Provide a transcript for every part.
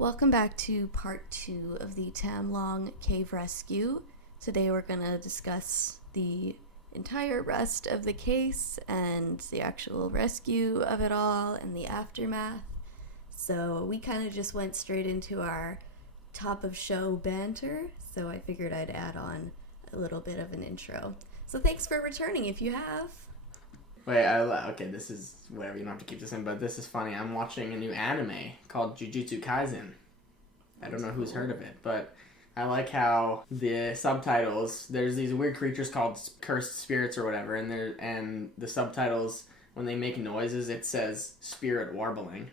Welcome back to part 2 of the Tham Luang cave rescue. Today we're going to discuss the entire rest of the case and the actual rescue of it all and the aftermath. So we kind of just went straight into our top of show banter, so I figured I'd add on a little bit of an intro. So thanks for returning if you have. Wait, okay, this is whatever, you don't have to keep this in, but this is funny. I'm watching a new anime called Jujutsu Kaisen. I don't know who's heard of it, but I like how the subtitles, there's these weird creatures called cursed spirits or whatever, and the subtitles, when they make noises, it says spirit warbling.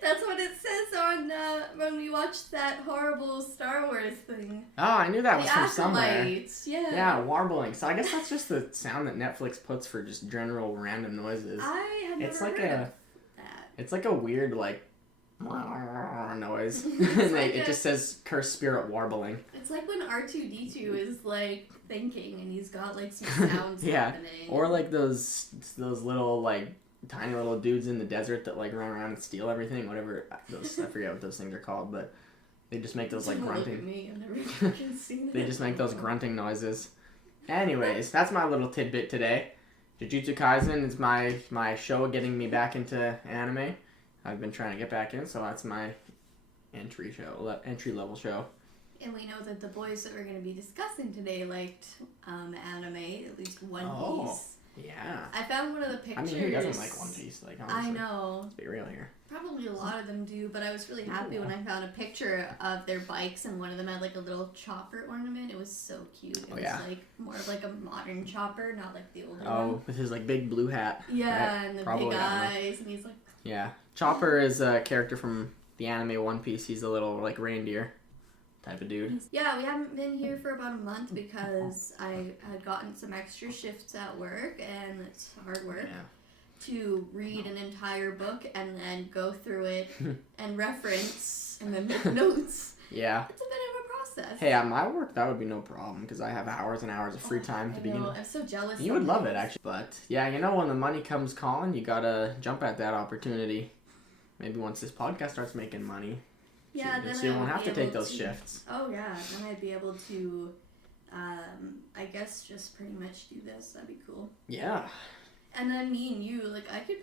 That's what it says on when we watched that horrible Star Wars thing. Oh, I knew that was from somewhere. Yeah. Yeah, warbling. So I guess that's just the sound that Netflix puts for just general random noises. I have never heard of that. It's like a weird, like, noise. It just says cursed spirit warbling. It's like when R2-D2 is, like, thinking and he's got, like, some sounds happening. Or, like, those little, like, tiny little dudes in the desert that like run around and steal everything, whatever those I forget what those things are called, but they just make those like grunting. Look at me, I've never fucking seen that. They just make those grunting noises. Anyways, that's my little tidbit today. Jujutsu Kaisen is my show getting me back into anime. I've been trying to get back in, so that's my entry level show. And we know that the boys that we're going to be discussing today liked anime, at least One Piece. Yeah. I found one of the pictures. I mean, who doesn't like One Piece? Like, honestly, I know. Let's be real here. Probably a lot of them do, but I was really happy when I found a picture of their bikes and one of them had like a little chopper ornament. It was so cute. It was like more of like a modern chopper, not like the older one. Oh, with his like big blue hat. Yeah, right? and the big eyes, and he's like... Yeah. Chopper is a character from the anime One Piece. He's a little like reindeer type of dude. Yeah, we haven't been here for about a month because I had gotten some extra shifts at work, and it's hard work to read an entire book and then go through it and reference and then make notes. Yeah. It's a bit of a process. Hey, at my work, that would be no problem because I have hours and hours of free time to begin. I'm so jealous. You would love it, actually. But, yeah, you know, when the money comes calling, you gotta jump at that opportunity. Maybe once this podcast starts making money. Yeah, then so you won't have to take those shifts. Oh, yeah. Then I'd be able to, I guess, just pretty much do this. That'd be cool. Yeah. And then me and you, like, I could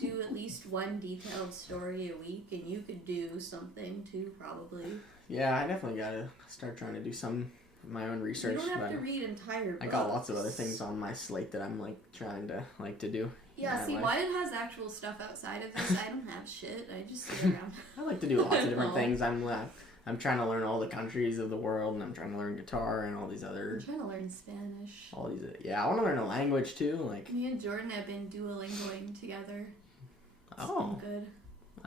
do at least one detailed story a week, and you could do something too, probably. Yeah, I definitely gotta start trying to do some of my own research. You don't have to read entire books. I got lots of other things on my slate that I'm, like, trying to, like, to do. Yeah, see, Wyatt has actual stuff outside of this. I don't have shit. I just sit around. I like to do lots of different things. I'm trying to learn all the countries of the world, and I'm trying to learn guitar and all these other... I'm trying to learn Spanish. All these... Yeah, I want to learn a language, too. Like me and Jordan have been Duolingoing together. It's been good.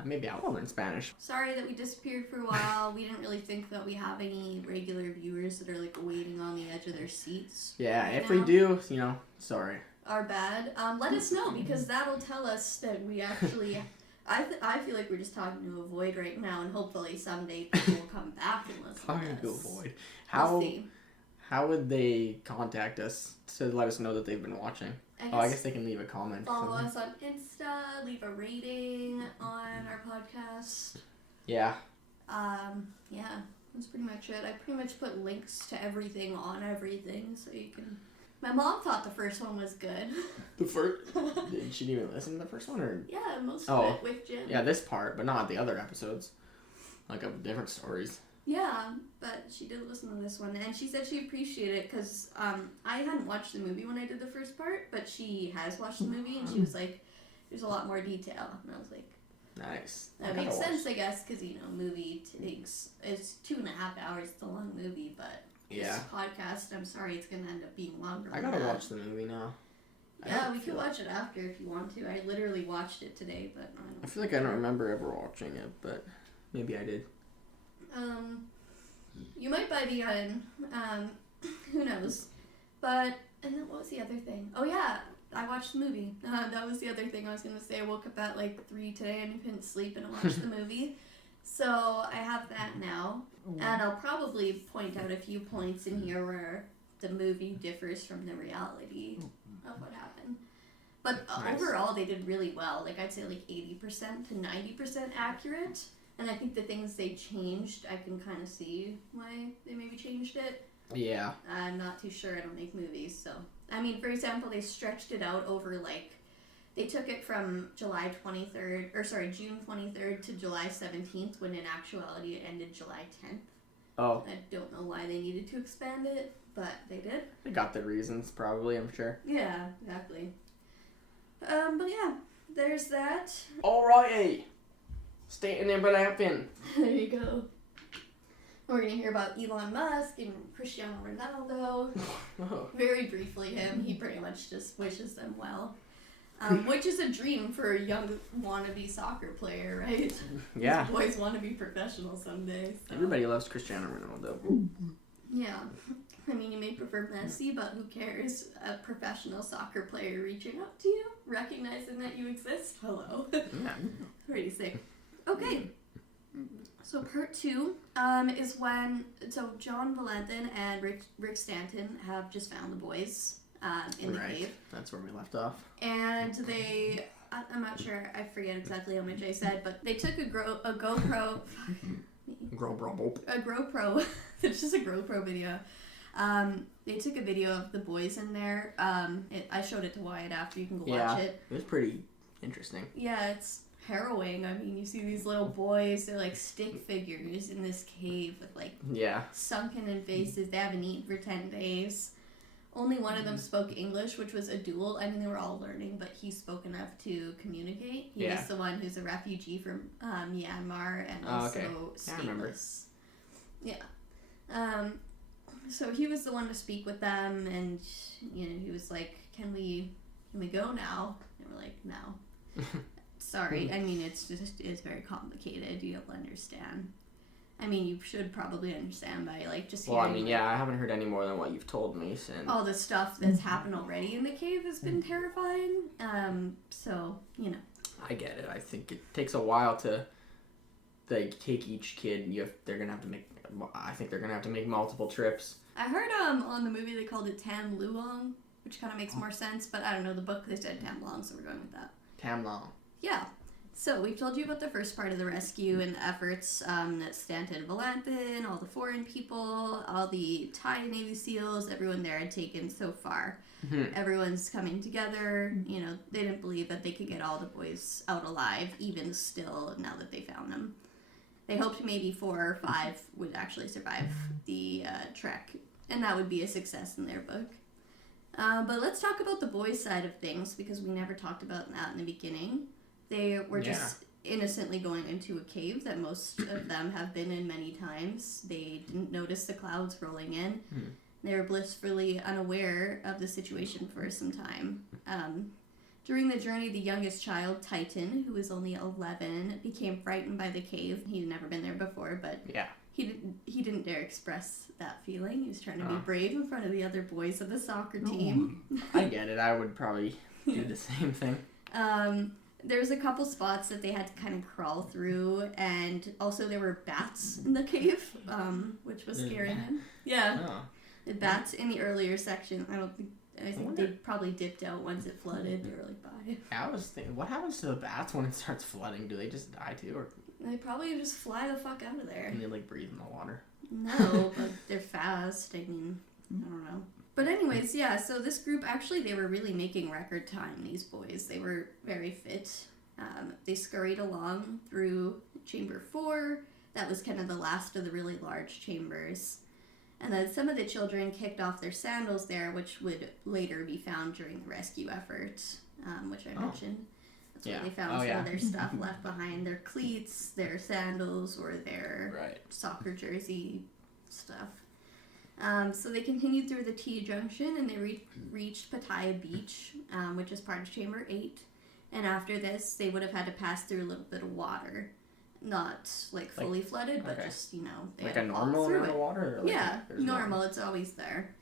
Maybe I want to learn Spanish. Sorry that we disappeared for a while. We didn't really think that we have any regular viewers that are, like, waiting on the edge of their seats. Yeah, if we do, you know, sorry. Are bad. Let us know, because that'll tell us that we actually... I feel like we're just talking to a void right now, and hopefully someday people will come back and listen to us. Talking to a void. How would they contact us to let us know that they've been watching? I guess they can leave a comment. Follow us on Insta, leave a rating on our podcast. Yeah. Yeah, that's pretty much it. I pretty much put links to everything on everything, so you can... My mom thought the first one was good. The first? She didn't even listen to the first one? Or? Yeah, most of it with Jim. Yeah, this part, but not the other episodes. Like, of different stories. Yeah, but she did listen to this one, and she said she appreciated it, because I hadn't watched the movie when I did the first part, but she has watched the movie, and she was like, there's a lot more detail, and I was like... Nice. That makes sense, I guess, because, you know, movie takes... It's 2.5 hours, it's a long movie, but... Yeah. This podcast, I'm sorry, it's going to end up being longer. I gotta watch the movie now. Yeah, we can watch it after if you want to. I literally watched it today, but I feel like I don't remember ever watching it, but maybe I did. You might by the end. Who knows? But, and then what was the other thing? Oh yeah, I watched the movie. That was the other thing I was going to say. I woke up at like 3 today and I couldn't sleep and I watched the movie. So I have that now. And I'll probably point out a few points in here where the movie differs from the reality of what happened. But Nice. overall, they did really well. Like, I'd say like 80% to 90% accurate. And I think the things they changed, I can kind of see why they maybe changed it. Yeah. I'm not too sure. I don't make movies, so. I mean, for example, they stretched it out over like, they took it from June 23rd to July 17th, when in actuality it ended July 10th. Oh. I don't know why they needed to expand it, but they did. They got their reasons, probably, I'm sure. Yeah, exactly. But yeah, there's that. Alrighty. Stating and laughing. There you go. We're gonna hear about Elon Musk and Cristiano Ronaldo. Oh. Very briefly, him. He pretty much just wishes them well. Which is a dream for a young wannabe soccer player, right? Yeah. These boys want to be professional someday. So. Everybody loves Cristiano Ronaldo. Yeah. I mean, you may prefer Messi, but who cares? A professional soccer player reaching out to you, recognizing that you exist. Hello. Yeah. Pretty sick. Okay. So part 2 is when John Valentin and Rick Stanton have just found the boys in the cave. That's where we left off. And they, I'm not sure, I forget exactly how much I said, but they took a GoPro. It's just a GoPro video. They took a video of the boys in there. I showed it to Wyatt after. You can go watch it. It was pretty interesting. Yeah, it's harrowing. I mean, you see these little boys, they're like stick figures in this cave with like sunken in faces. They haven't eaten for 10 days. Only one of them spoke English, which was Adul. I mean, they were all learning, but he spoke enough to communicate. He was the one who's a refugee from Myanmar and also stateless. Yeah. So he was the one to speak with them, and he was like, "Can we go now?" And we're like, "No." Sorry. I mean, it's very complicated. You don't understand. I mean, you should probably understand by like just hearing. Well, I mean, I haven't heard any more than what you've told me since. All the stuff that's happened already in the cave has been terrifying. So I get it. I think it takes a while to take each kid. They're gonna have to make. I think they're gonna have to make multiple trips. I heard on the movie they called it Tham Luang, which kind of makes more sense, but I don't know. The book they said Tham Luang, so we're going with that. Tham Luang. Yeah. So we've told you about the first part of the rescue and the efforts that Stanton Valentin, all the foreign people, all the Thai Navy SEALs, everyone there had taken so far. Mm-hmm. Everyone's coming together. They didn't believe that they could get all the boys out alive, even still, now that they found them. They hoped maybe 4 or 5 would actually survive the trek, and that would be a success in their book. But let's talk about the boys' side of things, because we never talked about that in the beginning. They were just innocently going into a cave that most of them have been in many times. They didn't notice the clouds rolling in. Mm. They were blissfully unaware of the situation for some time. During the journey, the youngest child, Titan, who was only 11, became frightened by the cave. He'd never been there before, but he didn't dare express that feeling. He was trying to be brave in front of the other boys of the soccer team. I get it. I would probably do the same thing. There's a couple spots that they had to kind of crawl through, and also there were bats in the cave, which was scaring them. Yeah. Oh. The bats in the earlier section, I think they probably dipped out once it flooded. They were like, bye. I was thinking, what happens to the bats when it starts flooding? Do they just die too? Or they probably just fly the fuck out of there. Can they breathe in the water? No, but they're fast. I mean, I don't know. But anyways, so this group, actually, they were really making record time, these boys. They were very fit. They scurried along through chamber 4. That was kind of the last of the really large chambers. And then some of the children kicked off their sandals there, which would later be found during the rescue effort, which I mentioned. That's where they found some of their stuff left behind. Their cleats, their sandals, or their soccer jersey stuff. So they continued through the T-junction, and they reached Pattaya Beach, which is part of Chamber 8. And after this, they would have had to pass through a little bit of water. Not, fully flooded, but just, they had a normal amount of water? Or normal. It's always there.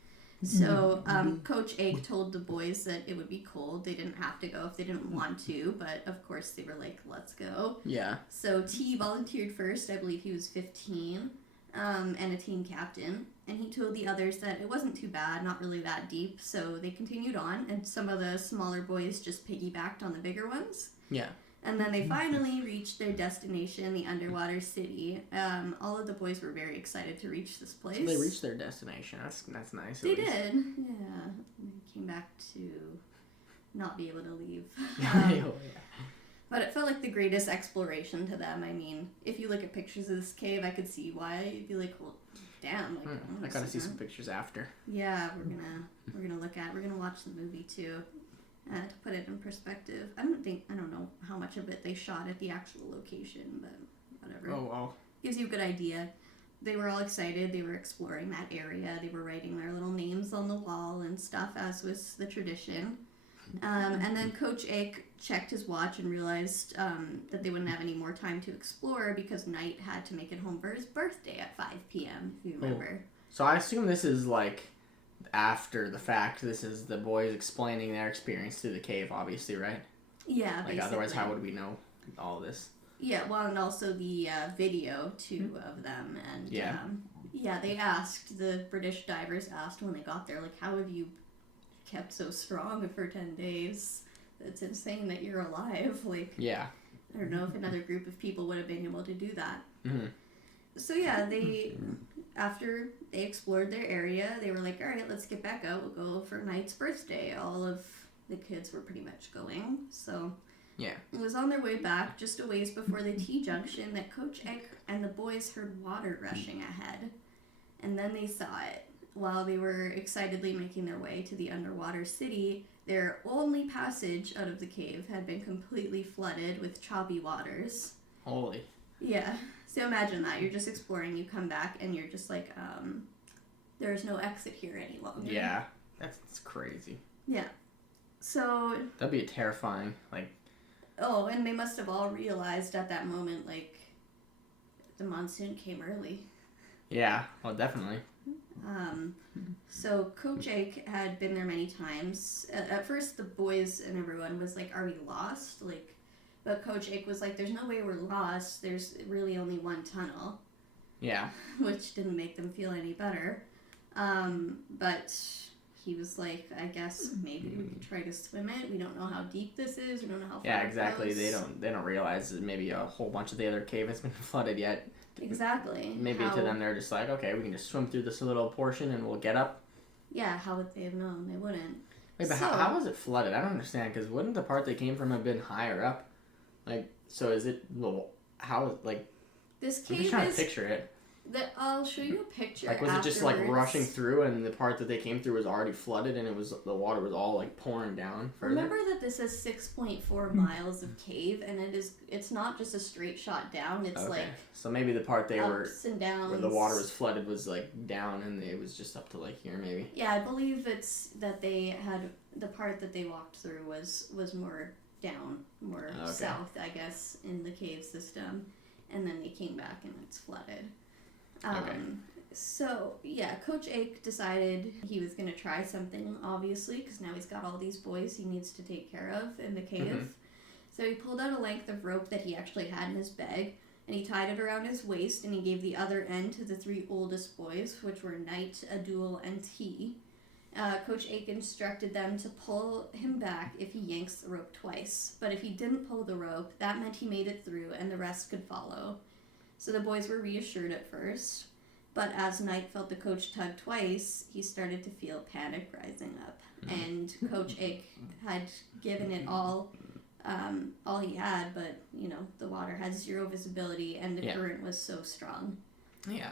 So, Coach Egg told the boys that it would be cold. They didn't have to go if they didn't want to, but of course they were like, let's go. Yeah. So, T volunteered first. I believe he was 15. And a team captain, and he told the others that it wasn't too bad, not really that deep, so they continued on, and some of the smaller boys just piggybacked on the bigger ones. Yeah. And then they finally reached their destination, the underwater city. All of the boys were very excited to reach this place. So they reached their destination. That's nice. They did. Yeah. They came back to not be able to leave. But it felt like the greatest exploration to them. I mean, if you look at pictures of this cave, I could see why. You'd be like, well, damn. Like, I gotta see some pictures after. Yeah, we're gonna watch the movie too. To put it in perspective, I don't know how much of it they shot at the actual location, but whatever. Oh, wow. Gives you a good idea. They were all excited. They were exploring that area. They were writing their little names on the wall and stuff, as was the tradition. And then Coach Ake checked his watch and realized that they wouldn't have any more time to explore because Knight had to make it home for his birthday at 5 p.m., if you remember. So I assume this is like after the fact. This is the boys explaining their experience through the cave, obviously, right? Yeah, like basically. Otherwise, how would we know all this? Yeah, well, and also the video too of them, and they asked, the British divers asked when they got there, like, how have you kept so strong for 10 days? It's insane that you're alive. Like, yeah, I don't know if another group of people would have been able to do that. Mm-hmm. So yeah, after they explored their area, they were like, all right, let's get back out. We'll go for Knight's birthday. All of the kids were pretty much going. So yeah, it was on their way back, just a ways before the T-junction, that Coach Ike and the boys heard water rushing ahead. And then they saw it. While they were excitedly making their way to the underwater city, their only passage out of the cave had been completely flooded with choppy waters. Holy. Yeah. So imagine that. You're just exploring, you come back, and you're just like, there's no exit here any longer. Yeah. That's crazy. Yeah. So... That'd be terrifying. Like... Oh, and they must have all realized at that moment, like, the monsoon came early. Yeah. Well, definitely. So Coach Ake had been there many times. At first, the boys and everyone was like, are we lost? Like... But Coach Ake was like, there's no way we're lost. There's really only one tunnel. Yeah. Which didn't make them feel any better. But he was like, I guess maybe we could try to swim it. We don't know how deep this is. We don't know how far Yeah, exactly. it goes. They don't realize that maybe a whole bunch of the other cave has been flooded yet. Exactly. Maybe to them they're just like, okay, we can just swim through this little portion and we'll get up. Yeah, how would they have known? They wouldn't. Wait, but how was it flooded? I don't understand, because wouldn't the part they came from have been higher up? Like, so is it, well, how, like, this cave I'm just trying to picture it. I'll show you a picture. Like, was it just, like, rushing through and the part that they came through was already flooded and the water was all, like, pouring down further? Remember that this is 6.4 miles of cave, and it's not just a straight shot down, it's like... So maybe the part they ups and downs. where the water was flooded was, like, down and it was just up to, like, here, maybe? Yeah, I believe it's that they had... The part that they walked through was more down, more south, I guess, in the cave system. And then they came back and it's flooded. So, yeah, Coach Ake decided he was going to try something, obviously, because now he's got all these boys he needs to take care of in the cave. Mm-hmm. So he pulled out a length of rope that he actually had in his bag, and he tied it around his waist, and he gave the other end to the 3 oldest boys, which were Knight, Adul, and T. Coach Ake instructed them to pull him back if he yanks the rope twice. But if he didn't pull the rope, that meant he made it through and the rest could follow. So the boys were reassured at first. But as Knight felt the coach tug twice, he started to feel panic rising up. And Coach Ake had given it all he had, but, you know, the water had 0 visibility and the current was so strong. Yeah.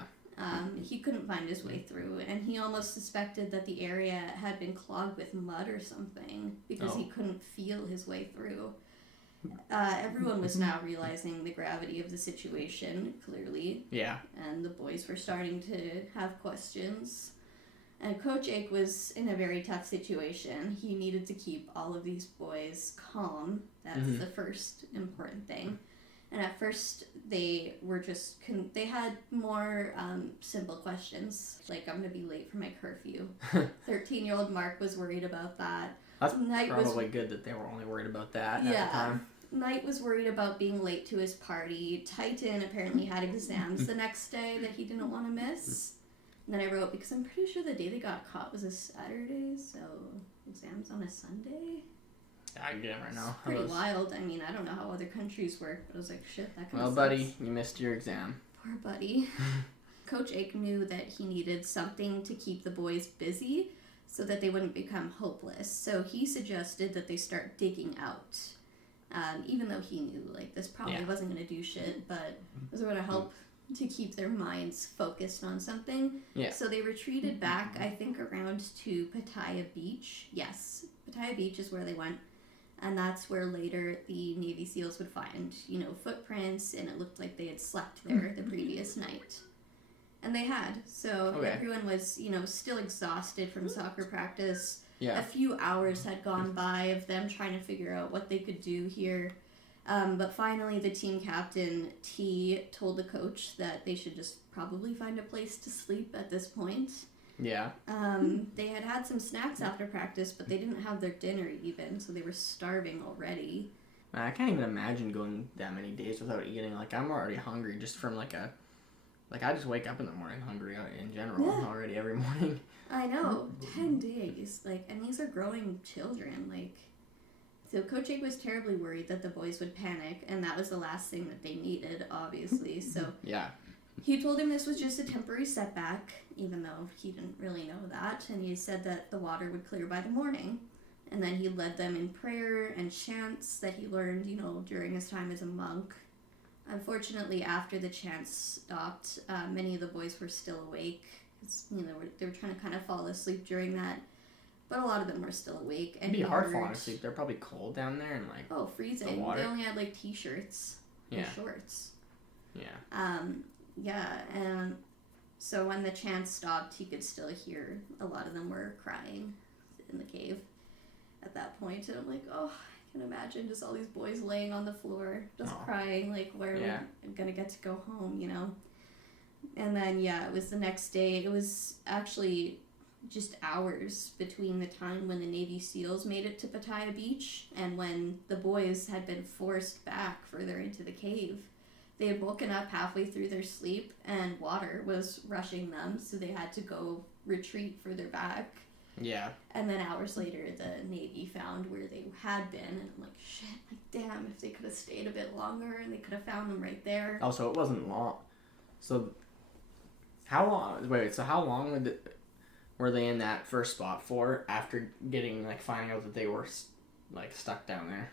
He couldn't find his way through, and he almost suspected that the area had been clogged with mud or something because he couldn't feel his way through. Everyone was now realizing the gravity of the situation, clearly. Yeah. And the boys were starting to have questions. And Coach Ake was in a very tough situation. He needed to keep all of these boys calm. That's the first important thing. And at first, they were just, they had more simple questions, like, I'm going to be late for my curfew. 13-year-old Mark was worried about that. That's probably good that they were only worried about that at the time. Knight was worried about being late to his party. Titan apparently had exams the next day that he didn't want to miss. And then I wrote, because I'm pretty sure the day they got caught was a Saturday, so exams on a Sunday. I get it right now. It's pretty wild. I mean, I don't know how other countries work, but I was like, shit, that kind of Well, buddy, you missed your exam. Poor buddy. Coach Ake knew that he needed something to keep the boys busy so that they wouldn't become hopeless. So he suggested that they start digging out. Even though he knew, like, this probably wasn't going to do shit, but it was going to help to keep their minds focused on something. Yeah. So they retreated back, I think, around to Pattaya Beach. Yes, Pattaya Beach is where they went. And that's where later the Navy SEALs would find, footprints, and it looked like they had slept there the previous night. And they had. So everyone was, still exhausted from soccer practice. Yeah. A few hours had gone by of them trying to figure out what they could do here. But finally, the team captain, T, told the coach that they should just probably find a place to sleep at this point. Yeah. They had some snacks after practice, but they didn't have their dinner even, so they were starving already. I can't even imagine going that many days without eating. Like, I'm already hungry just from, I just wake up in the morning hungry in general already every morning. I know. 10 days. And these are growing children. So Coach Ake was terribly worried that the boys would panic, and that was the last thing that they needed, obviously. So yeah. He told him this was just a temporary setback, even though he didn't really know that, and he said that the water would clear by the morning. And then he led them in prayer and chants that he learned, during his time as a monk. Unfortunately, after the chants stopped, many of the boys were still awake. They were trying to kind of fall asleep during that, but a lot of them were still awake. And it'd be hard falling asleep. They're probably cold down there and freezing. The water. They only had t-shirts and shorts. Yeah. And so when the chants stopped, he could still hear a lot of them were crying in the cave at that point. And I'm like, I can imagine just all these boys laying on the floor, just crying, where are we gonna get to go home, And then, it was the next day. It was actually just hours between the time when the Navy SEALs made it to Pattaya Beach and when the boys had been forced back further into the cave. They had woken up halfway through their sleep and water was rushing them, so they had to go retreat further back. Yeah. And then hours later, the Navy found where they had been, and I'm like, shit, damn, if they could have stayed a bit longer and they could have found them right there. Oh, so it wasn't long. So how long were they in that first spot for after finding out that they were stuck down there?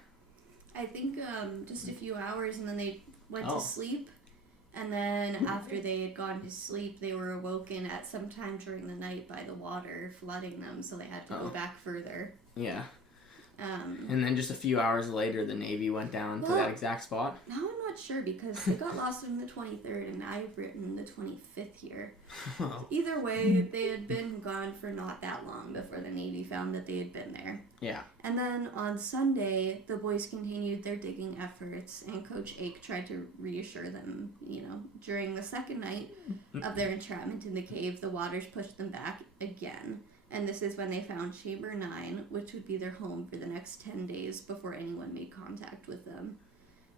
I think just a few hours, and then they went to sleep, and then after they had gone to sleep, they were awoken at some time during the night by the water flooding them, so they had to go back further. Yeah. And then just a few hours later, the Navy went down to that exact spot? Now I'm not sure, because they got lost on the 23rd, and I've written the 25th here. Either way, they had been gone for not that long before the Navy found that they had been there. Yeah. And then on Sunday, the boys continued their digging efforts, and Coach Ake tried to reassure them, during the second night of their entrapment in the cave, the waters pushed them back again. And this is when they found Chamber 9, which would be their home for the next 10 days before anyone made contact with them.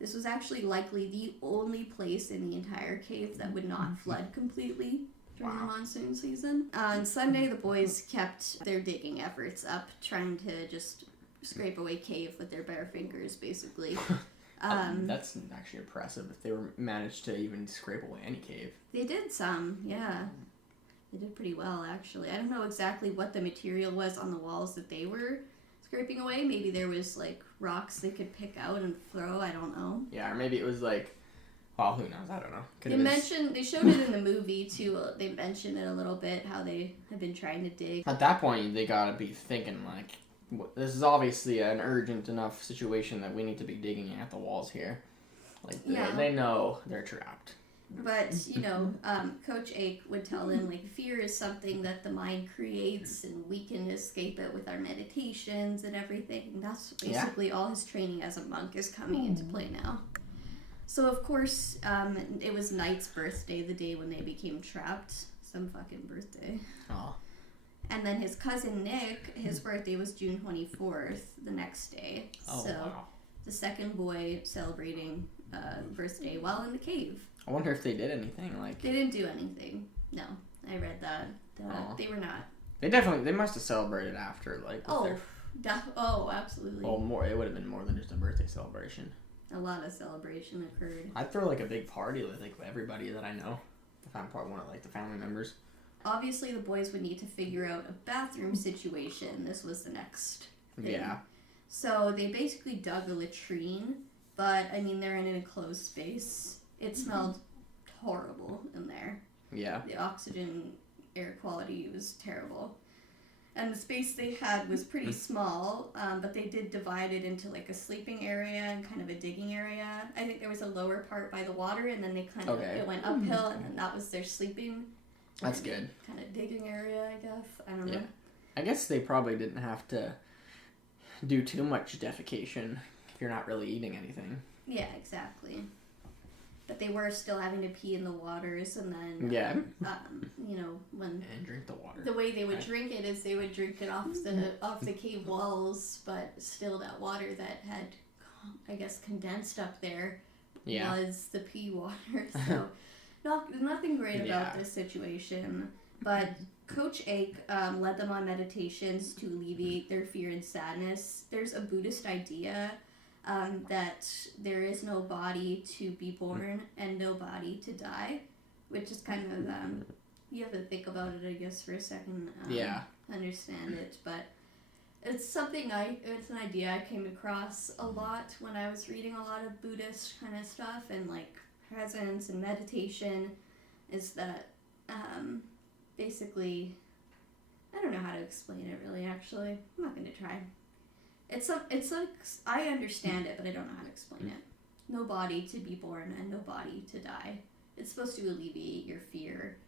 This was actually likely the only place in the entire cave that would not flood completely during the monsoon season. On Sunday, the boys kept their digging efforts up, trying to just scrape away cave with their bare fingers, basically. That's actually impressive if they managed to even scrape away any cave. They did some, yeah. They did pretty well, actually. I don't know exactly what the material was on the walls that they were scraping away. Maybe there was, rocks they could pick out and throw. I don't know. Yeah, or maybe it was, well, who knows? I don't know. They showed it in the movie, too. They mentioned it a little bit, how they have been trying to dig. At that point, they gotta be thinking, this is obviously an urgent enough situation that we need to be digging at the walls here. They know they're trapped. But, Coach Ake would tell them, fear is something that the mind creates, and we can escape it with our meditations and everything. And that's basically all his training as a monk is coming into play now. So, of course, it was Knight's birthday, the day when they became trapped. Some fucking birthday. Oh. And then his cousin Nick, his birthday was June 24th, the next day. Oh, so, wow. The second boy celebrating birthday while in the cave. I wonder if they did anything, They didn't do anything. No. I read that. They were not. They must have celebrated after, like. Absolutely. Well, more. It would have been more than just a birthday celebration. A lot of celebration occurred. I'd throw like a big party with like everybody that I know. If I'm part one of like the family members. Obviously, the boys would need to figure out a bathroom situation. This was the next thing. Yeah. So they basically dug a latrine, but I mean they're in an enclosed space. It smelled horrible in there. Yeah. The oxygen air quality was terrible. And the space they had was pretty small, but they did divide it into like a sleeping area and kind of a digging area. I think there was a lower part by the water, and then they kind of it went uphill, and then that was their sleeping. That's good. Kind of digging area, I guess. I don't know. I guess they probably didn't have to do too much defecation if you're not really eating anything. Yeah, exactly. But they were still having to pee in the waters, and then and drink the water. The way they would drink it is they would drink it off the cave walls, but still that water that had, I guess, condensed up there was the pee water. So nothing great about this situation. But Coach Ake led them on meditations to alleviate their fear and sadness. There's a Buddhist idea that there is no body to be born and no body to die, which is kind of, you have to think about it, I guess, for a second, understand it, but it's it's an idea I came across a lot when I was reading a lot of Buddhist kind of stuff, and like presence and meditation, is that, basically, I don't know how to explain it really, actually. I'm not going to try. It's like, I understand it, but I don't know how to explain it. No body to be born and no body to die. It's supposed to alleviate your fear.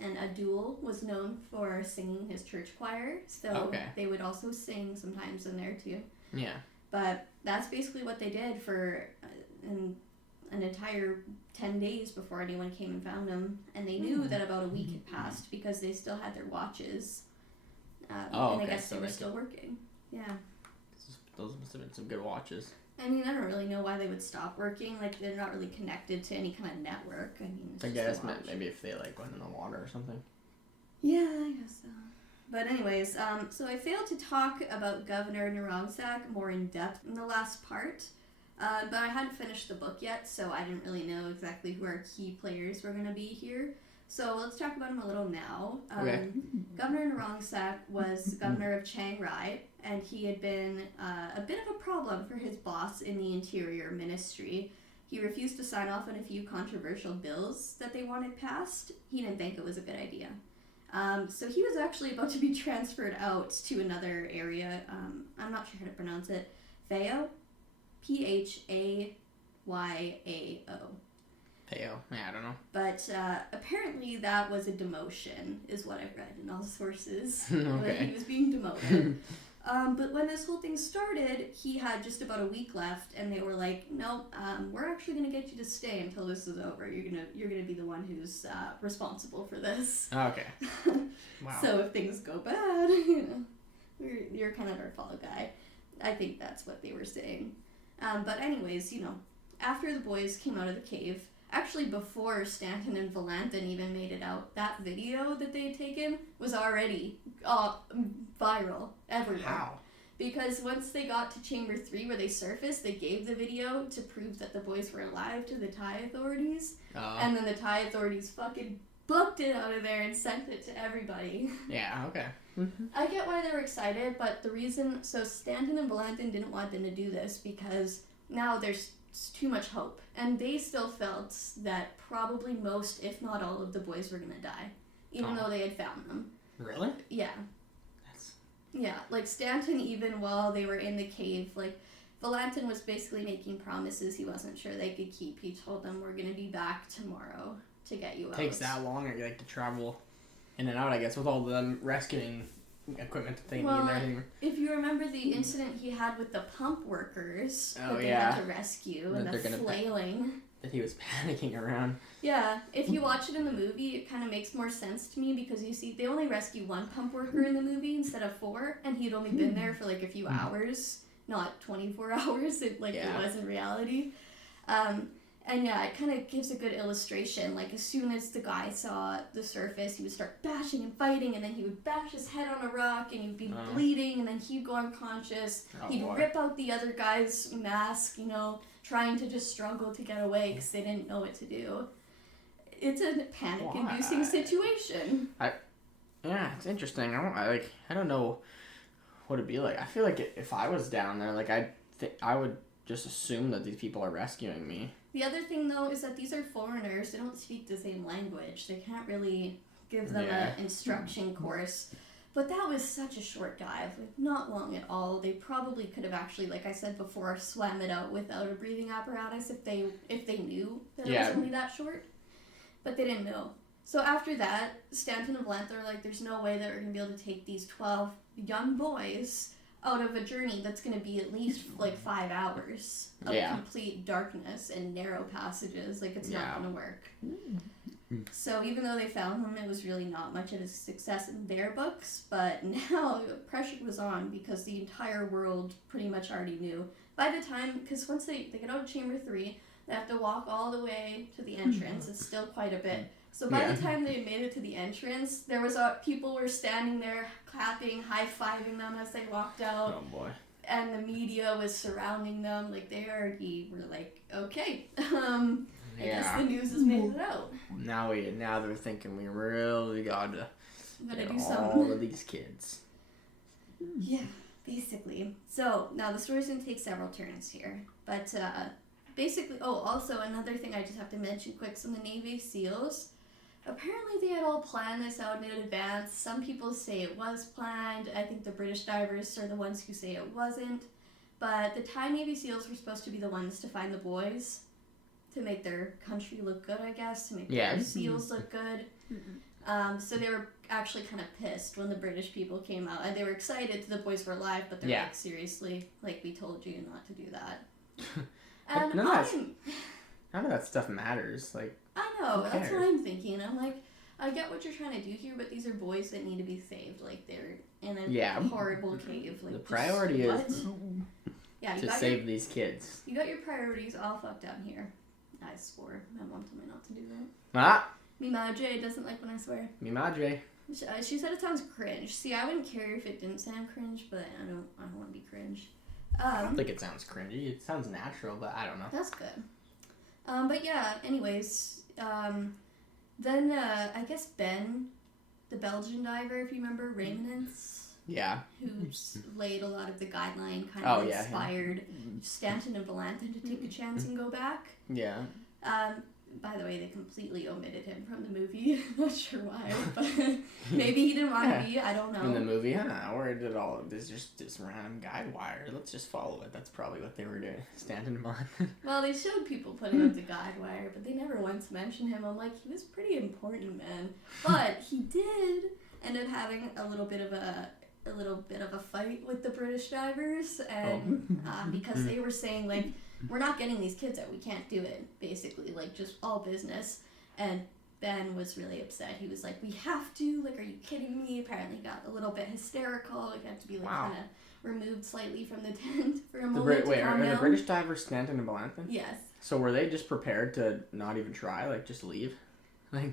And Abdul was known for singing his church choir, so they would also sing sometimes in there too. Yeah. But that's basically what they did for an entire 10 days before anyone came and found them. And they knew that about a week had passed because they still had their watches. And I guess they were still working. Yeah. Those must have been some good watches. I mean, I don't really know why they would stop working. Like, they're not really connected to any kind of network. I mean, it's I just guess a watch. maybe if they like went in the water or something. Yeah, I guess so. But anyways, so I failed to talk about Governor Narongsak more in depth in the last part. But I hadn't finished the book yet, so I didn't really know exactly who our key players were going to be here. So let's talk about him a little now. Governor Narongsak was governor of Chiang Rai, and he had been a bit of a problem for his boss in the Interior Ministry. He refused to sign off on a few controversial bills that they wanted passed. He didn't think it was a good idea. So he was actually about to be transferred out to another area. I'm not sure how to pronounce it. Phayao? P-H-A-Y-A-O. Phayao. Yeah, I don't know. But apparently that was a demotion, is what I've read in all sources. Okay. That he was being demoted. But when this whole thing started, he had just about a week left, and they were like, "No, we're actually gonna get you to stay until this is over. You're gonna be the one who's responsible for this." Okay. Wow. So if things go bad, you're kind of our fall guy. I think that's what they were saying. But anyways, after the boys came out of the cave, actually before Stanton and Valanthan even made it out, that video that they had taken was already viral everywhere. How? Because once they got to Chamber 3 where they surfaced, they gave the video to prove that the boys were alive to the Thai authorities. And then the Thai authorities fucking booked it out of there and sent it to everybody. Yeah, okay. I get why they were excited, but the reason... So Stanton and Valanthan didn't want them to do this because now there's too much hope. And they still felt that probably most, if not all, of the boys were going to die. Even though they had found them. Really? Yeah. Yeah, like Stanton, even while they were in the cave, like, Valanthan was basically making promises he wasn't sure they could keep. He told them, "We're going to be back tomorrow to get you out." Takes that long, like, to travel in and out, I guess, with all the rescuing equipment that they need and everything. If you remember the incident he had with the pump workers that they had to rescue, and the flailing. That he was panicking around. Yeah, if you watch it in the movie, it kind of makes more sense to me because you see, they only rescue one pump worker in the movie instead of 4, and he'd only been there for like a few hours, not 24 hours, it was in reality. And yeah, it kind of gives a good illustration. Like, as soon as the guy saw the surface, he would start bashing and fighting, and then he would bash his head on a rock, and he'd be bleeding, and then he'd go unconscious. He'd rip out the other guy's mask, you know, trying to just struggle to get away because they didn't know what to do. It's a panic-inducing situation. Yeah, it's interesting. I don't know what it'd be like. I feel like if I was down there, like I would just assume that these people are rescuing me. The other thing, though, is that these are foreigners. They don't speak the same language. They can't really give them an instruction course. But that was such a short dive, like not long at all. They probably could have actually, like I said before, swam it out without a breathing apparatus if they knew that it was only that short. But they didn't know. So after that, Stanton and Blanth are like, there's no way that we're going to be able to take these 12 young boys out of a journey that's going to be at least like 5 hours of complete darkness and narrow passages. Like, it's not going to work. So even though they found them, it was really not much of a success in their books. But now pressure was on because the entire world pretty much already knew. By the time, because once they get out of Chamber 3, they have to walk all the way to the entrance. It's still quite a bit. So by the time they made it to the entrance, there was people were standing there clapping, high-fiving them as they walked out. Oh boy. And the media was surrounding them. Like, they already were like, okay, I guess the news has made it out. Now they're thinking we really gotta do all something. of these kids. Yeah, basically. So now the story's gonna take several turns here, but basically, also another thing I just have to mention quick. So the Navy SEALs, apparently they had all planned this out in advance. Some people say it was planned. I think the British divers are the ones who say it wasn't. But the Thai Navy SEALs were supposed to be the ones to find the boys, to make their country look good, I guess, to make their SEALs look good. So they were actually kind of pissed when the British people came out. And they were excited the boys were alive, but they're like, seriously, like, we told you not to do that. And none of that stuff matters. Like, I know, that's what I'm thinking. I'm like, I get what you're trying to do here, but these are boys that need to be saved. Like, they're in a horrible cave. Like, the priority is to save these kids. You got your priorities all fucked down here. I swore. My mom told me not to do that. Ah! Mi madre doesn't like when I swear. Mi madre. She said it sounds cringe. See, I wouldn't care if it didn't sound cringe, but I don't want to be cringe. I don't think it sounds cringy. It sounds natural, but I don't know. That's good. But yeah, anyways, then I guess Ben, the Belgian diver, if you remember, Remanence. Yeah. Who's laid a lot of the guideline, kind of inspired Stanton and Valentin to take a chance and go back. Yeah. By the way, they completely omitted him from the movie. Not sure why, but maybe he didn't want to be. I don't know. In the movie, where did all of this just this random guide wire? Let's just follow it. That's probably what they were doing. Stanton and Valentin. Well, they showed people putting up the guide wire, but they never once mentioned him. I'm like, he was pretty important, man. But he did end up having a little bit of a fight with the British divers, and because they were saying, like, we're not getting these kids out, we can't do it, basically, like, just all business. And Ben was really upset. He was like, we have to, like, are you kidding me? Apparently got a little bit hysterical. He had to be, like, kind of removed slightly from the tent for a moment. Are the British divers Stanton and Valentin? Yes. So were they just prepared to not even try, like, just leave? Like,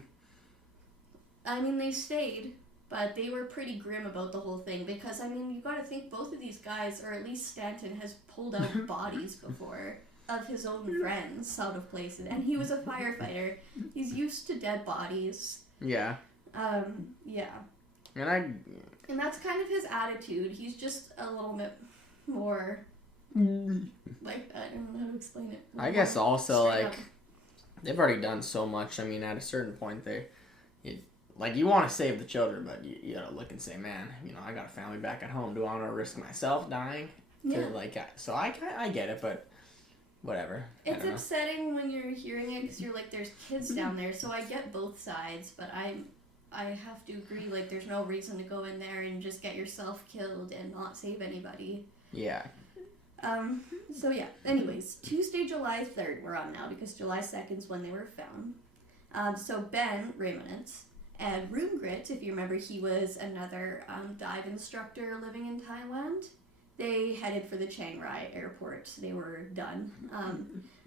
I mean, they stayed, but they were pretty grim about the whole thing because, I mean, you gotta think both of these guys, or at least Stanton, has pulled out bodies before of his own friends out of places, and he was a firefighter. He's used to dead bodies. Yeah. Yeah. And that's kind of his attitude. He's just a little bit more, like, I don't know how to explain it. I guess also, like, they've already done so much. I mean, at a certain point, you want to save the children, but you gotta look and say, man, you know, I got a family back at home. Do I want to risk myself dying? Yeah. So I get it, but whatever. It's upsetting when you're hearing it because you're like, there's kids down there. So I get both sides, but I have to agree, like, there's no reason to go in there and just get yourself killed and not save anybody. Yeah. So yeah. Anyways, Tuesday, July 3rd we're on now because July 2nd is when they were found. So Ben Remanence and Roomgrit, if you remember, he was another dive instructor living in Thailand. they headed for the Chiang Rai airport. They were done.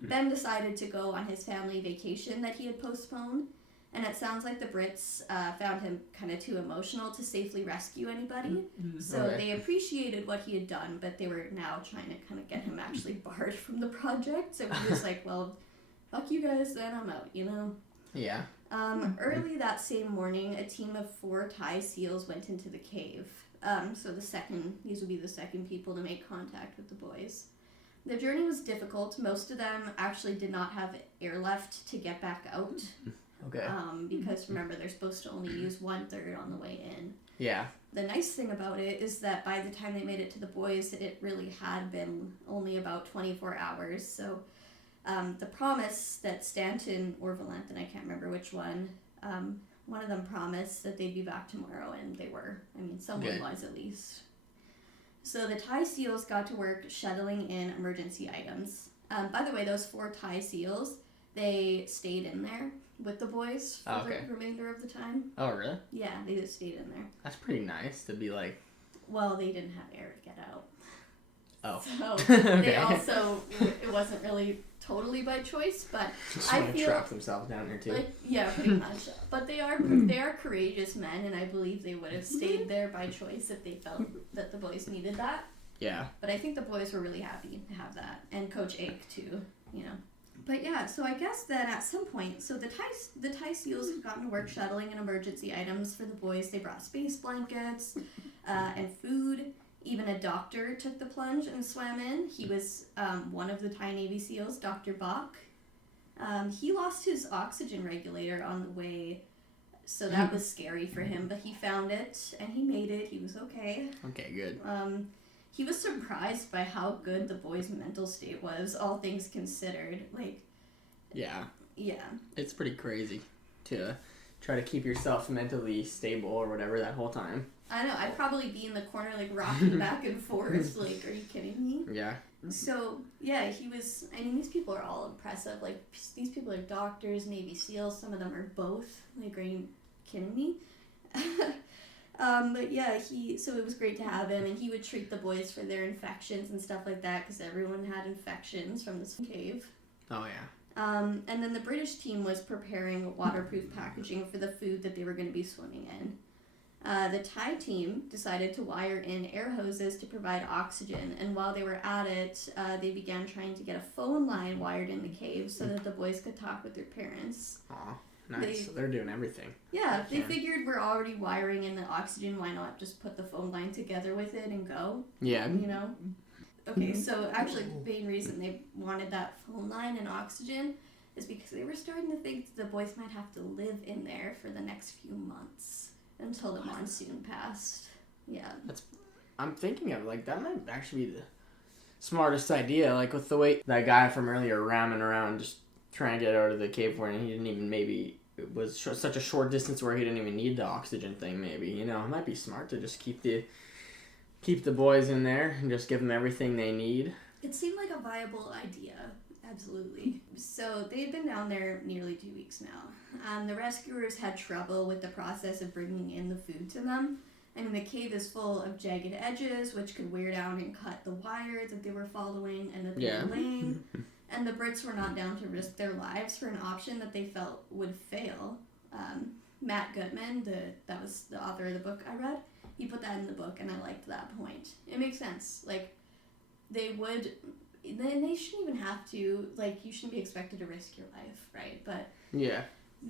Ben decided to go on his family vacation that he had postponed, and it sounds like the Brits found him kind of too emotional to safely rescue anybody. So they appreciated what he had done, but they were now trying to kind of get him actually barred from the project. So he was like, well, fuck you guys, then I'm out, you know? Yeah. Early that same morning, a team of 4 Thai SEALs went into the cave. So these would be the second people to make contact with the boys. The journey was difficult. Most of them actually did not have airlift to get back out. Okay. Because remember, they're supposed to only use 1/3 on the way in. Yeah. The nice thing about it is that by the time they made it to the boys, it really had been only about 24 hours. So the promise that Stanton or Valentin, I can't remember which one of them promised that they'd be back tomorrow, and they were. I mean, someone was at least. So the Thai SEALs got to work shuttling in emergency items. By the way, those 4 Thai SEALs, they stayed in there with the boys for the remainder of the time. Oh, really? Yeah, they just stayed in there. That's pretty nice to be like... Well, they didn't have air to get out. Oh. So they also, it wasn't really totally by choice, but just I want to feel trap themselves down there too. like, yeah, pretty much. But they are courageous men, and I believe they would have stayed there by choice if they felt that the boys needed that. Yeah. But I think the boys were really happy to have that, and Coach Ake too, you know. But yeah, so I guess that at some point, so the Thai SEALs had gotten to work shuttling in emergency items for the boys. They brought space blankets and food. Even a doctor took the plunge and swam in. He was one of the Thai Navy SEALs, Dr. Bach. He lost his oxygen regulator on the way, so that was scary for him, but he found it, and he made it. He was okay. Okay, good. He was surprised by how good the boys' mental state was, all things considered. Like, yeah. Yeah. It's pretty crazy to try to keep yourself mentally stable or whatever that whole time. I know. I'd probably be in the corner, like, rocking back and forth. Like, are you kidding me? Yeah. So, yeah, he was... I mean, these people are all impressive. Like, these people are doctors, Navy SEALs. Some of them are both. Like, are you kidding me? But yeah, so it was great to have him, and he would treat the boys for their infections and stuff like that, because everyone had infections from this cave. Oh, yeah. And then the British team was preparing waterproof packaging for the food that they were going to be swimming in. The Thai team decided to wire in air hoses to provide oxygen, and while they were at it, they began trying to get a phone line wired in the cave so that the boys could talk with their parents. Aw. Nice. So they're doing everything. Yeah, they figured we're already wiring in the oxygen. Why not just put the phone line together with it and go? Yeah. You know? Okay, so actually the main reason they wanted that phone line and oxygen is because they were starting to think the boys might have to live in there for the next few months until the monsoon passed. Yeah. I'm thinking of, like, that might actually be the smartest idea. Like, with the way that guy from earlier ramming around just trying to get out of the cave where he didn't even maybe... It was such a short distance where he didn't even need the oxygen thing, maybe. You know, it might be smart to just keep the boys in there and just give them everything they need. It seemed like a viable idea. Absolutely. So they had been down there nearly 2 weeks now. The rescuers had trouble with the process of bringing in the food to them. I mean, the cave is full of jagged edges, which could wear down and cut the wire that they were following and that they were laying. And the Brits were not down to risk their lives for an option that they felt would fail. Matt Gutman, that was the author of the book I read, he put that in the book, and I liked that point. It makes sense. Like, they shouldn't even have to, like, you shouldn't be expected to risk your life, right? But yeah,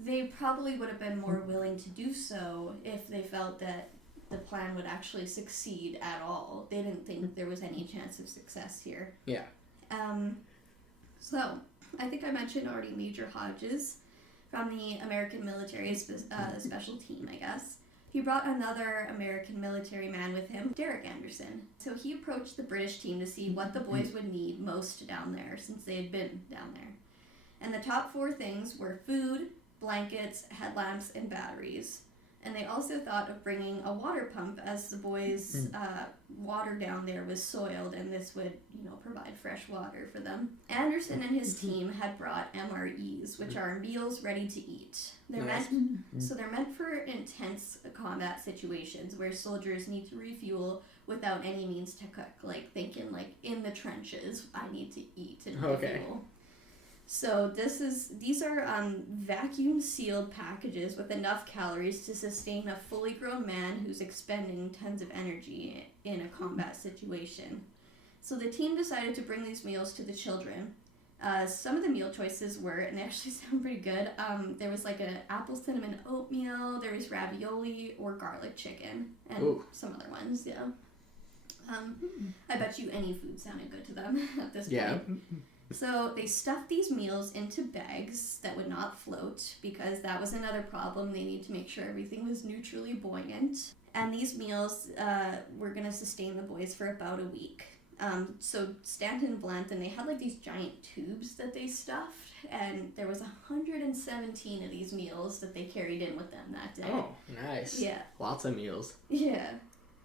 they probably would have been more willing to do so if they felt that the plan would actually succeed at all. They didn't think there was any chance of success here. Yeah. So, I think I mentioned already Major Hodges from the American military special team, I guess. He brought another American military man with him, Derek Anderson. So he approached the British team to see what the boys would need most down there, since they had been down there. And the top 4 things were food, blankets, headlamps, and batteries. And they also thought of bringing a water pump, as the boys' water down there was soiled, and this would, provide fresh water for them. Anderson and his team had brought MREs, which are meals ready to eat. They're meant for intense combat situations where soldiers need to refuel without any means to cook, like thinking like in the trenches, I need to eat and fuel. So these are vacuum sealed packages with enough calories to sustain a fully grown man who's expending tons of energy in a combat situation. So the team decided to bring these meals to the children. Some of the meal choices were, and they actually sound pretty good, there was like an apple cinnamon oatmeal, there was ravioli or garlic chicken, and some other ones, yeah. I bet you any food sounded good to them at this point. Yeah. So they stuffed these meals into bags that would not float, because that was another problem. They need to make sure everything was neutrally buoyant. And these meals were going to sustain the boys for about a week. So Stanton and Blanton, they had like these giant tubes that they stuffed, and there was 117 of these meals that they carried in with them that day. Oh, nice. Yeah. Lots of meals. Yeah.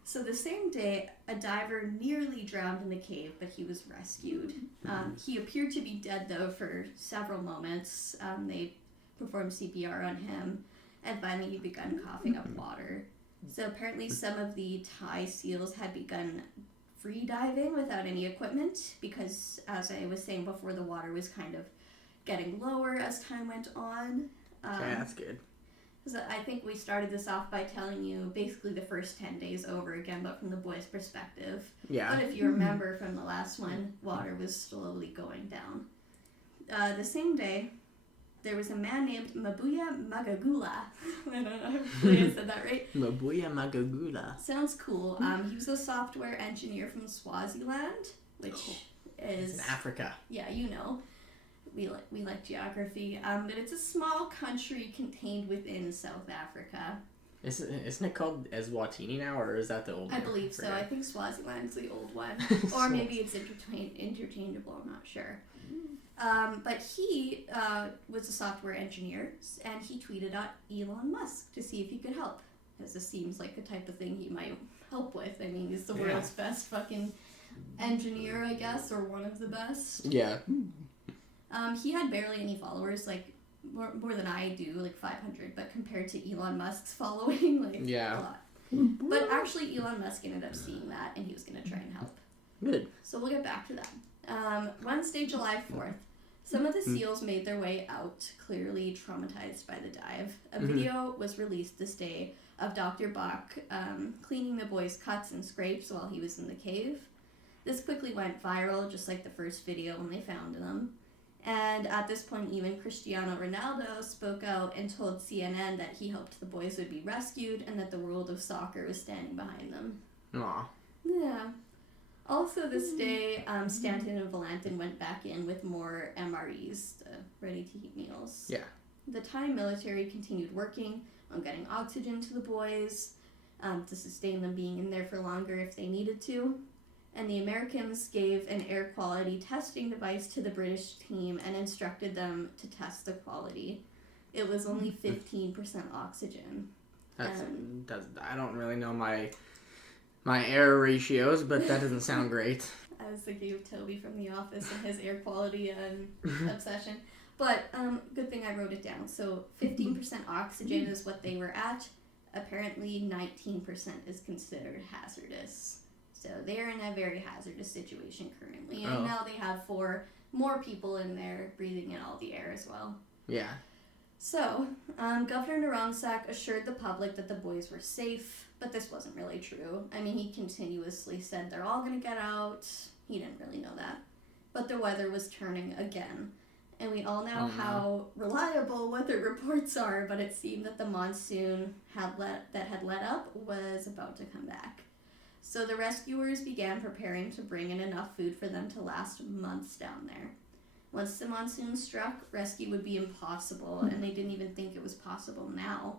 So the same day, a diver nearly drowned in the cave, but he was rescued. He appeared to be dead, though, for several moments. They performed CPR on him, and finally he began coughing up water. So apparently some of the Thai SEALs had begun free diving without any equipment, because, as I was saying before, the water was kind of getting lower as time went on. Okay, that's good. So I think we started this off by telling you basically the first 10 days over again, but from the boys' perspective. Yeah. But if you remember from the last one, water was slowly going down. The same day, there was a man named Mabuya Magagula. I don't know if I said that right. Mabuya Magagula. Sounds cool. He was a software engineer from Swaziland, which is... It's in Africa. Yeah, you know. We like geography, but it's a small country contained within South Africa. Isn't it called Eswatini now, or is that the old one? I believe so. I think Swaziland's the old one. Or maybe it's interchangeable, I'm not sure. But he was a software engineer, and he tweeted at Elon Musk to see if he could help, because this seems like the type of thing he might help with. I mean, he's the world's best fucking engineer, I guess, or one of the best. Yeah. He had barely any followers, like more than I do, like 500, but compared to Elon Musk's following, like a lot. But actually, Elon Musk ended up seeing that, and he was going to try and help. Good. So we'll get back to that. Wednesday, July 4th, some of the SEALs made their way out, clearly traumatized by the dive. A video was released this day of Dr. Bach cleaning the boys' cuts and scrapes while he was in the cave. This quickly went viral, just like the first video when they found them. And at this point, even Cristiano Ronaldo spoke out and told CNN that he hoped the boys would be rescued and that the world of soccer was standing behind them. Aw. Yeah. Also this day, Stanton and Blanton went back in with more MREs, ready-to-eat meals. Yeah. The Thai military continued working on getting oxygen to the boys to sustain them being in there for longer if they needed to. And the Americans gave an air quality testing device to the British team and instructed them to test the quality. It was only 15% oxygen. I don't really know my air ratios, but that doesn't sound great. I was thinking of Toby from The Office and his air quality obsession. But good thing I wrote it down. So 15% oxygen is what they were at. Apparently 19% is considered hazardous. So they're in a very hazardous situation currently. And now they have 4 more people in there breathing in all the air as well. Yeah. So, Governor Naronsak assured the public that the boys were safe, but this wasn't really true. I mean, he continuously said they're all going to get out. He didn't really know that. But the weather was turning again. And we all know how reliable weather reports are, but it seemed that the monsoon that had let up was about to come back. So the rescuers began preparing to bring in enough food for them to last months down there. Once the monsoon struck, rescue would be impossible, and they didn't even think it was possible now.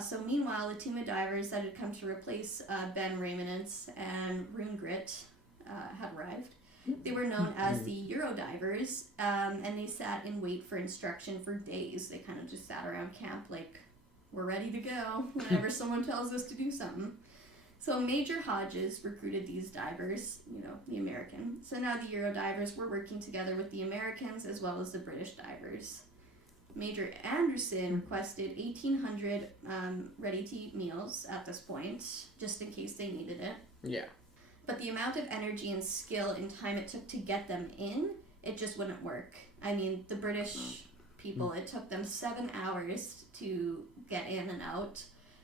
So meanwhile, the team of divers that had come to replace Ben Raymonitz and Rune Grit had arrived. They were known as the Eurodivers, and they sat in wait for instruction for days. They kind of just sat around camp like, we're ready to go whenever someone tells us to do something. So Major Hodges recruited these divers, the American. So now the Euro divers were working together with the Americans as well as the British divers. Major Anderson requested 1,800 ready-to-eat meals at this point, just in case they needed it. Yeah. But the amount of energy and skill and time it took to get them in, it just wouldn't work. I mean, the British people, it took them 7 hours to get in and out,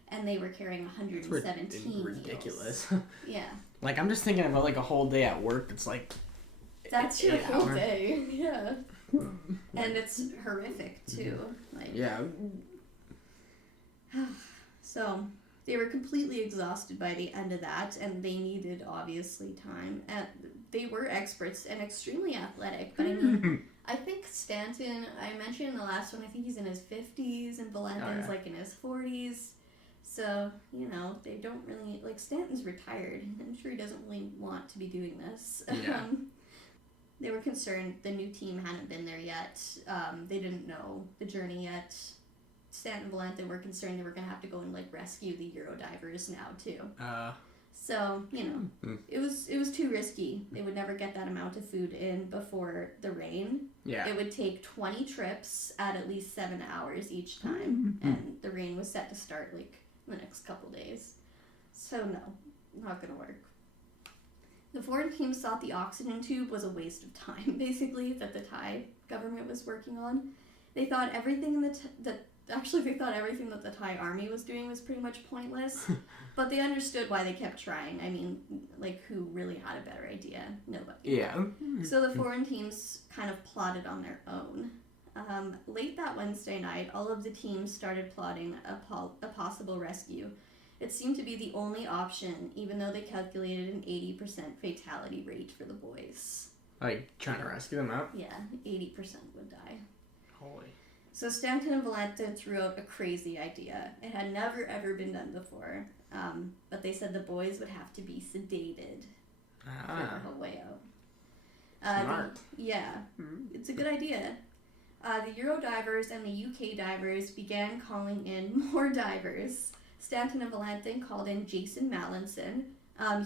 and they were carrying 117 ridiculous. meals. Yeah. Like, I'm just thinking about, like, a whole day at work that's, like... That's your whole day. Yeah. And it's horrific, too. Like, yeah. So, they were completely exhausted by the end of that, and they needed, obviously, time. And they were experts and extremely athletic, but I mean... I think Stanton, I mentioned in the last one, I think he's in his 50s, and Valentin's like in his 40s. So, you know, they don't really, like, Stanton's retired. I'm sure he doesn't really want to be doing this. Yeah. They were concerned the new team hadn't been there yet. They didn't know the journey yet. Stanton and Valentin were concerned they were going to have to go and, like, rescue the Euro divers now, too. So, you know, it was too risky. They would never get that amount of food in before the rain. Yeah. It would take 20 trips at least 7 hours each time. And the rain was set to start, like, the next couple days. So, no, not going to work. The foreign teams thought the oxygen tube was a waste of time, basically, that the Thai government was working on. They thought everything they thought everything that the Thai army was doing was pretty much pointless, but they understood why they kept trying. I mean, like, who really had a better idea? Nobody. Yeah. So the foreign teams kind of plotted on their own. Late that Wednesday night, all of the teams started plotting a possible rescue. It seemed to be the only option, even though they calculated an 80% fatality rate for the boys. Like, trying to rescue them out? Yeah, 80% would die. Holy. So Stanton and Valentin threw out a crazy idea. It had never, ever been done before. But they said the boys would have to be sedated for the whole way out. Smart. It's a good idea. The Euro divers and the UK divers began calling in more divers. Stanton and Valentin called in Jason Mallinson.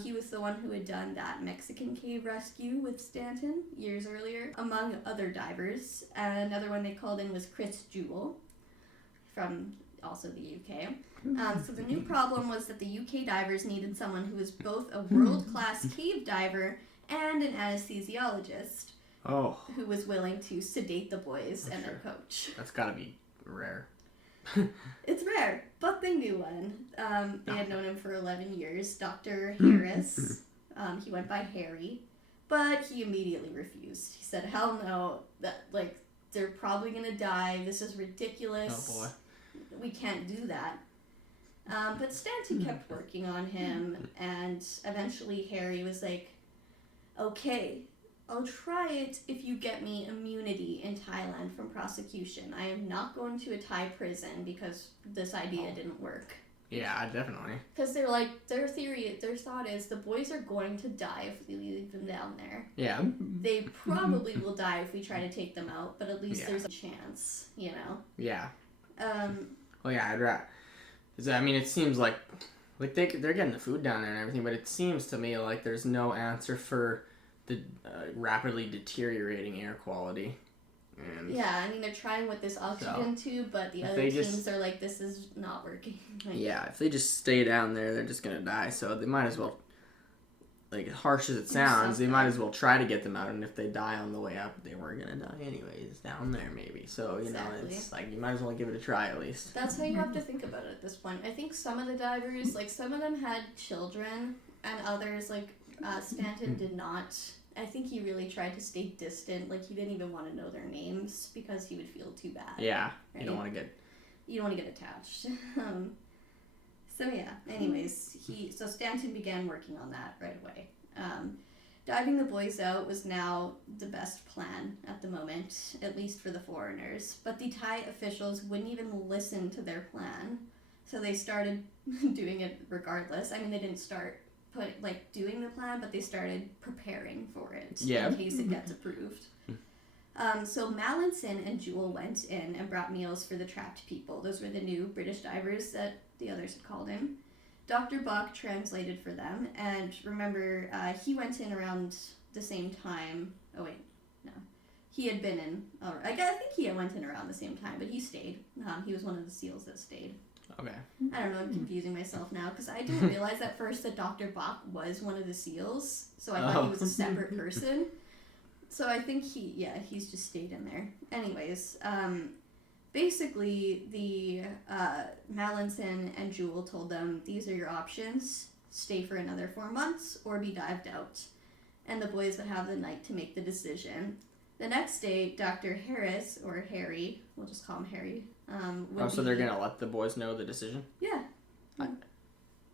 He was the one who had done that Mexican cave rescue with Stanton years earlier, among other divers. Another one they called in was Chris Jewell from also the UK. So the new problem was that the UK divers needed someone who was both a world-class cave diver and an anesthesiologist who was willing to sedate the boys and their coach. That's gotta be rare. It's rare, but they knew one. They had known him for 11 years, Dr. Harris. He went by Harry, but he immediately refused. He said, hell no, that, like, they're probably gonna die, this is ridiculous. Oh boy. We can't do that. But Stanton kept working on him, and eventually Harry was like, okay, I'll try it if you get me immunity in Thailand from prosecution. I am not going to a Thai prison because this idea didn't work. Yeah, definitely. Because they're like, their thought is the boys are going to die if we leave them down there. Yeah. They probably will die if we try to take them out, but at least there's a chance, you know? Yeah. Well, yeah, I'd rather. I mean, it seems like they're getting the food down there and everything, but it seems to me like there's no answer for the rapidly deteriorating air quality. And yeah, I mean, they're trying with this oxygen tube, but the other teams are like, this is not working. Like, yeah, if they just stay down there, they're just gonna die. So they might as well, like, as harsh as it sounds, they might as well try to get them out. And if they die on the way up, they were gonna die anyways down there, maybe. So, you know, it's like, you might as well give it a try at least. That's how you have to think about it at this point. I think some of the divers, like, some of them had children, and others, like, Stanton did not. I think he really tried to stay distant. Like, he didn't even want to know their names because he would feel too bad. Yeah, right? You don't want to get attached. So yeah, anyways, so Stanton began working on that right away. Diving the boys out was now the best plan at the moment, at least for the foreigners. But the Thai officials wouldn't even listen to their plan, so they started doing it regardless. I mean, they didn't start doing the plan, but they started preparing for it in case it gets approved. So Mallinson and Jewell went in and brought meals for the trapped people. Those were the new British divers that the others had called in. Dr. Buck translated for them, and remember, he went in around the same time. Oh wait, no. He had been in, I think he went in around the same time, but he stayed. He was one of the SEALs that stayed. Okay. I don't know, I'm confusing myself now because I didn't realize at first that Dr. Bach was one of the seals, so I thought he was a separate person. So I think he's just stayed in there. Anyways, basically the Mallinson and Jewel told them, these are your options: stay for another 4 months or be dived out. And the boys would have the night to make the decision. The next day, Dr. Harris, or Harry, we'll just call him Harry, so they're gonna let the boys know the decision? Yeah.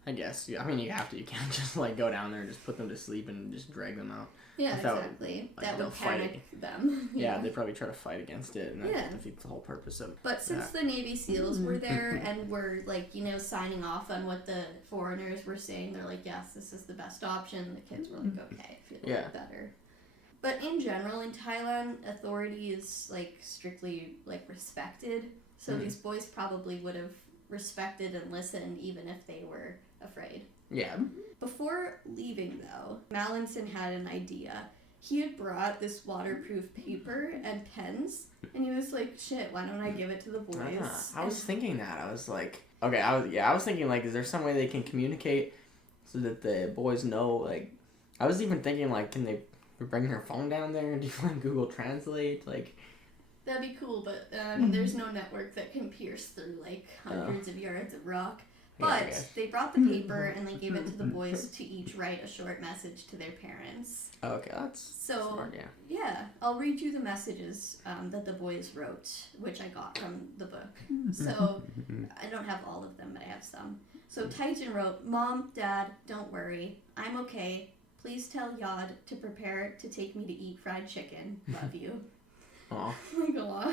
I guess. I mean, you have to. You can't just like go down there and just put them to sleep and just drag them out. Yeah, exactly. Like, that would panic them. Yeah, they'd probably try to fight against it, and that defeats the whole purpose of it. But since the Navy SEALs were there and were, like, you know, signing off on what the foreigners were saying, they're like, yes, this is the best option. The kids were like, okay, I feel a little better. But in general, in Thailand, authority is, like, strictly, like, respected. So these boys probably would have respected and listened even if they were afraid. Yeah. Before leaving, though, Mallinson had an idea. He had brought this waterproof paper and pens, and he was like, shit, why don't I give it to the boys? I was thinking that. I was like, okay, I was thinking, like, is there some way they can communicate so that the boys know, like, I was even thinking, like, can they bring their phone down there and do like Google Translate? Like, that'd be cool, but there's no network that can pierce through, like, hundreds of yards of rock. But they brought the paper and they gave it to the boys to each write a short message to their parents. Oh, okay, that's smart, yeah. I'll read you the messages that the boys wrote, which I got from the book. So I don't have all of them, but I have some. So Titan wrote, Mom, Dad, don't worry. I'm okay. Please tell Yod to prepare to take me to eat fried chicken. Love you. Aw. Like, aw.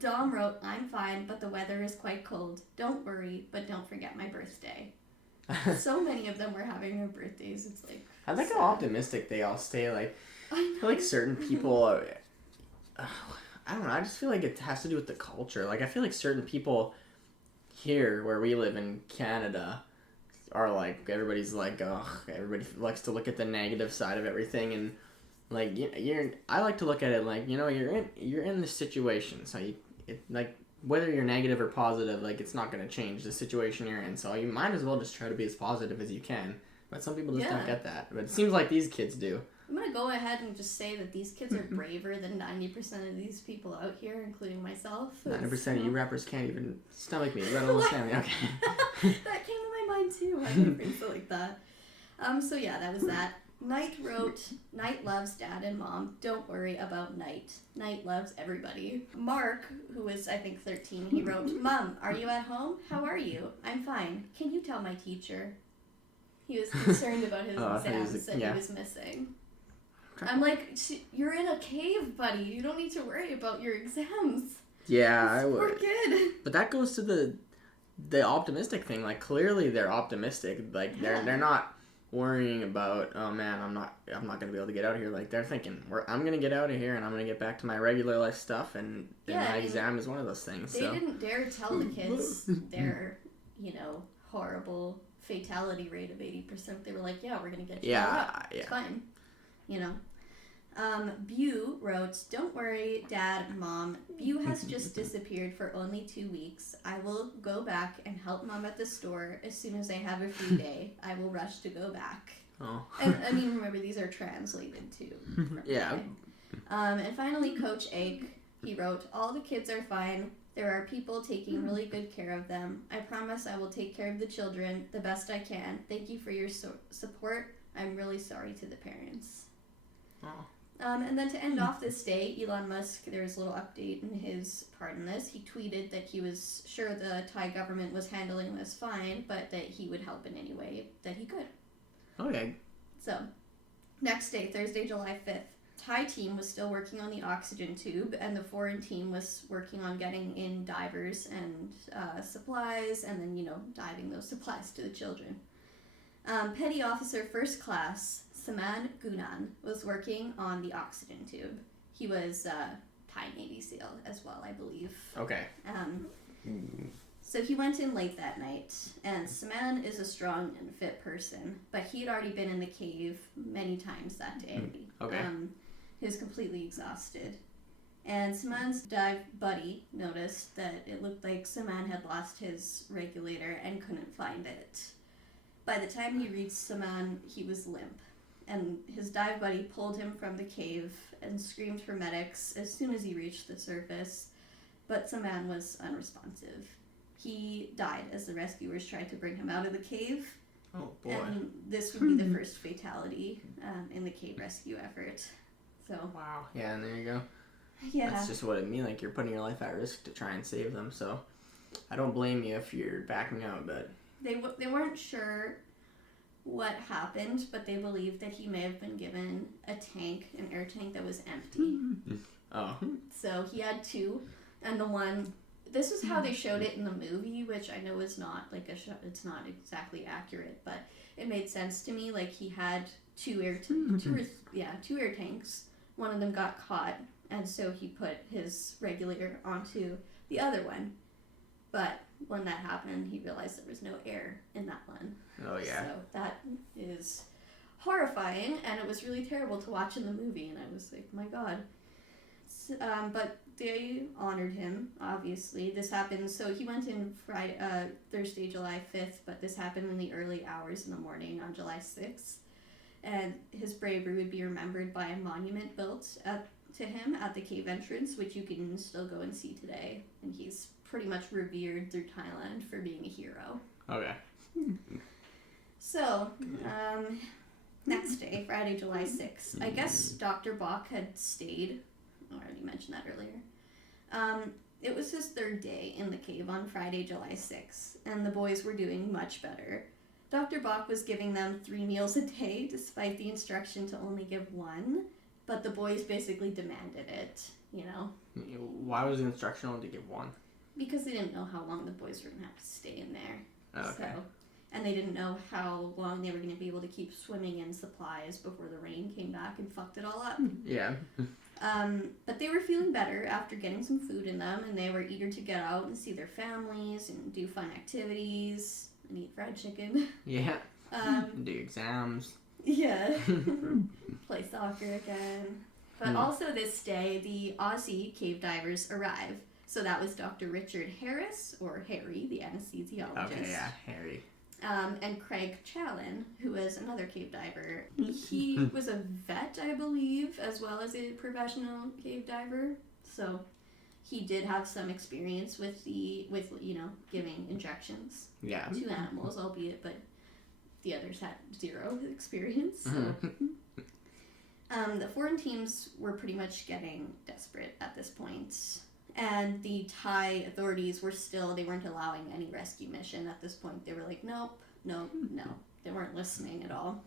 Dom wrote, I'm fine, but the weather is quite cold. Don't worry, but don't forget my birthday. So many of them were having their birthdays. It's like... I like how optimistic they all stay. Like, I feel like certain people... I don't know. I just feel like it has to do with the culture. Like, I feel like certain people here, where we live in Canada, are like... Everybody's like, ugh. Everybody likes to look at the negative side of everything, and... Like, I like to look at it like, you know, you're in this situation, so like, whether you're negative or positive, like, it's not going to change the situation you're in, so you might as well just try to be as positive as you can, but some people just don't get that, but it seems like these kids do. I'm going to go ahead and just say that these kids are braver than 90% of these people out here, including myself. 90% of you rappers can't even stomach me, let alone stand me, okay. That came to my mind, too. I didn't think so like that. So yeah, that was that. Knight wrote, Knight loves Dad and Mom. Don't worry about Knight. Knight loves everybody. Mark, who is, I think, 13, he wrote, Mom, are you at home? How are you? I'm fine. Can you tell my teacher? He was concerned about his exams that he was missing. I'm like, you're in a cave, buddy. You don't need to worry about your exams. Yeah, I would. Poor kid. But that goes to the optimistic thing. Like, clearly they're optimistic. Like, they're not worrying about, oh man, I'm not gonna be able to get out of here. Like, they're thinking, I'm gonna get out of here and I'm gonna get back to my regular life stuff, and my exam is one of those things. They didn't dare tell the kids their, you know, horrible fatality rate of 80%. They were like, yeah, we're gonna get you out. It's fine, you know. Bew wrote, don't worry, Dad, Mom. Bew has just disappeared for only 2 weeks. I will go back and help Mom at the store as soon as I have a free day. I will rush to go back. Oh. And, I mean, remember, these are translated, too. Yeah. And finally, Coach Ake, he wrote, all the kids are fine. There are people taking really good care of them. I promise I will take care of the children the best I can. Thank you for your support. I'm really sorry to the parents. Oh. And then to end off this day, Elon Musk, there's a little update in his part in this. He tweeted that he was sure the Thai government was handling this fine, but that he would help in any way that he could. Okay. So, next day, Thursday, July 5th, Thai team was still working on the oxygen tube, and the foreign team was working on getting in divers and supplies, and then, you know, diving those supplies to the children. Petty Officer First Class Saman Gunan was working on the oxygen tube. He was Thai Navy SEAL as well, I believe. Okay. So he went in late that night, and Saman is a strong and fit person, but he had already been in the cave many times that day. Okay. He was completely exhausted. And Saman's dive buddy noticed that it looked like Saman had lost his regulator and couldn't find it. By the time he reached Saman, he was limp, and his dive buddy pulled him from the cave and screamed for medics as soon as he reached the surface, but Saman was unresponsive. He died as the rescuers tried to bring him out of the cave. Oh, boy. And this would be the first fatality in the cave rescue effort. So. Wow. Yeah, and there you go. Yeah. That's just what it means. Like, you're putting your life at risk to try and save them. So, I don't blame you if you're backing out, but they weren't sure what happened, but they believed that he may have been given an air tank that was empty. Oh. So he had two, and the one. This is how they showed it in the movie, which I know is not like it's not exactly accurate, but it made sense to me. Like, he had two air tanks. One of them got caught, and so he put his regulator onto the other one. But when that happened, he realized there was no air in that one. Oh, yeah. So that is horrifying, and it was really terrible to watch in the movie, and I was like, my God. But they honored him, obviously. This happened, so he went in Thursday, July 5th, but this happened in the early hours in the morning on July 6th. And his bravery would be remembered by a monument built to him at the cave entrance, which you can still go and see today. And he's pretty much revered through Thailand for being a hero. Okay. So, next day, Friday, July 6th, I guess Dr. Bach had stayed. I already mentioned that earlier. It was his third day in the cave on Friday, July 6th, and the boys were doing much better. Dr. Bach was giving them 3 meals a day, despite the instruction to only give 1, but the boys basically demanded it, you know. Why was the instruction only to give 1? Because they didn't know how long the boys were going to have to stay in there. Oh, okay. So, and they didn't know how long they were going to be able to keep swimming in supplies before the rain came back and fucked it all up. Yeah. But they were feeling better after getting some food in them, and they were eager to get out and see their families and do fun activities and eat fried chicken. Yeah. Do exams. Yeah. Play soccer again. But also this day, the Aussie cave divers arrive. So that was Dr. Richard Harris, or Harry, the anesthesiologist. Okay, yeah, Harry. And Craig Challen, who was another cave diver. He was a vet, I believe, as well as a professional cave diver. So he did have some experience with giving injections to animals, albeit, but the others had 0 experience. So. The foreign teams were pretty much getting desperate at this point. And the Thai authorities they weren't allowing any rescue mission at this point. They were like, nope. They weren't listening at all.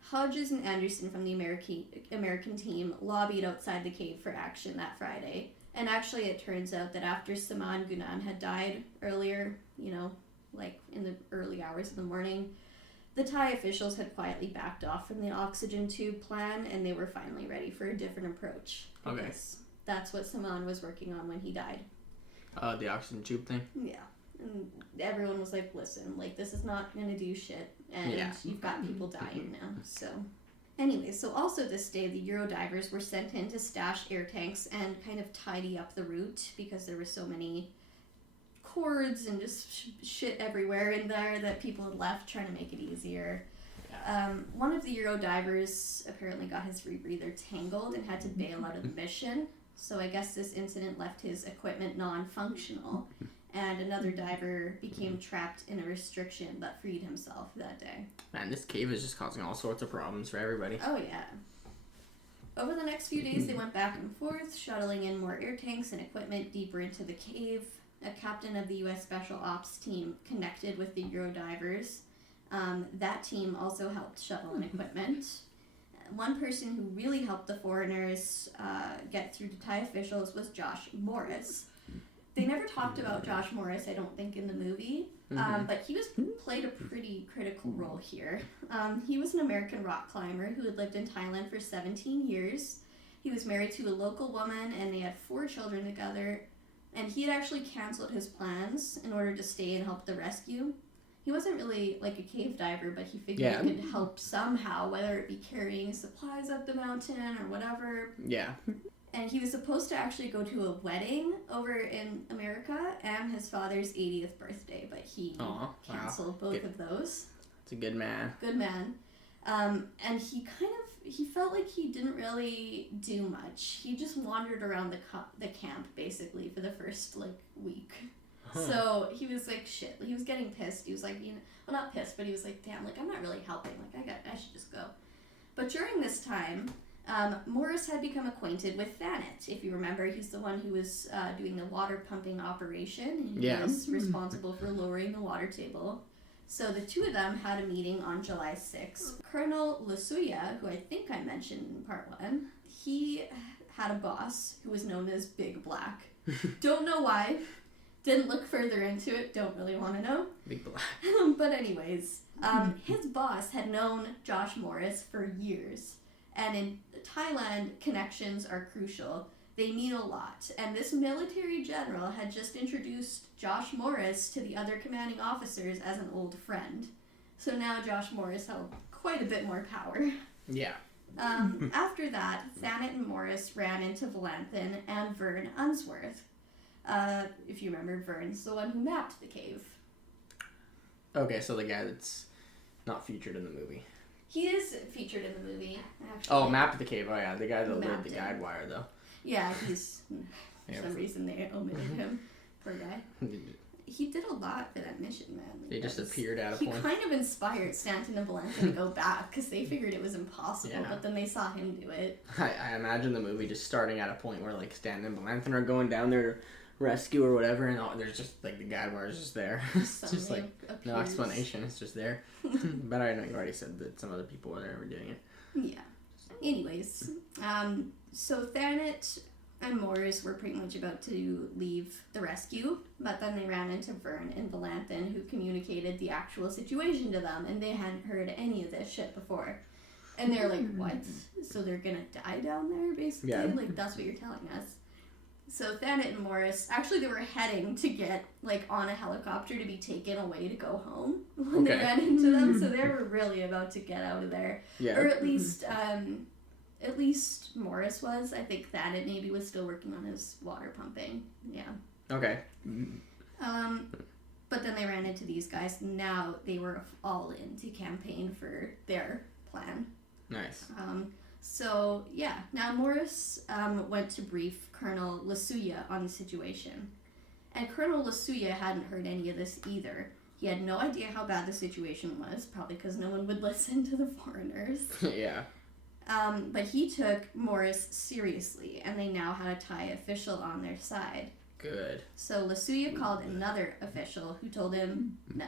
Hodges and Anderson from the American team lobbied outside the cave for action that Friday. And actually it turns out that after Saman Gunan had died earlier, like in the early hours of the morning, the Thai officials had quietly backed off from the oxygen tube plan, and they were finally ready for a different approach. Okay. That's what Saman was working on when he died. The oxygen tube thing? Yeah. And everyone was like, listen, like, this is not going to do shit. And you've got people dying now. So, anyway, so also this day, the Eurodivers were sent in to stash air tanks and kind of tidy up the route because there were so many cords and just shit everywhere in there that people had left, trying to make it easier. One of the Eurodivers apparently got his rebreather tangled and had to bail out of the mission. So I guess this incident left his equipment non-functional, and another diver became trapped in a restriction but freed himself that day. Man, this cave is just causing all sorts of problems for everybody. Oh, yeah. Over the next few days, they went back and forth, shuttling in more air tanks and equipment deeper into the cave. A captain of the U.S. Special Ops team connected with the Eurodivers. That team also helped shuttle in equipment. One person who really helped the foreigners get through to Thai officials was Josh Morris. They never talked about Josh Morris, I don't think, in the movie, but he played a pretty critical role here. He was an American rock climber who had lived in Thailand for 17 years. He was married to a local woman, and they had 4 children together, and he had actually canceled his plans in order to stay and help the rescue. He wasn't really like a cave diver, but he figured he could help somehow, whether it be carrying supplies up the mountain or whatever. Yeah. And he was supposed to actually go to a wedding over in America and his father's 80th birthday, but he canceled both of those. It's a good man. Good man. And he felt like he didn't really do much. He just wandered around the camp, basically, for the first, week. Huh. So he was like, shit. He was getting pissed. He was like, well, not pissed, but he was like, damn, I'm not really helping. I should just go. But during this time, Morris had become acquainted with Thanet. If you remember, he's the one who was doing the water pumping operation. And he was responsible for lowering the water table. So the two of them had a meeting on July 6th. Colonel Lasuya, who I think I mentioned in part 1, he had a boss who was known as Big Black. Don't know why. Didn't look further into it. Don't really want to know. Big Black. But anyways, his boss had known Josh Morris for years. And in Thailand, connections are crucial. They mean a lot. And this military general had just introduced Josh Morris to the other commanding officers as an old friend. So now Josh Morris held quite a bit more power. Yeah. After that, Thanet and Morris ran into Valanthan and Vern Unsworth. If you remember, Vern's the one who mapped the cave. Okay, so the guy that's not featured in the movie. He is featured in the movie, actually. Oh, mapped the cave. Oh, yeah. The guy that lit the guide wire, though. Yeah, he's... For some reason, they omitted him. Poor guy. He did a lot for that mission, man. They just appeared at a point. He kind of inspired Stanton and Valentine to go back, because they figured it was impossible, but then they saw him do it. I imagine the movie just starting at a point where, Stanton and Valentine are going down there to rescue or whatever, and there's just, the guide wire is just there. It's just, no explanation. It's just there. But I know you already said that some other people were there were doing it. Yeah. Anyways, so Thanet and Morris were pretty much about to leave the rescue, but then they ran into Vern and Valanthan, who communicated the actual situation to them, and they hadn't heard any of this shit before. And they're like, what? So they're gonna die down there, basically? Yeah. That's what you're telling us. So Thanet and Morris, actually they were heading to get, on a helicopter to be taken away to go home when they ran into them, so they were really about to get out of there. Yeah. Or at least Morris was. I think Thanet maybe was still working on his water pumping. Yeah. Okay. But then they ran into these guys. Now they were all in to campaign for their plan. Nice. So, yeah. Now Morris went to brief Colonel Lasuya on the situation. And Colonel Lasuya hadn't heard any of this either. He had no idea how bad the situation was, probably because no one would listen to the foreigners. Yeah. But he took Morris seriously, and they now had a Thai official on their side. Good. So Lasuya called another official who told him no.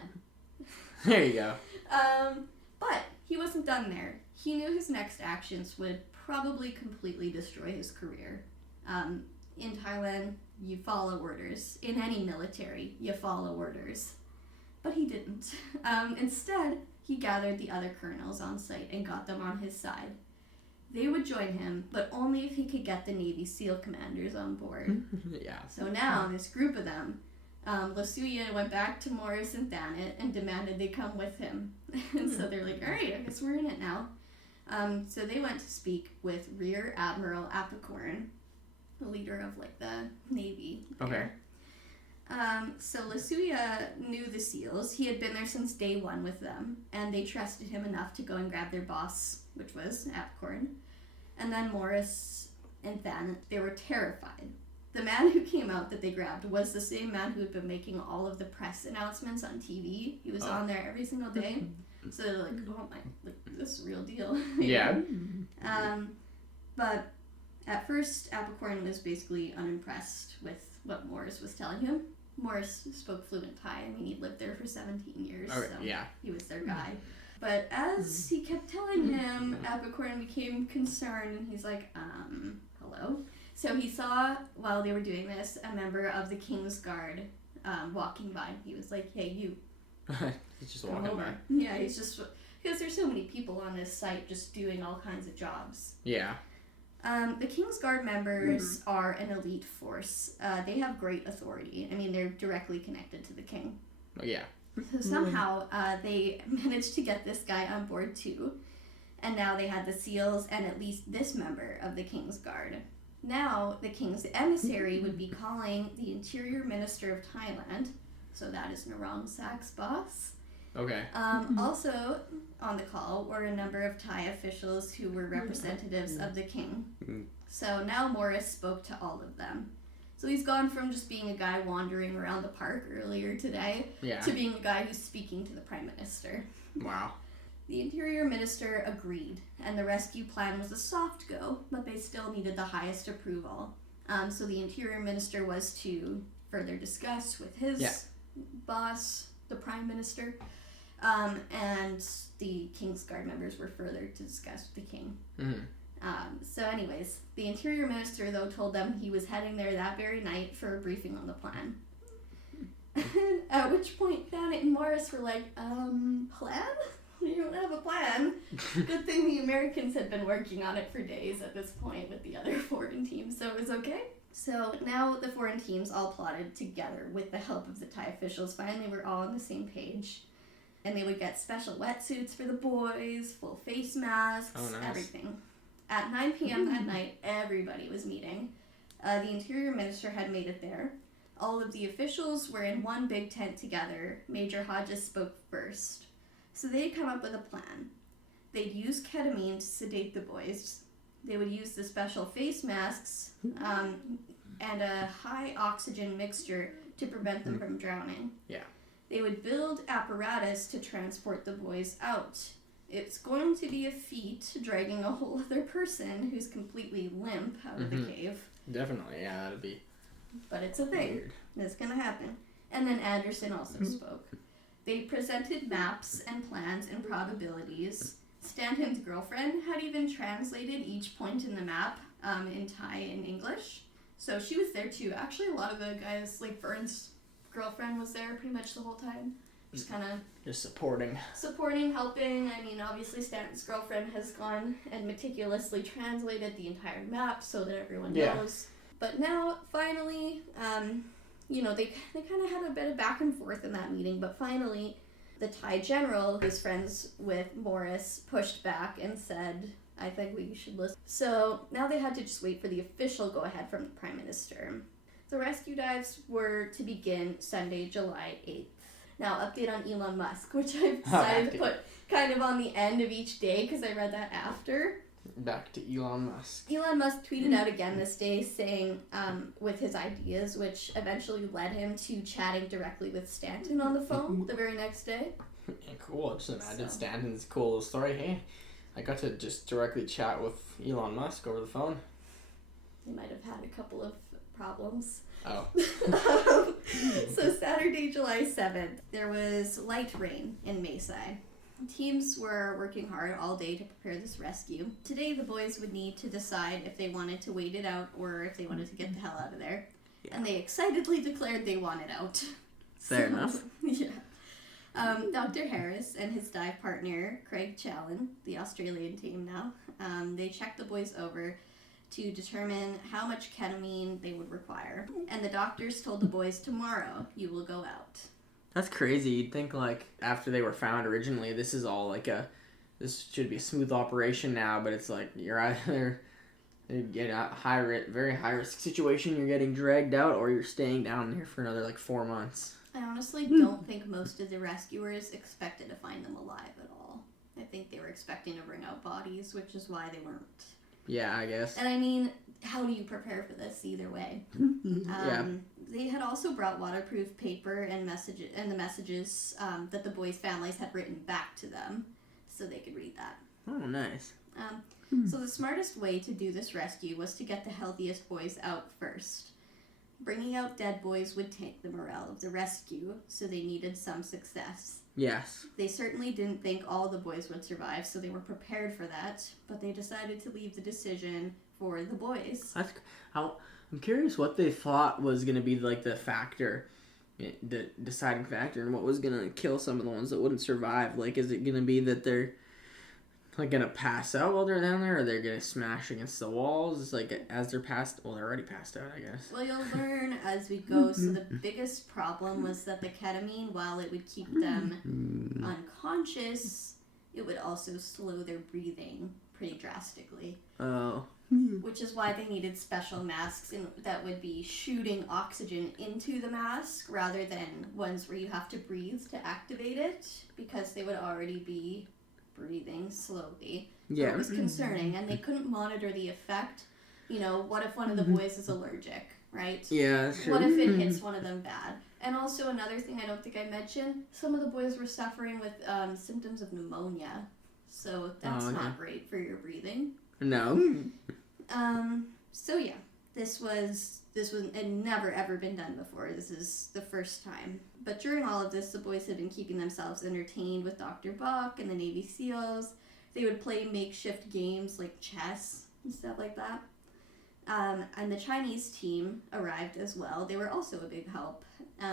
There you go. But he wasn't done there. He knew his next actions would probably completely destroy his career. In Thailand, you follow orders. In any military, you follow orders. But he didn't. Instead, he gathered the other colonels on site and got them on his side. They would join him, but only if he could get the Navy SEAL commanders on board. Yeah. So now, this group of them, Lasuya went back to Morris and Thanet and demanded they come with him. And so they're like, all right, I guess we're in it now. So they went to speak with Rear Admiral Apicorn, the leader of the Navy. Okay. So Lasuya knew the SEALs. He had been there since day one with them, and they trusted him enough to go and grab their boss, which was Apicorn. And then Morris and Thanet, they were terrified. The man who came out that they grabbed was the same man who had been making all of the press announcements on TV. He was on there every single day. So they're like, oh my, this is a real deal. Yeah. But at first, Apicorn was basically unimpressed with what Morris was telling him. Morris spoke fluent Thai. I mean, he'd lived there for 17 years, so he was their guy. But as he kept telling him, Apicorn became concerned, and he's like, hello? So he saw, while they were doing this, a member of the King's Guard walking by. He was like, hey, you. He's just walking by. Yeah, he's just, because there's so many people on this site just doing all kinds of jobs. Yeah. The King's Guard members are an elite force. They have great authority. I mean, they're directly connected to the king. Yeah. So somehow they managed to get this guy on board too. And now they had the SEALs and at least this member of the King's Guard. Now, the king's emissary would be calling the interior minister of Thailand, so that is Narong Sak's boss. Okay. Also on the call were a number of Thai officials who were representatives of the king. So now Morris spoke to all of them. So he's gone from just being a guy wandering around the park earlier today to being a guy who's speaking to the prime minister. Wow. The interior minister agreed, and the rescue plan was a soft go, but they still needed the highest approval. So the interior minister was to further discuss with his boss, the prime minister, and the king's guard members were further to discuss with the king. So anyways, the interior minister, though, told them he was heading there that very night for a briefing on the plan. At which point Janet and Morris were like, plan? You don't have a plan. Good thing the Americans had been working on it for days at this point with the other foreign teams, so it was okay. So now the foreign teams all plotted together with the help of the Thai officials. Finally, we're all on the same page. And they would get special wetsuits for the boys, full face masks, everything. At 9 p.m. that night, everybody was meeting. The interior minister had made it there. All of the officials were in one big tent together. Major Hodges spoke first. So they'd come up with a plan. They'd use ketamine to sedate the boys. They would use the special face masks and a high oxygen mixture to prevent them from drowning. Yeah. They would build apparatus to transport the boys out. It's going to be a feat dragging a whole other person who's completely limp out of the cave. Definitely, yeah, that'd be. But it's a thing. Weird. It's gonna happen. And then Anderson also spoke. They presented maps and plans and probabilities. Stanton's girlfriend had even translated each point in the map in Thai and English. So she was there too. Actually, a lot of the guys, like Vern's girlfriend was there pretty much the whole time. Just kind of... Just supporting. Supporting, helping. I mean, obviously Stanton's girlfriend has gone and meticulously translated the entire map so that everyone knows. But now, finally... they kind of had a bit of back and forth in that meeting, but finally the Thai general, who's friends with Morris, pushed back and said, I think we should listen. So now they had to just wait for the official go-ahead from the prime minister. The rescue dives were to begin Sunday, July 8th. Now, update on Elon Musk, which I've decided to put kind of on the end of each day because I read that after. Back to Elon Musk. Elon Musk tweeted out again this day saying, with his ideas, which eventually led him to chatting directly with Stanton on the phone the very next day. Yeah, cool. Just imagine Stanton's cool little story. Hey, I got to just directly chat with Elon Musk over the phone. They might have had a couple of problems. Oh. So Saturday, July 7th, there was light rain in Mayside. Teams were working hard all day to prepare this rescue. Today, the boys would need to decide if they wanted to wait it out or if they wanted to get the hell out of there. Yeah. And they excitedly declared they wanted out. Fair enough. Yeah. Dr. Harris and his dive partner, Craig Challen, the Australian team now, they checked the boys over to determine how much ketamine they would require. And the doctors told the boys, tomorrow you will go out. That's crazy. You'd think, like, after they were found originally, this is all like this should be a smooth operation now, but it's like you're either in a very high risk situation, you're getting dragged out, or you're staying down here for another, 4 months. I honestly don't think most of the rescuers expected to find them alive at all. I think they were expecting to bring out bodies, which is why they weren't. Yeah, I guess. And I mean, how do you prepare for this either way? They had also brought waterproof paper and the messages that the boys' families had written back to them, so they could read that. Oh, nice. So the smartest way to do this rescue was to get the healthiest boys out first. Bringing out dead boys would tank the morale of the rescue, so they needed some success. Yes. They certainly didn't think all the boys would survive, so they were prepared for that, but they decided to leave the decision for the boys. I'm curious what they thought was going to be, the factor, the deciding factor, and what was going to kill some of the ones that wouldn't survive. Is it going to be that they're going to pass out while they're down there, or they're going to smash against the walls? As they're they're already passed out, I guess. Well, you'll learn as we go. So the biggest problem was that the ketamine, while it would keep them unconscious, it would also slow their breathing pretty drastically. Oh. which is why they needed special masks that would be shooting oxygen into the mask rather than ones where you have to breathe to activate it, because they would already be breathing slowly. So it was concerning, and they couldn't monitor the effect. You know, what if one of the boys is allergic, right? Yeah, that's true. What if it hits one of them bad? And also another thing I don't think I mentioned, some of the boys were suffering with symptoms of pneumonia. So that's not great for your breathing. No. So yeah, this had never ever been done before. This is the first time. But during all of this, the boys had been keeping themselves entertained with Dr. Buck and the Navy SEALs. They would play makeshift games like chess and stuff like that. And the Chinese team arrived as well. They were also a big help.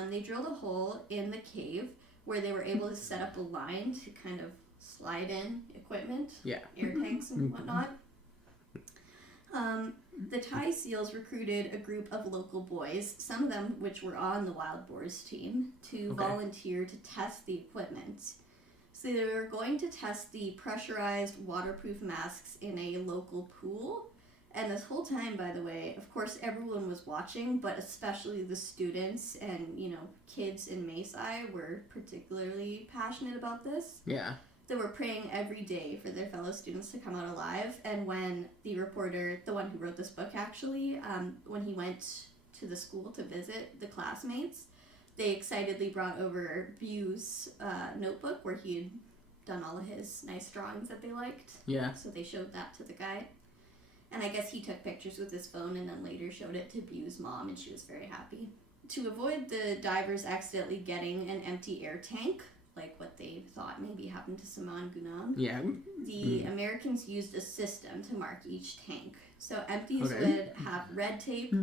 They drilled a hole in the cave where they were able to set up a line to kind of slide in equipment, air tanks and whatnot. The Thai SEALs recruited a group of local boys, some of them which were on the Wild Boars team, to volunteer to test the equipment. So they were going to test the pressurized waterproof masks in a local pool. And this whole time, by the way, of course, everyone was watching, but especially the students and, kids in Maysai were particularly passionate about this. Yeah. They were praying every day for their fellow students to come out alive. And when the reporter, the one who wrote this book actually, when he went to the school to visit the classmates, they excitedly brought over Bu's notebook where he had done all of his nice drawings that they liked. Yeah. So they showed that to the guy. And I guess he took pictures with his phone and then later showed it to Bu's mom, and she was very happy. To avoid the divers accidentally getting an empty air tank, like what they thought maybe happened to Saman Gunam, the Americans used a system to mark each tank. So empties would have red tape,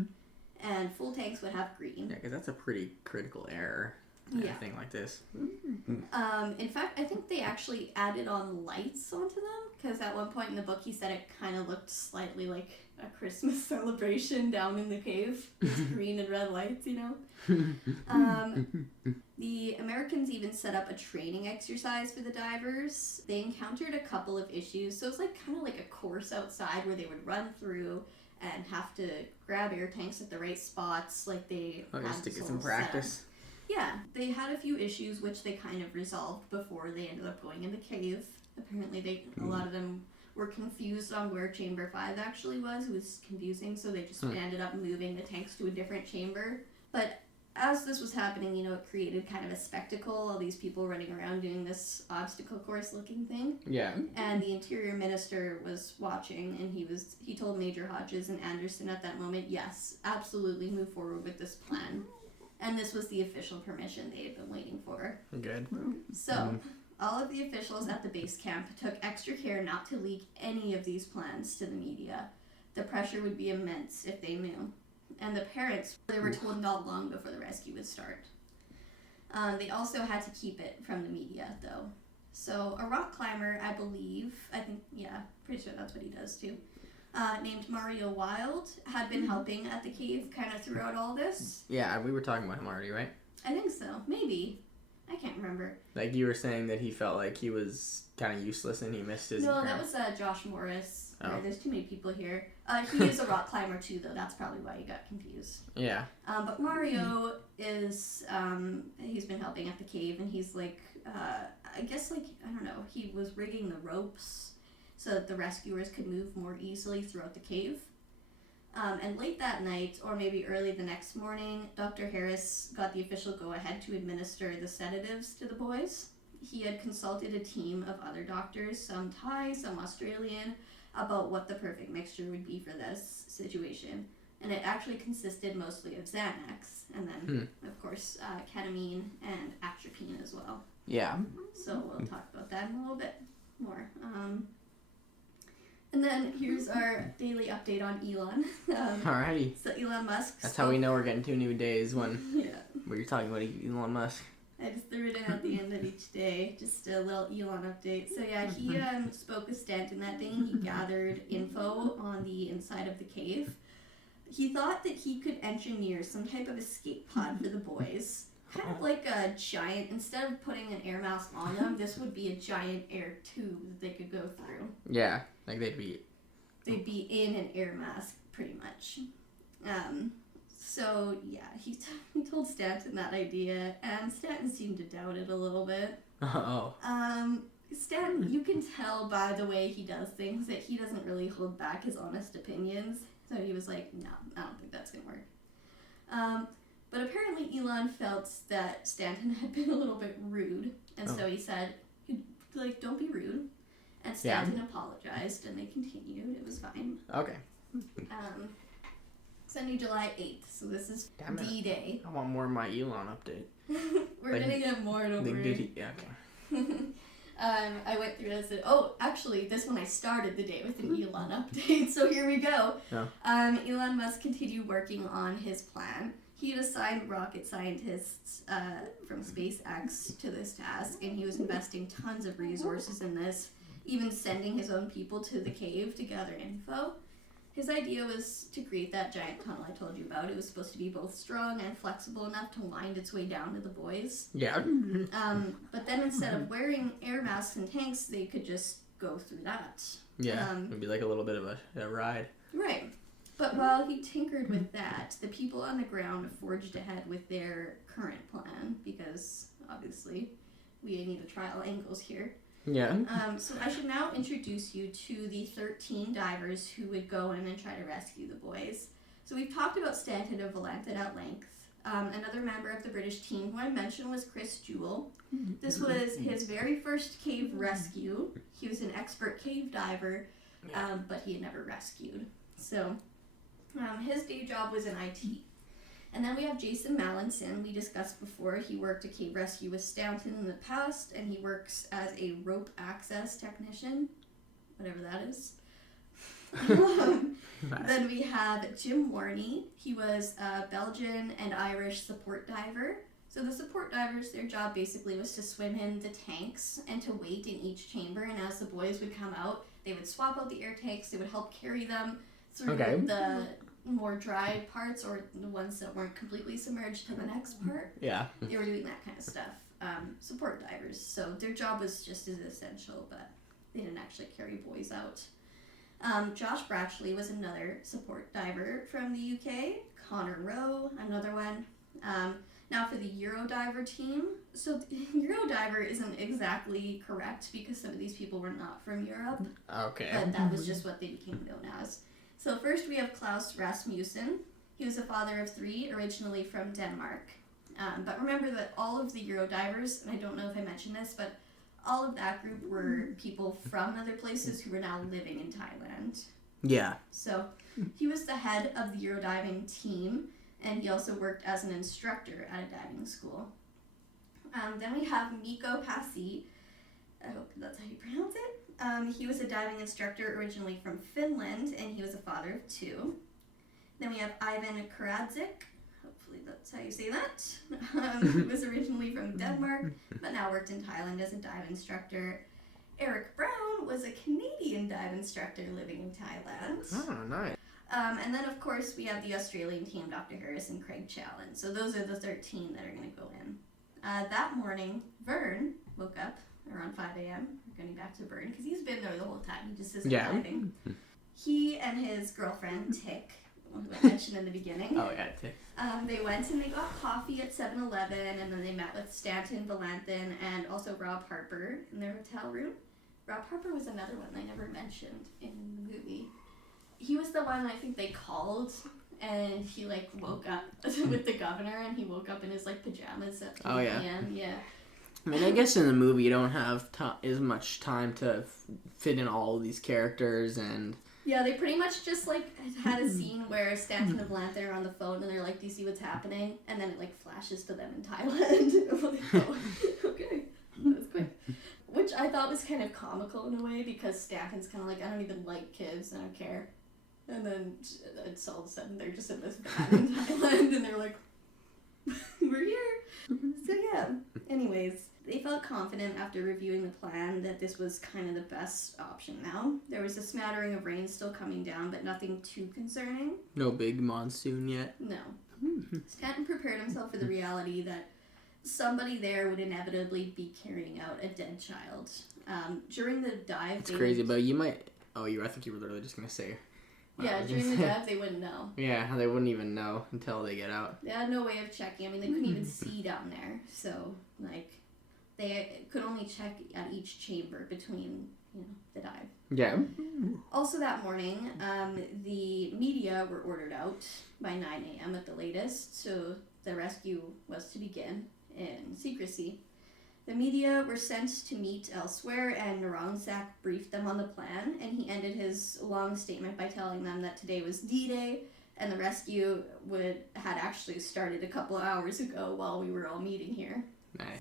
and full tanks would have green. Yeah, because that's a pretty critical error. A thing like this. In fact, I think they actually added on lights onto them, because at one point in the book he said it kind of looked slightly like a Christmas celebration down in the cave. Green and red lights, The Americans even set up a training exercise for the divers. They encountered a couple of issues, so it was kind of like a course outside where they would run through and have to grab air tanks at the right spots, like they just to get some practice. Yeah, they had a few issues which they kind of resolved before they ended up going in the cave. Apparently a lot of them were confused on where Chamber 5 actually was. It was confusing, so they just ended up moving the tanks to a different chamber. But as this was happening, it created kind of a spectacle, all these people running around doing this obstacle course looking thing. Yeah. And the Interior Minister was watching, and he told Major Hodges and Anderson at that moment, yes, absolutely move forward with this plan. And this was the official permission they had been waiting for. Good. So, all of the officials at the base camp took extra care not to leak any of these plans to the media. The pressure would be immense if they knew. And the parents, they were told not long before the rescue would start. They also had to keep it from the media, though. So, a rock climber, pretty sure that's what he does too, named Mario Wild, had been helping at the cave kind of throughout all this. Yeah, we were talking about him already, right? I think so. Maybe. I can't remember. Like you were saying that he felt like he was kind of useless and he missed his... No, that was Josh Morris. Oh. There's too many people here. He is a rock climber too, though. That's probably why you got confused. Yeah. But Mario is... he's been helping at the cave, and he's he was rigging the ropes so that the rescuers could move more easily throughout the cave. And late that night, or maybe early the next morning, Dr. Harris got the official go-ahead to administer the sedatives to the boys. He had consulted a team of other doctors, some Thai, some Australian, about what the perfect mixture would be for this situation. And it actually consisted mostly of Xanax, and then, of course, ketamine and atropine as well. Yeah. So we'll talk about that in a little bit more. And then here's our daily update on Elon. Alrighty. So Elon Musk. That's how we know we're getting 2 new days when you're talking about Elon Musk. I just threw it in at the end of each day, just a little Elon update. So yeah, he spoke with Stent in that thing. He gathered info on the inside of the cave. He thought that he could engineer some type of escape pod for the boys. Kind of like a giant, instead of putting an air mask on them, this would be a giant air tube that they could go through. Yeah, like they'd be they'd be in an air mask, pretty much. So, yeah, he told Stanton that idea, and Stanton seemed to doubt it a little bit. Oh. Stanton, you can tell by the way he does things that he doesn't really hold back his honest opinions. So he was like, no, I don't think that's going to work. But apparently Elon felt that Stanton had been a little bit rude. And so he said, like, don't be rude. And Stanton apologized, and they continued. It was fine. Okay. Sunday, July 8th. So this is D-Day. I want more of my Elon update. We're going to get more, don't worry. Yeah, okay. I went through this. Actually, this one I started the day with an Elon update. So here we go. Oh. Elon Musk continued working on his plan. He had assigned rocket scientists from SpaceX to this task, and he was investing tons of resources in this, even sending his own people to the cave to gather info. His idea was to create that giant tunnel I told you about. It was supposed to be both strong and flexible enough to wind its way down to the boys. Yeah. But then instead of wearing air masks and tanks, they could just go through that. Yeah, it'd be like a little bit of a ride. Right. But while he tinkered with that, the people on the ground forged ahead with their current plan, because obviously we need to try all angles here. Yeah. So I should now introduce you to the 13 divers who would go in and try to rescue the boys. So we've talked about Stanton and Valentin at length. Another member of the British team who I mentioned was Chris Jewell. This was his very first cave rescue. He was an expert cave diver, but he had never rescued. So his day job was in IT. And then we have Jason Mallinson. We discussed before, he worked a cave rescue with Stanton in the past, and he works as a rope access technician, whatever that is. Then we have Jim Warney. He was a Belgian and Irish support diver. So the support divers, their job basically was to swim in the tanks and to wait in each chamber, and as the boys would come out, they would swap out the air tanks, they would help carry them through the more dry parts, or the ones that weren't completely submerged, to the next part. Yeah. They were doing that kind of stuff. Support divers. So their job was just as essential, but they didn't actually carry boys out. Josh Brachley was another support diver from the UK. Connor Rowe, another one. Now for the Eurodiver team. So Eurodiver isn't exactly correct because some of these people were not from Europe. Okay. But that was just what they became known as. So first we have Klaus Rasmussen. He was a father of 3, originally from Denmark. But remember that all of the Eurodivers, and I don't know if I mentioned this, but all of that group were people from other places who were now living in Thailand. Yeah. So he was the head of the Eurodiving team, and he also worked as an instructor at a diving school. Then we have Mikko Pasi. I hope that's how you pronounce it. He was a diving instructor originally from Finland, and he was a father of 2. Then we have Ivan Karadzik. Hopefully that's how you say that. He was originally from Denmark, but now worked in Thailand as a dive instructor. Eric Brown was a Canadian dive instructor living in Thailand. Oh, nice. And then, of course, we have the Australian team, Dr. Harris and Craig Challen. So those are the 13 that are going to go in. That morning, Vern woke up around 5 a.m. We're getting back to Vern because he's been there the whole time. He just isn't diving. He and his girlfriend, Tick, who I mentioned in the beginning. Oh, yeah, Tick. They went and they got coffee at 7-Eleven, and then they met with Stanton, Valentin, and also Rob Harper in their hotel room. Rob Harper was another one I never mentioned in the movie. He was the one I think they called, and he woke up with the governor, and he woke up in his pajamas at 3 p.m. Yeah. I mean, I guess in the movie you don't have as much time to fit in all of these characters and... Yeah, they pretty much just had a scene where Stanton and Valentin are on the phone, and they're like, "Do you see what's happening?" And then it flashes to them in Thailand. Oh, okay, that was quick. Which I thought was kind of comical in a way, because Stanton's kind of I don't even like kids, I don't care. And then it's all of a sudden they're just in this van in Thailand, and they're like, "We're here." So yeah. Anyways, they felt confident after reviewing the plan that this was kind of the best option now. There was a smattering of rain still coming down, but nothing too concerning. No big monsoon yet? No. Stanton prepared himself for the reality that somebody there would inevitably be carrying out a dead child. During the dive... It's crazy, but you might... I think you were literally just going to say. Yeah, during the dive, they wouldn't know. Yeah, they wouldn't even know until they get out. They had no way of checking. I mean, they couldn't even see down there. So, like, they could only check at each chamber between, the dive. Yeah. Also that morning, the media were ordered out by 9 a.m. at the latest, so the rescue was to begin in secrecy. The media were sent to meet elsewhere, and Narongsak briefed them on the plan, and he ended his long statement by telling them that today was D-Day, and the rescue had actually started a couple of hours ago while we were all meeting here. Nice.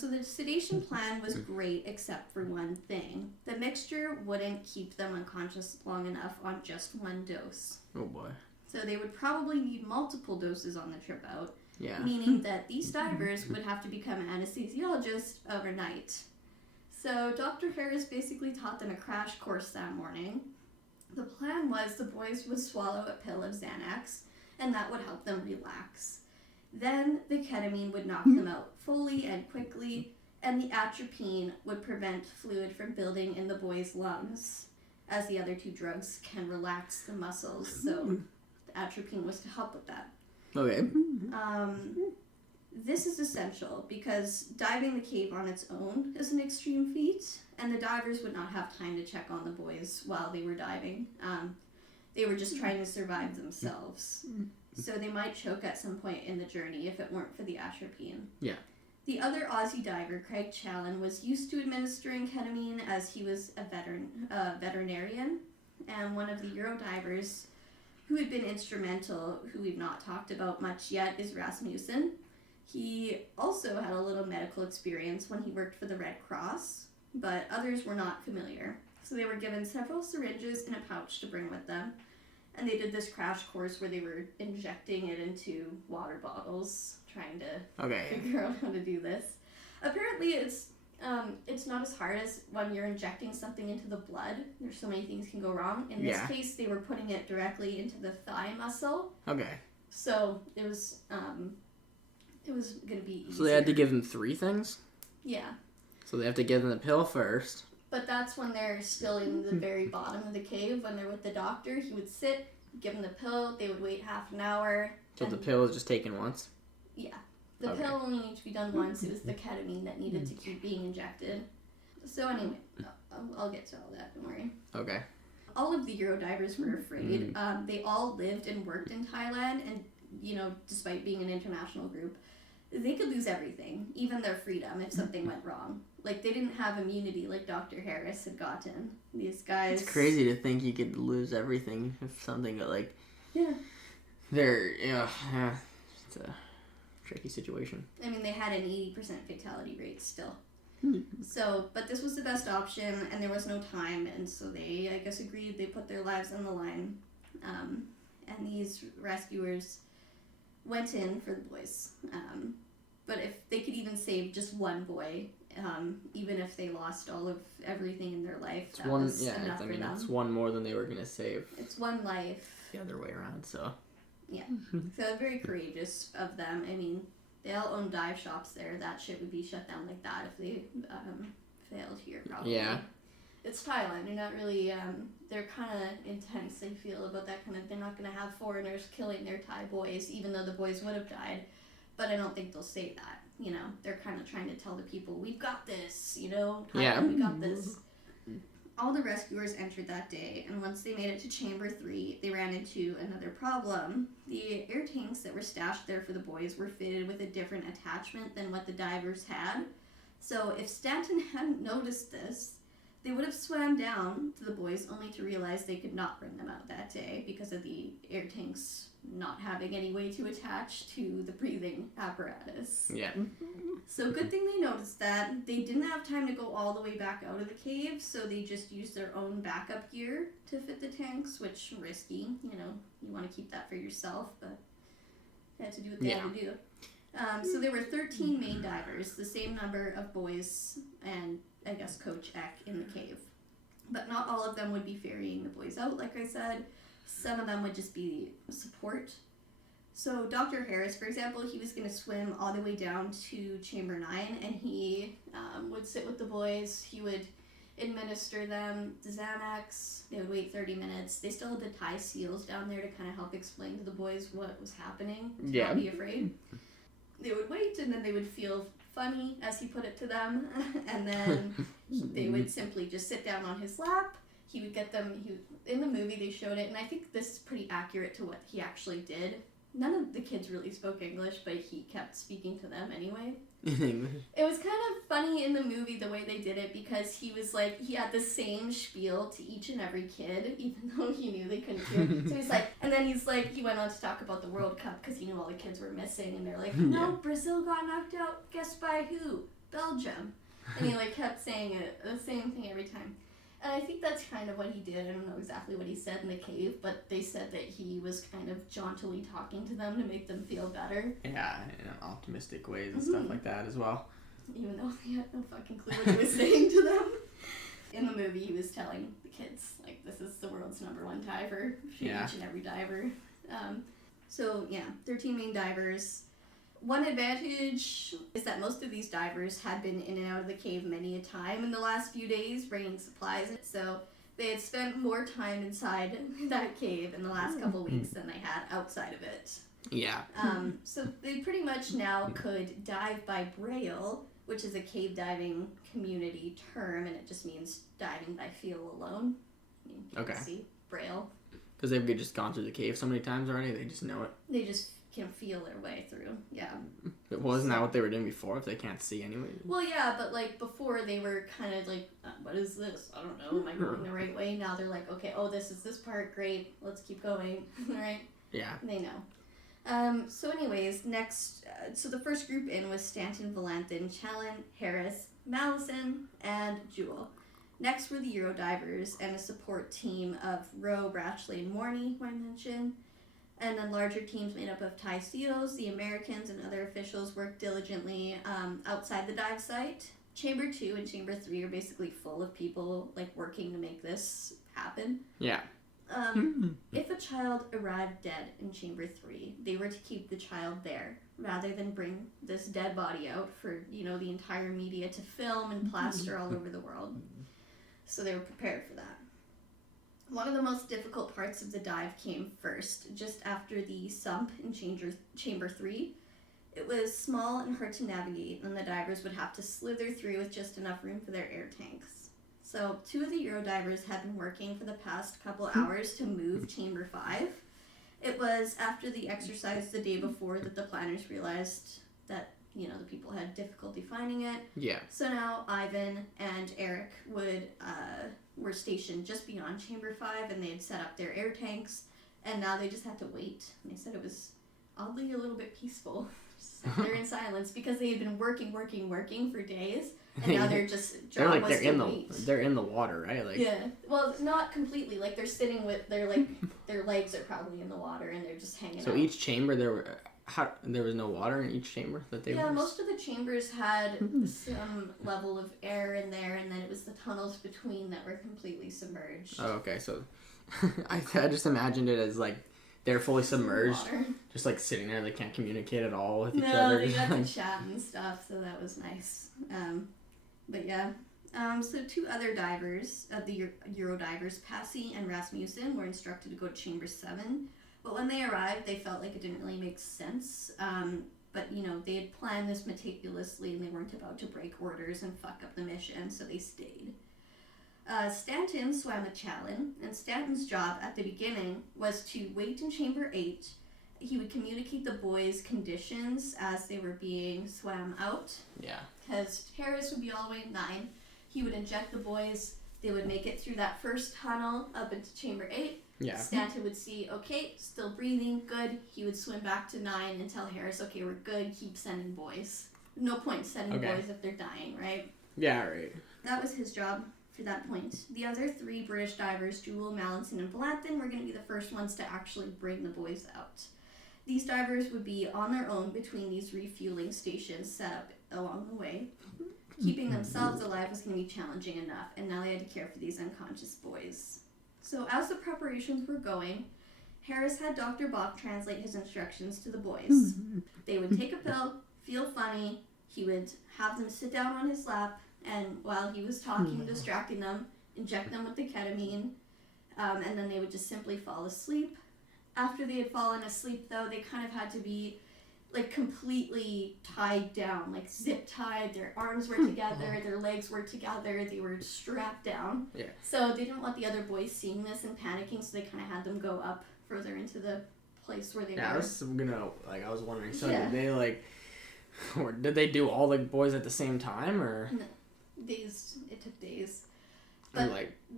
So the sedation plan was great, except for one thing. The mixture wouldn't keep them unconscious long enough on just one dose. Oh boy. So they would probably need multiple doses on the trip out. Yeah. Meaning that these divers would have to become anesthesiologists overnight. So Dr. Harris basically taught them a crash course that morning. The plan was the boys would swallow a pill of Xanax, and that would help them relax. Then the ketamine would knock them out fully and quickly, and the atropine would prevent fluid from building in the boys' lungs, as the other two drugs can relax the muscles. So the atropine was to help with that. Okay. This is essential because diving the cave on its own is an extreme feat, and the divers would not have time to check on the boys while they were diving. They were just trying to survive themselves. So they might choke at some point in the journey if it weren't for the atropine. Yeah. The other Aussie diver, Craig Challen, was used to administering ketamine as he was a veterinarian, and one of the Euro divers who had been instrumental, who we've not talked about much yet, is Rasmussen. He also had a little medical experience when he worked for the Red Cross, but others were not familiar. So they were given several syringes in a pouch to bring with them, and they did this crash course where they were injecting it into water bottles, trying to figure out how to do this. Apparently it's not as hard as when you're injecting something into the blood. There's so many things can go wrong. In this case, they were putting it directly into the thigh muscle. Okay. So it was going to be easier. So they had to give them 3 things? Yeah. So they have to give them the pill first. But that's when they're still in the very bottom of the cave. When they're with the doctor, he would sit, give them the pill. They would wait half an hour. So the pill is just taken once? Yeah. The pill only needed to be done once. It was the ketamine that needed to keep being injected. So anyway, I'll get to all that. Don't worry. Okay. All of the Euro divers were afraid. They all lived and worked in Thailand, and despite being an international group, they could lose everything, even their freedom, if something went wrong. Like, they didn't have immunity like Dr. Harris had gotten. These guys... It's crazy to think you could lose everything if something like... Yeah. It's a tricky situation. I mean, they had an 80% fatality rate still. So, but this was the best option, and there was no time, and so they, I guess, agreed. They put their lives on the line. And these rescuers went in for the boys. But if they could even save just one boy, even if they lost all of everything in their life, was enough for them. It's one more than they were going to save. It's one life. The other way around, so. Yeah. So very courageous of them. I mean, they all own dive shops there. That shit would be shut down like that if they failed here, probably. Yeah. It's Thailand. They're not really, they're kind of intense, they feel, about that kind of, they're not going to have foreigners killing their Thai boys, even though the boys would have died. But I don't think they'll say that, They're kind of trying to tell the people, we've got this, Thailand, we got this. All the rescuers entered that day, and once they made it to Chamber 3, they ran into another problem. The air tanks that were stashed there for the boys were fitted with a different attachment than what the divers had. So if Stanton hadn't noticed this, they would have swam down to the boys only to realize they could not bring them out that day because of the air tanks not having any way to attach to the breathing apparatus. Yeah. So good thing they noticed that. They didn't have time to go all the way back out of the cave, so they just used their own backup gear to fit the tanks, which risky. You want to keep that for yourself, but they had to do what they had to do. So there were 13 main divers, the same number of boys and, I guess, Coach Eck in the cave. But not all of them would be ferrying the boys out, like I said. Some of them would just be support. So Dr. Harris, for example, he was going to swim all the way down to Chamber 9, and he would sit with the boys. He would administer them the Xanax. They would wait 30 minutes. They still had to tie seals down there to kind of help explain to the boys what was happening, to not be afraid. They would wait, and then they would feel funny, as he put it to them, and then they would simply just sit down on his lap. He would get them, in the movie they showed it, and I think this is pretty accurate to what he actually did. None of the kids really spoke English, but he kept speaking to them anyway. In English? It was kind of funny in the movie the way they did it, because he was like, he had the same spiel to each and every kid, even though he knew they couldn't hear. So he's like, and then he's like, he went on to talk about the World Cup, because he knew all the kids were missing, and they're like, no, Brazil got knocked out, guess by who? Belgium. And he like kept saying it, the same thing every time. And I think that's kind of what he did. I don't know exactly what he said in the cave, but they said that he was kind of jauntily talking to them to make them feel better. Yeah, in optimistic ways and stuff like that as well. Even though he had no fucking clue what he was saying to them. In the movie, he was telling the kids, like, this is the world's #1 diver. Shoot each and every diver. 13 main divers. One advantage is that most of these divers had been in and out of the cave many a time in the last few days, bringing supplies. So they had spent more time inside that cave in the last couple weeks than they had outside of it. Yeah. So they pretty much now could dive by braille, which is a cave diving community term, and it just means diving by feel alone. You can see braille. Because they've just gone through the cave so many times already, they just know it. They just can feel their way through, yeah. But wasn't that what they were doing before, if they can't see anyway? Well, yeah, but like before they were kind of like, what is this? I don't know, am I going the right way? Now they're like, okay, this is this part, great, let's keep going, right? Yeah. They know. So anyways, next, so the first group in was Stanton, Valentin, Challen, Harris, Mallison, and Jewel. Next were the Eurodivers and a support team of Rowe, Brachley, and Morney, who I mentioned. And then larger teams made up of Thai SEALs, the Americans, and other officials worked diligently outside the dive site. Chamber 2 and Chamber 3 are basically full of people like working to make this happen. Yeah. If a child arrived dead in Chamber 3, they were to keep the child there rather than bring this dead body out for, the entire media to film and plaster all over the world. So they were prepared for that. One of the most difficult parts of the dive came first, just after the sump in Chamber 3. It was small and hard to navigate, and the divers would have to slither through with just enough room for their air tanks. So 2 of the Eurodivers had been working for the past couple hours to move Chamber 5. It was after the exercise the day before that the planners realized that, the people had difficulty finding it. Yeah. So now Ivan and Eric were stationed just beyond Chamber 5, and they had set up their air tanks, and now they just had to wait. And they said it was oddly a little bit peaceful. Just sat there in silence because they had been working for days, and now they're just they're in the water, right? Like yeah. Well, not completely. Like they're sitting with their legs are probably in the water, and they're just hanging out. So each chamber there was no water in each chamber that they were... Most of the chambers had some level of air in there, and then it was the tunnels between that were completely submerged. Oh, okay. So I just imagined it as like they're fully submerged, just like sitting there. They can't communicate at all with each other. No, they got to chat and stuff, so that was nice. But yeah. So 2 other divers of the Eurodivers, Passy and Rasmussen, were instructed to go to Chamber 7. But when they arrived, they felt like it didn't really make sense. But, they had planned this meticulously, and they weren't about to break orders and fuck up the mission, so they stayed. Stanton swam with Challen, and Stanton's job at the beginning was to wait in Chamber 8. He would communicate the boys' conditions as they were being swam out. Yeah. Because Harris would be all the way at 9. He would inject the boys. They would make it through that first tunnel up into Chamber 8. Yeah. Stanton would see, okay, still breathing, good. He would swim back to 9 and tell Harris, okay, we're good, keep sending boys. No point sending boys if they're dying, right? Yeah, right. That was his job for that point. The other 3 British divers, Jewel, Mallinson, and Valentin, were going to be the first ones to actually bring the boys out. These divers would be on their own between these refueling stations set up along the way. Keeping themselves alive was going to be challenging enough, and now they had to care for these unconscious boys. So as the preparations were going, Harris had Dr. Bach translate his instructions to the boys. They would take a pill, feel funny, he would have them sit down on his lap, and while he was talking, distracting them, inject them with the ketamine, and then they would just simply fall asleep. After they had fallen asleep, though, they kind of had to be like completely tied down, like zip tied. Their arms were together, their legs were together, they were strapped down. Yeah. So they didn't want the other boys seeing this and panicking, so they kind of had them go up further into the place where they were. I was wondering, so did they or did they do all the boys at the same time, or? No, it took days. But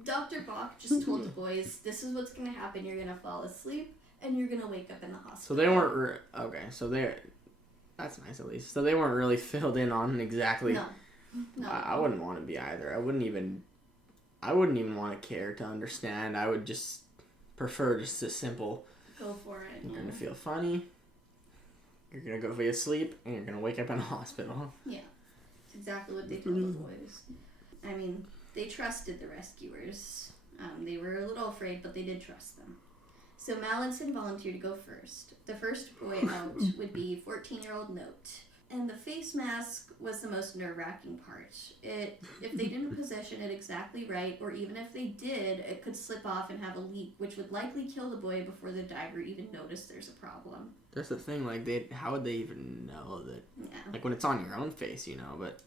Dr. Bach just told the boys, this is what's going to happen, you're going to fall asleep, and you're going to wake up in the hospital. So they weren't, that's nice at least. So they weren't really filled in on exactly. No. I wouldn't want to be either. I wouldn't even want to care to understand. I would just prefer just a simple. Go for it. You're going to feel funny. You're going to go be asleep, and you're going to wake up in a hospital. Yeah. It's exactly what they told the boys. I mean, they trusted the rescuers. They were a little afraid, but they did trust them. So Mallinson volunteered to go first. The first boy out would be 14-year-old Note. And the face mask was the most nerve-wracking part. If they didn't position it exactly right, or even if they did, it could slip off and have a leak, which would likely kill the boy before the diver even noticed there's a problem. That's the thing, how would they even know that? Yeah. Like when it's on your own face, but...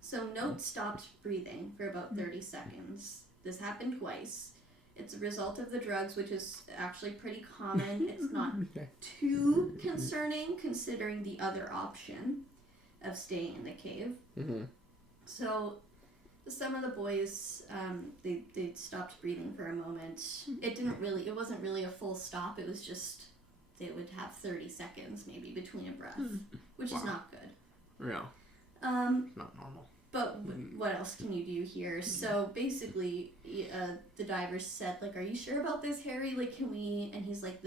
So Note stopped breathing for about 30 seconds. This happened twice. It's a result of the drugs, which is actually pretty common. It's not too concerning considering the other option of staying in the cave. Mm-hmm. So some of the boys, they stopped breathing for a moment. It wasn't really a full stop. It was just, they would have 30 seconds maybe between a breath, which is not good. Yeah. Not normal. But what else can you do here? So basically, the divers said, are you sure about this, Harry? Can we? And he's like,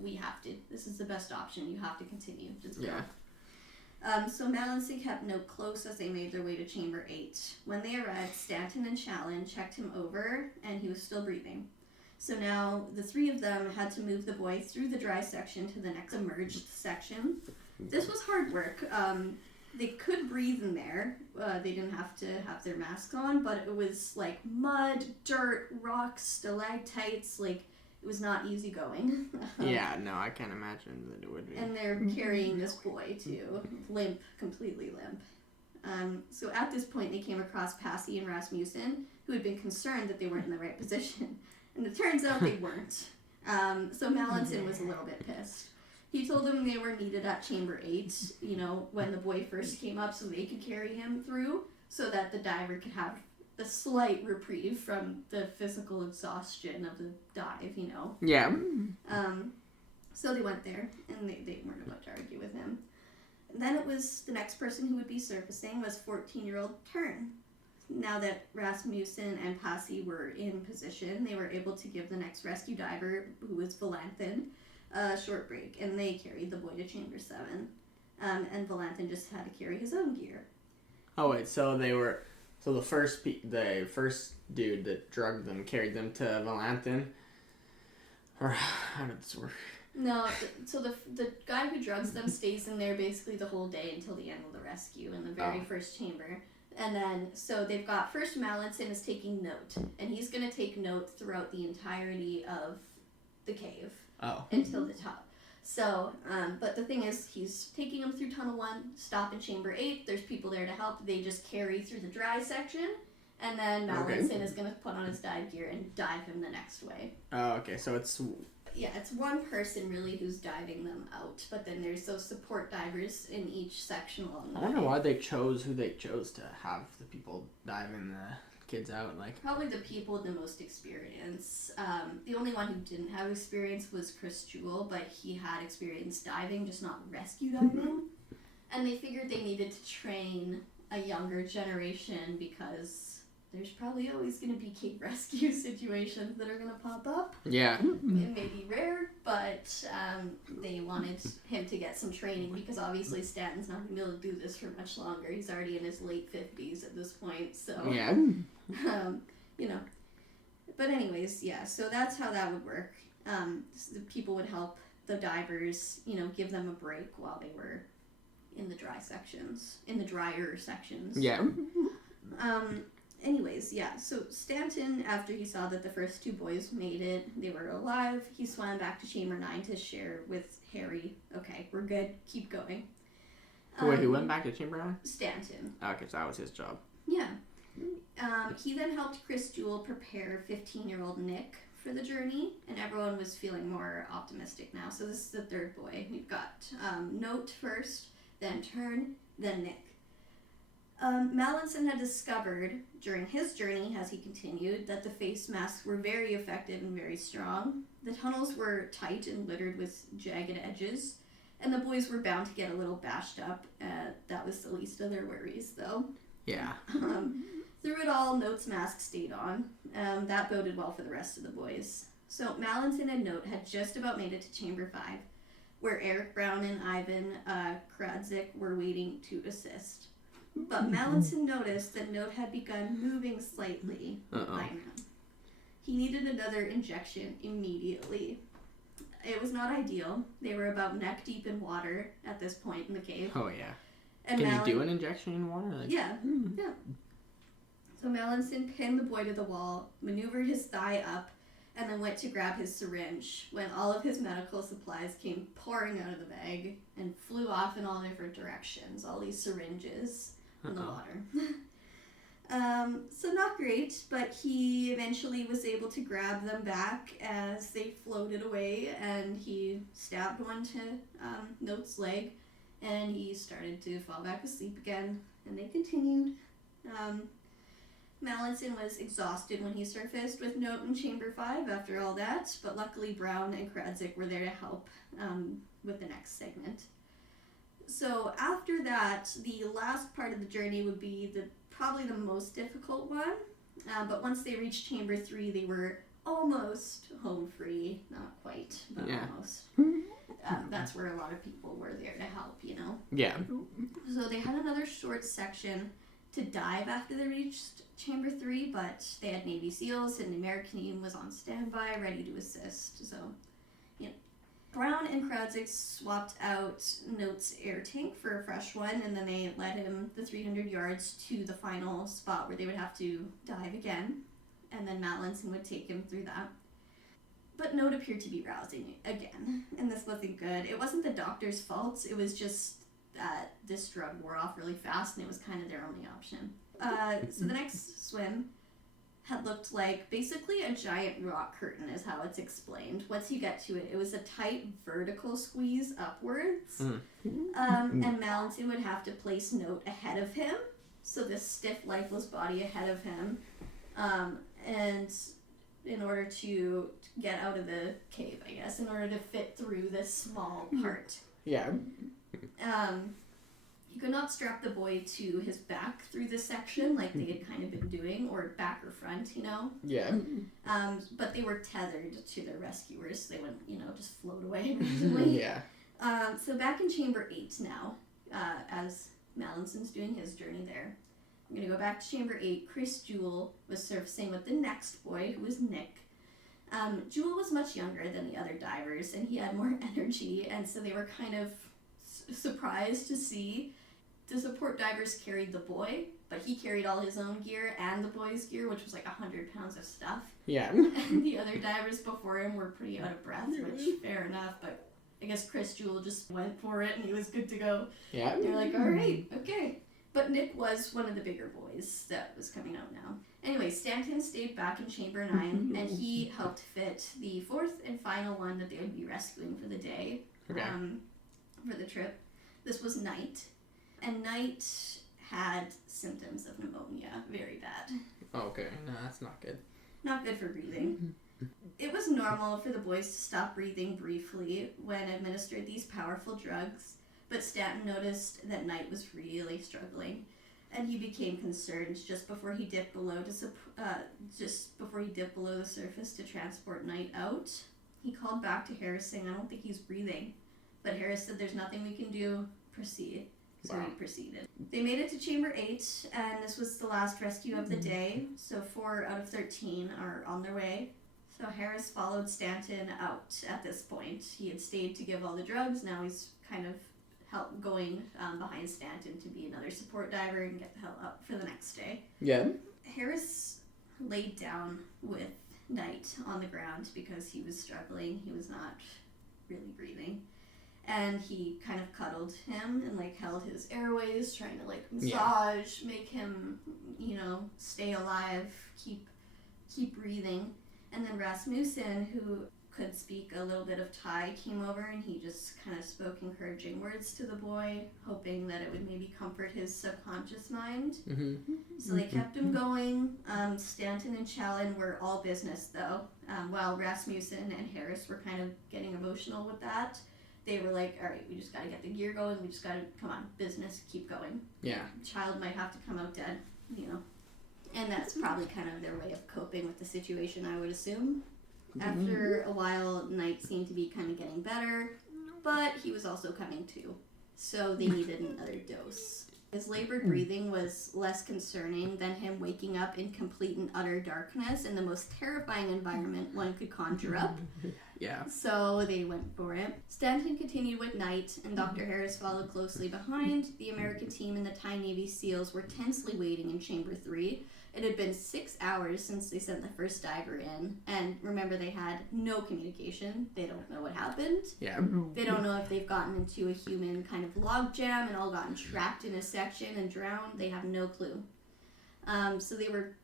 we have to. This is the best option. You have to continue. Just go. Yeah. So Mallinson kept Note close as they made their way to Chamber 8. When they arrived, Stanton and Challen checked him over, and he was still breathing. So now the three of them had to move the boy through the dry section to the next submerged section. This was hard work. They could breathe in there. They didn't have to have their masks on, but it was mud, dirt, rocks, stalactites. It was not easy going. Yeah, no, I can't imagine that it would be. And they're carrying this boy too, limp, completely limp. So at this point, they came across Passy and Rasmussen, who had been concerned that they weren't in the right position, and it turns out they weren't. So Mallinson was a little bit pissed. He told them they were needed at Chamber 8, when the boy first came up, so they could carry him through, so that the diver could have a slight reprieve from the physical exhaustion of the dive, Yeah. So they went there, and they weren't about to argue with him. And then it was the next person who would be surfacing was 14-year-old Tern. Now that Rasmussen and Passy were in position, they were able to give the next rescue diver, who was Valanthin, a short break, and they carried the boy to Chamber 7. And Valanthin just had to carry his own gear. Oh wait, so the first dude that drugged them carried them to Valanthin, or how did this work? No, so the guy who drugs them stays in there basically the whole day until the end of the rescue in the very first chamber. And then, so they've got, first Mallinson is taking Note, and he's going to take Note throughout the entirety of the cave. Until the top. So, but the thing is, he's taking them through Tunnel 1, stop in Chamber 8, there's people there to help, they just carry through the dry section, and then Mallinson is going to put on his dive gear and dive him the next way. Oh, okay, so it's... Yeah, it's one person really who's diving them out, but then there's those support divers in each section along the way. I wonder why they chose who they chose to have the people diving the kids out, Probably the people with the most experience. The only one who didn't have experience was Chris Jewell, but he had experience diving, just not rescue diving. And they figured they needed to train a younger generation because there's probably always going to be cave rescue situations that are going to pop up. Yeah. It may be rare, but they wanted him to get some training because obviously Stanton's not going to be able to do this for much longer. He's already in his late 50s at this point, so... Yeah. But anyways, yeah, so that's how that would work. The people would help the divers, give them a break while they were in the drier sections. Yeah. Anyways, yeah, so Stanton, after he saw that the first two boys made it, they were alive, he swam back to Chamber 9 to share with Harry. Okay, we're good, keep going. Wait, who went back to Chamber 9? Stanton. Okay, so that was his job. Yeah. He then helped Chris Jewell prepare 15-year-old Nick for the journey, and everyone was feeling more optimistic now. So this is the third boy. We've got Note first, then Turn, then Nick. Mallinson had discovered during his journey, as he continued, that the face masks were very effective and very strong. The tunnels were tight and littered with jagged edges, and the boys were bound to get a little bashed up. That was the least of their worries, though. Yeah. Through it all, Note's mask stayed on. That boded well for the rest of the boys. So Mallinson and Note had just about made it to Chamber 5, where Eric Brown and Ivan Kradzik were waiting to assist. But Mallinson noticed that Note had begun moving slightly by now. He needed another injection immediately. It was not ideal. They were about neck deep in water at this point in the cave. Oh, yeah. And Can you do an injection in water? Yeah. So Mallinson pinned the boy to the wall, maneuvered his thigh up, and then went to grab his syringe when all of his medical supplies came pouring out of the bag and flew off in all different directions, all these syringes in the water. So not great, but he eventually was able to grab them back as they floated away, and he stabbed one to Note's leg, and he started to fall back asleep again, and they continued. Mallinson was exhausted when he surfaced with Note in Chamber 5 after all that, but luckily Brown and Kradzik were there to help with the next segment. So after that, the last part of the journey would be probably the most difficult one, but once they reached Chamber 3, they were almost home free. Not quite, but almost. That's where a lot of people were there to help, you know? Yeah. So they had another short section to dive after they reached Chamber 3, but they had Navy SEALs and the American team was on standby, ready to assist. So, yeah. Brown and Kradzik swapped out Note's air tank for a fresh one, and then they led him the 300 yards to the final spot where they would have to dive again, and then Mallinson would take him through that. But Note appeared to be rousing again, and this wasn't good. It wasn't the doctor's fault, it was just that this drug wore off really fast, and it was kind of their only option. So the next swim had looked like basically a giant rock curtain is how it's explained. Once you get to it, it was a tight vertical squeeze upwards. And Mallinson would have to place Note ahead of him, so this stiff, lifeless body ahead of him, and in order to get out of the cave, I guess, in order to fit through this small part. Yeah. He could not strap the boy to his back through this section like they had kind of been doing, or back or front, you know? Yeah. But they were tethered to their rescuers, so they wouldn't, just float away randomly. Yeah. So back in Chamber 8 now, as Mallinson's doing his journey there. I'm going to go back to Chamber 8. Chris Jewell was surfacing with the next boy, who was Nick. Jewell was much younger than the other divers, and he had more energy, and so they were kind of surprised to see the support divers carried the boy, but he carried all his own gear and the boy's gear, which was like 100 pounds of stuff. Yeah. And the other divers before him were pretty out of breath, which fair enough, but I guess Chris Jewell just went for it and he was good to go. Yeah. They're like, all right, okay. But Nick was one of the bigger boys that was coming out now. Anyway, Stanton stayed back in Chamber 9, and he helped fit the fourth and final one that they would be rescuing for the day. Okay. For the trip. This was Knight, and Knight had symptoms of pneumonia, very bad. Okay, no, that's not good. Not good for breathing. It was normal for the boys to stop breathing briefly when administered these powerful drugs, but Stanton noticed that Knight was really struggling, and he became concerned just before he dipped below the surface to transport Knight out. He called back to Harris saying, "I don't think he's breathing." But Harris said, "There's nothing we can do. Proceed." So he proceeded. They made it to Chamber 8, and this was the last rescue of the day. So 4 out of 13 are on their way. So Harris followed Stanton out at this point. He had stayed to give all the drugs. Now he's kind of help going behind Stanton to be another support diver and get the hell up for the next day. Yeah. Harris laid down with Knight on the ground because he was struggling. He was not really breathing. And he kind of cuddled him and like held his airways, trying to like massage, make him, stay alive, keep breathing. And then Rasmussen, who could speak a little bit of Thai, came over and he just kind of spoke encouraging words to the boy, hoping that it would maybe comfort his subconscious mind. Mm-hmm. So they kept him going. Stanton and Challen were all business though, while Rasmussen and Harris were kind of getting emotional with that. They were like, all right, we just got to get the gear going. We just got to, come on, business, keep going. Yeah. Child might have to come out dead, And that's probably kind of their way of coping with the situation, I would assume. After a while, Knight seemed to be kind of getting better, but he was also coming to. So they needed another dose. His labored breathing was less concerning than him waking up in complete and utter darkness in the most terrifying environment one could conjure up. Yeah. So they went for it. Stanton continued with Knight, and Dr. Harris followed closely behind. The American team and the Thai Navy SEALs were tensely waiting in Chamber 3. It had been 6 hours since they sent the first diver in, and remember, they had no communication. They don't know what happened. Yeah. They don't know if they've gotten into a human kind of log jam and all gotten trapped in a section and drowned. They have no clue. So they were,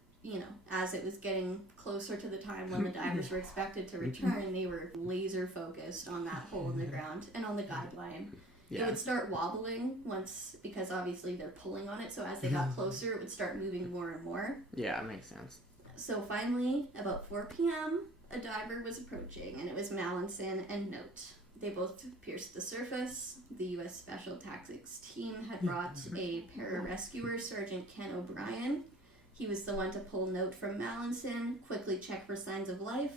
as it was getting closer to the time when the divers were expected to return, they were laser focused on that hole in the ground and on the guideline. Yeah. It would start wobbling once, because obviously they're pulling on it, so as they got closer, it would start moving more and more. Yeah, that makes sense. So finally, about 4 p.m., a diver was approaching, and it was Mallinson and Note. They both pierced the surface. The U.S. Special Tactics team had brought a pararescuer, Sergeant Ken O'Brien. He was the one to pull Note from Mallinson, quickly check for signs of life,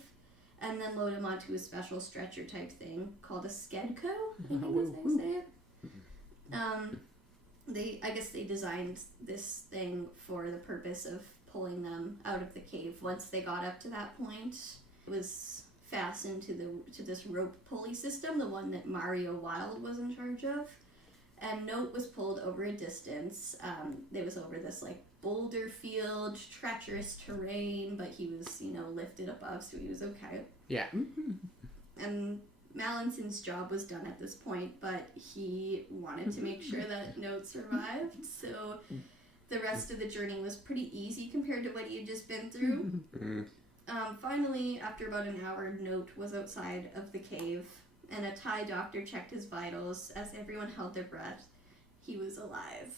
and then load him onto a special stretcher type thing called a Skedco, I think is how you say it. I guess they designed this thing for the purpose of pulling them out of the cave. Once they got up to that point, it was fastened to this rope pulley system, the one that Mario Wild was in charge of. And Note was pulled over a distance. It was over this boulder field, treacherous terrain, but he was, lifted above, so he was okay. Yeah. And Mallinson's job was done at this point, but he wanted to make sure that Note survived, so the rest of the journey was pretty easy compared to what he had just been through. Finally, after about an hour, Note was outside of the cave, and a Thai doctor checked his vitals. As everyone held their breath, he was alive.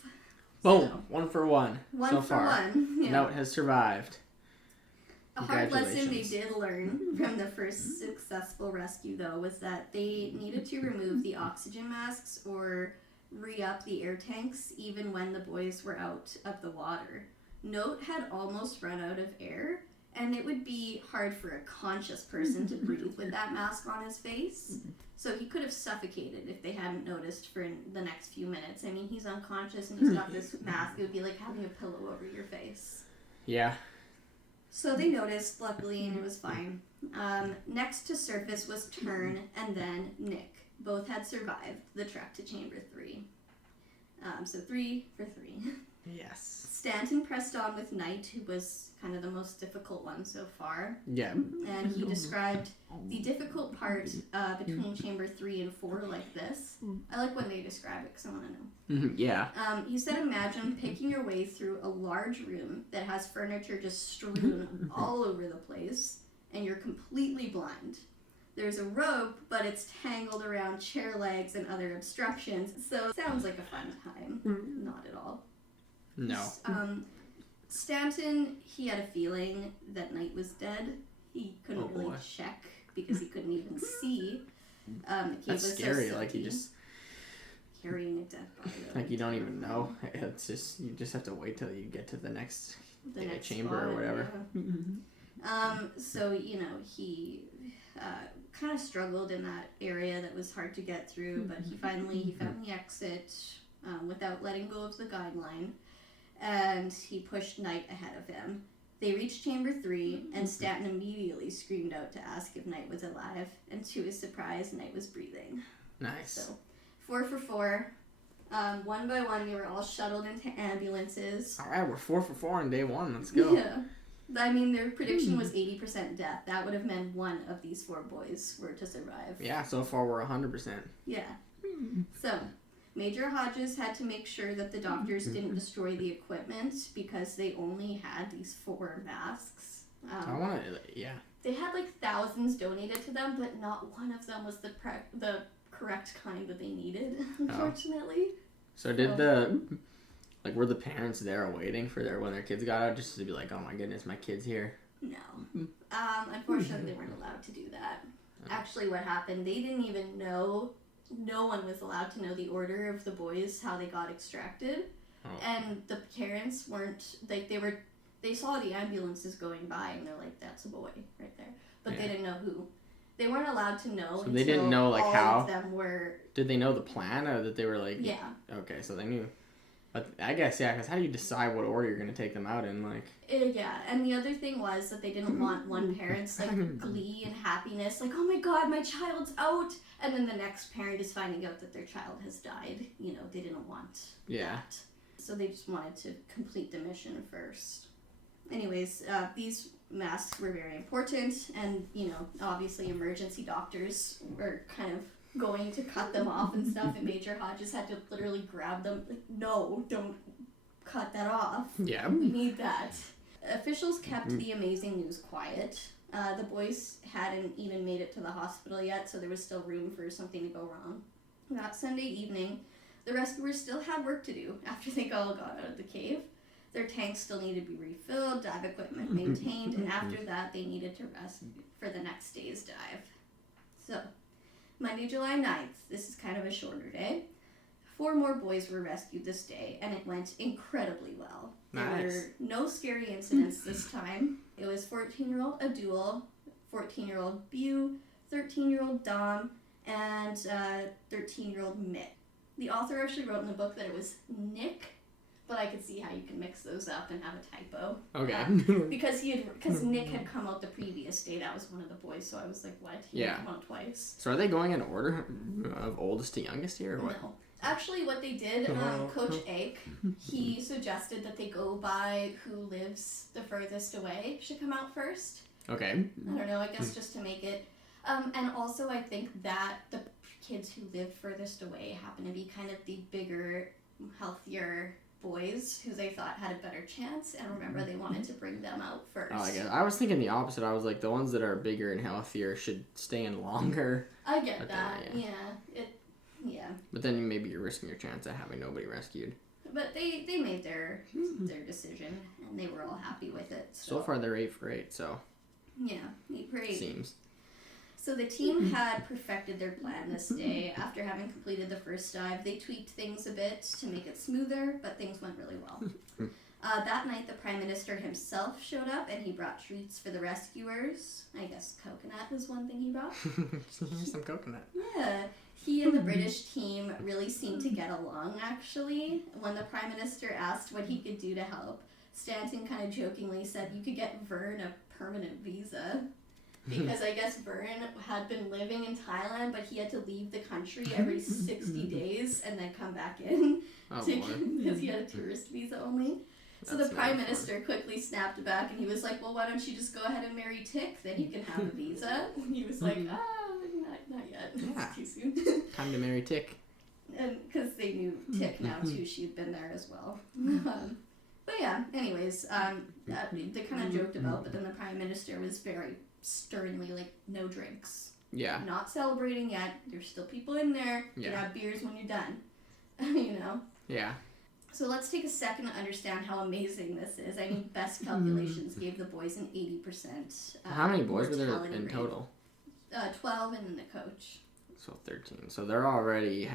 Boom! So, 1 for 1 so far. 1. Yeah. Note has survived. A hard lesson they did learn from the first successful rescue, though, was that they needed to remove the oxygen masks or re-up the air tanks even when the boys were out of the water. Note had almost run out of air, and it would be hard for a conscious person to breathe with that mask on his face. So he could have suffocated if they hadn't noticed for the next few minutes. I mean, he's unconscious and he's got this mask. It would be like having a pillow over your face. Yeah. So they noticed, luckily, and it was fine. Next to surface was Turn and then Nick. Both had survived the trek to Chamber 3. So 3 for 3. Yes. Stanton pressed on with Knight, who was kind of the most difficult one so far. Yeah. And he described the difficult part between Chamber 3 and 4 like this. I like when they describe it because I want to know. Yeah. He said, imagine picking your way through a large room that has furniture just strewn all over the place, and you're completely blind. There's a rope, but it's tangled around chair legs and other obstructions, so it sounds like a fun time. Not at all. No. Stanton, he had a feeling that Knight was dead. He couldn't really check because he couldn't even see. The cave That's was scary. So like you just carrying a dead body. Like you don't even know. It's just you just have to wait till you get to the next chamber spot, or whatever. Yeah. So he kind of struggled in that area that was hard to get through, but he found the exit without letting go of the guideline. And he pushed Knight ahead of him. They reached Chamber 3, and Stanton immediately screamed out to ask if Knight was alive, and to his surprise, Knight was breathing. Nice. So, 4 for 4. One by one, they were all shuttled into ambulances. All right, we're 4 for 4 on day one. Let's go. Yeah. I mean, their prediction was 80% death. That would have meant one of these 4 boys were to survive. Yeah, so far we're 100%. Yeah. So, Major Hodges had to make sure that the doctors didn't destroy the equipment because they only had these 4 masks. I want to, yeah. They had like thousands donated to them, but not one of them was the correct kind that they needed, unfortunately. So were the parents there waiting for when their kids got out just to be like, oh my goodness, my kid's here? No. Unfortunately, they weren't allowed to do that. Actually, what happened, they didn't even know, no one was allowed to know the order of the boys, how they got extracted. And the parents weren't, like, they saw the ambulances going by and they're like, that's a boy right there. But they didn't know who. They weren't allowed to know. So they didn't know, like, all how? Of them were. Did they know the plan, or that they were like? Yeah. Okay, so they knew. But I guess, yeah, because how do you decide what order you're going to take them out in, like? Yeah, and the other thing was that they didn't want one parent's, like, glee and happiness, like, oh my god, my child's out, and then the next parent is finding out that their child has died. You know, they didn't want that. So they just wanted to complete the mission first. Anyways, these masks were very important, and, you know, obviously emergency doctors were kind of going to cut them off and stuff, and Major Hodges had to literally grab them, like, no, don't cut that off. Yeah. We need that. Officials kept the amazing news quiet. The boys hadn't even made it to the hospital yet, so there was still room for something to go wrong. That Sunday evening, the rescuers still had work to do after they all got out of the cave. Their tanks still needed to be refilled, dive equipment maintained, and after that, they needed to rest for the next day's dive. So, Monday, July 9th, this is kind of a shorter day. 4 more boys were rescued this day, and it went incredibly well. There were no scary incidents this time. It was 14-year-old Abdul, 14-year-old Bew, 13-year-old Dom, and 13-year-old Mick. The author actually wrote in the book that it was Nick, but I could see how you can mix those up and have a typo. Okay. Because Nick had come out the previous day. That was one of the boys, so I was like, what? He had come out twice. So are they going in order of oldest to youngest here, or what? No. Actually, what they did, Coach Egg, he suggested that they go by who lives the furthest away should come out first. Okay. I don't know, I guess just to make it. And also, I think that the kids who live furthest away happen to be kind of the bigger, healthier boys who they thought had a better chance, and remember they wanted to bring them out first. Oh, I guess I was thinking the opposite. I was like, the ones that are bigger and healthier should stay in longer. I get that. Yeah. But then maybe you're risking your chance of having nobody rescued. But they made their decision, and they were all happy with it. So far they're 8 for 8. So. Yeah, 8 for 8. Seems. So the team had perfected their plan this day. After having completed the first dive, they tweaked things a bit to make it smoother, but things went really well. That night, the Prime Minister himself showed up, and he brought treats for the rescuers. I guess coconut was one thing he brought. Here's some coconut. Yeah. He and the British team really seemed to get along, actually. When the Prime Minister asked what he could do to help, Stanton kind of jokingly said, you could get Vern a permanent visa. Because I guess Vern had been living in Thailand, but he had to leave the country every 60 days and then come back in because he had a tourist visa only. So the Prime Minister quickly snapped back and he was like, well, why don't you just go ahead and marry Tick? Then you can have a visa. And he was like, not yet. Yeah. It's too soon. Time to marry Tick. And because they knew Tick now too, she'd been there as well. But yeah, anyways, they kind of joked about, but then the Prime Minister was very sternly like, no drinks. Yeah. Not celebrating yet. There's still people in there. You can have beers when you're done. You know? Yeah. So let's take a second to understand how amazing this is. I mean, best calculations gave the boys an 80%. How many boys were there in total? 12 and then the coach. So 13. So they're already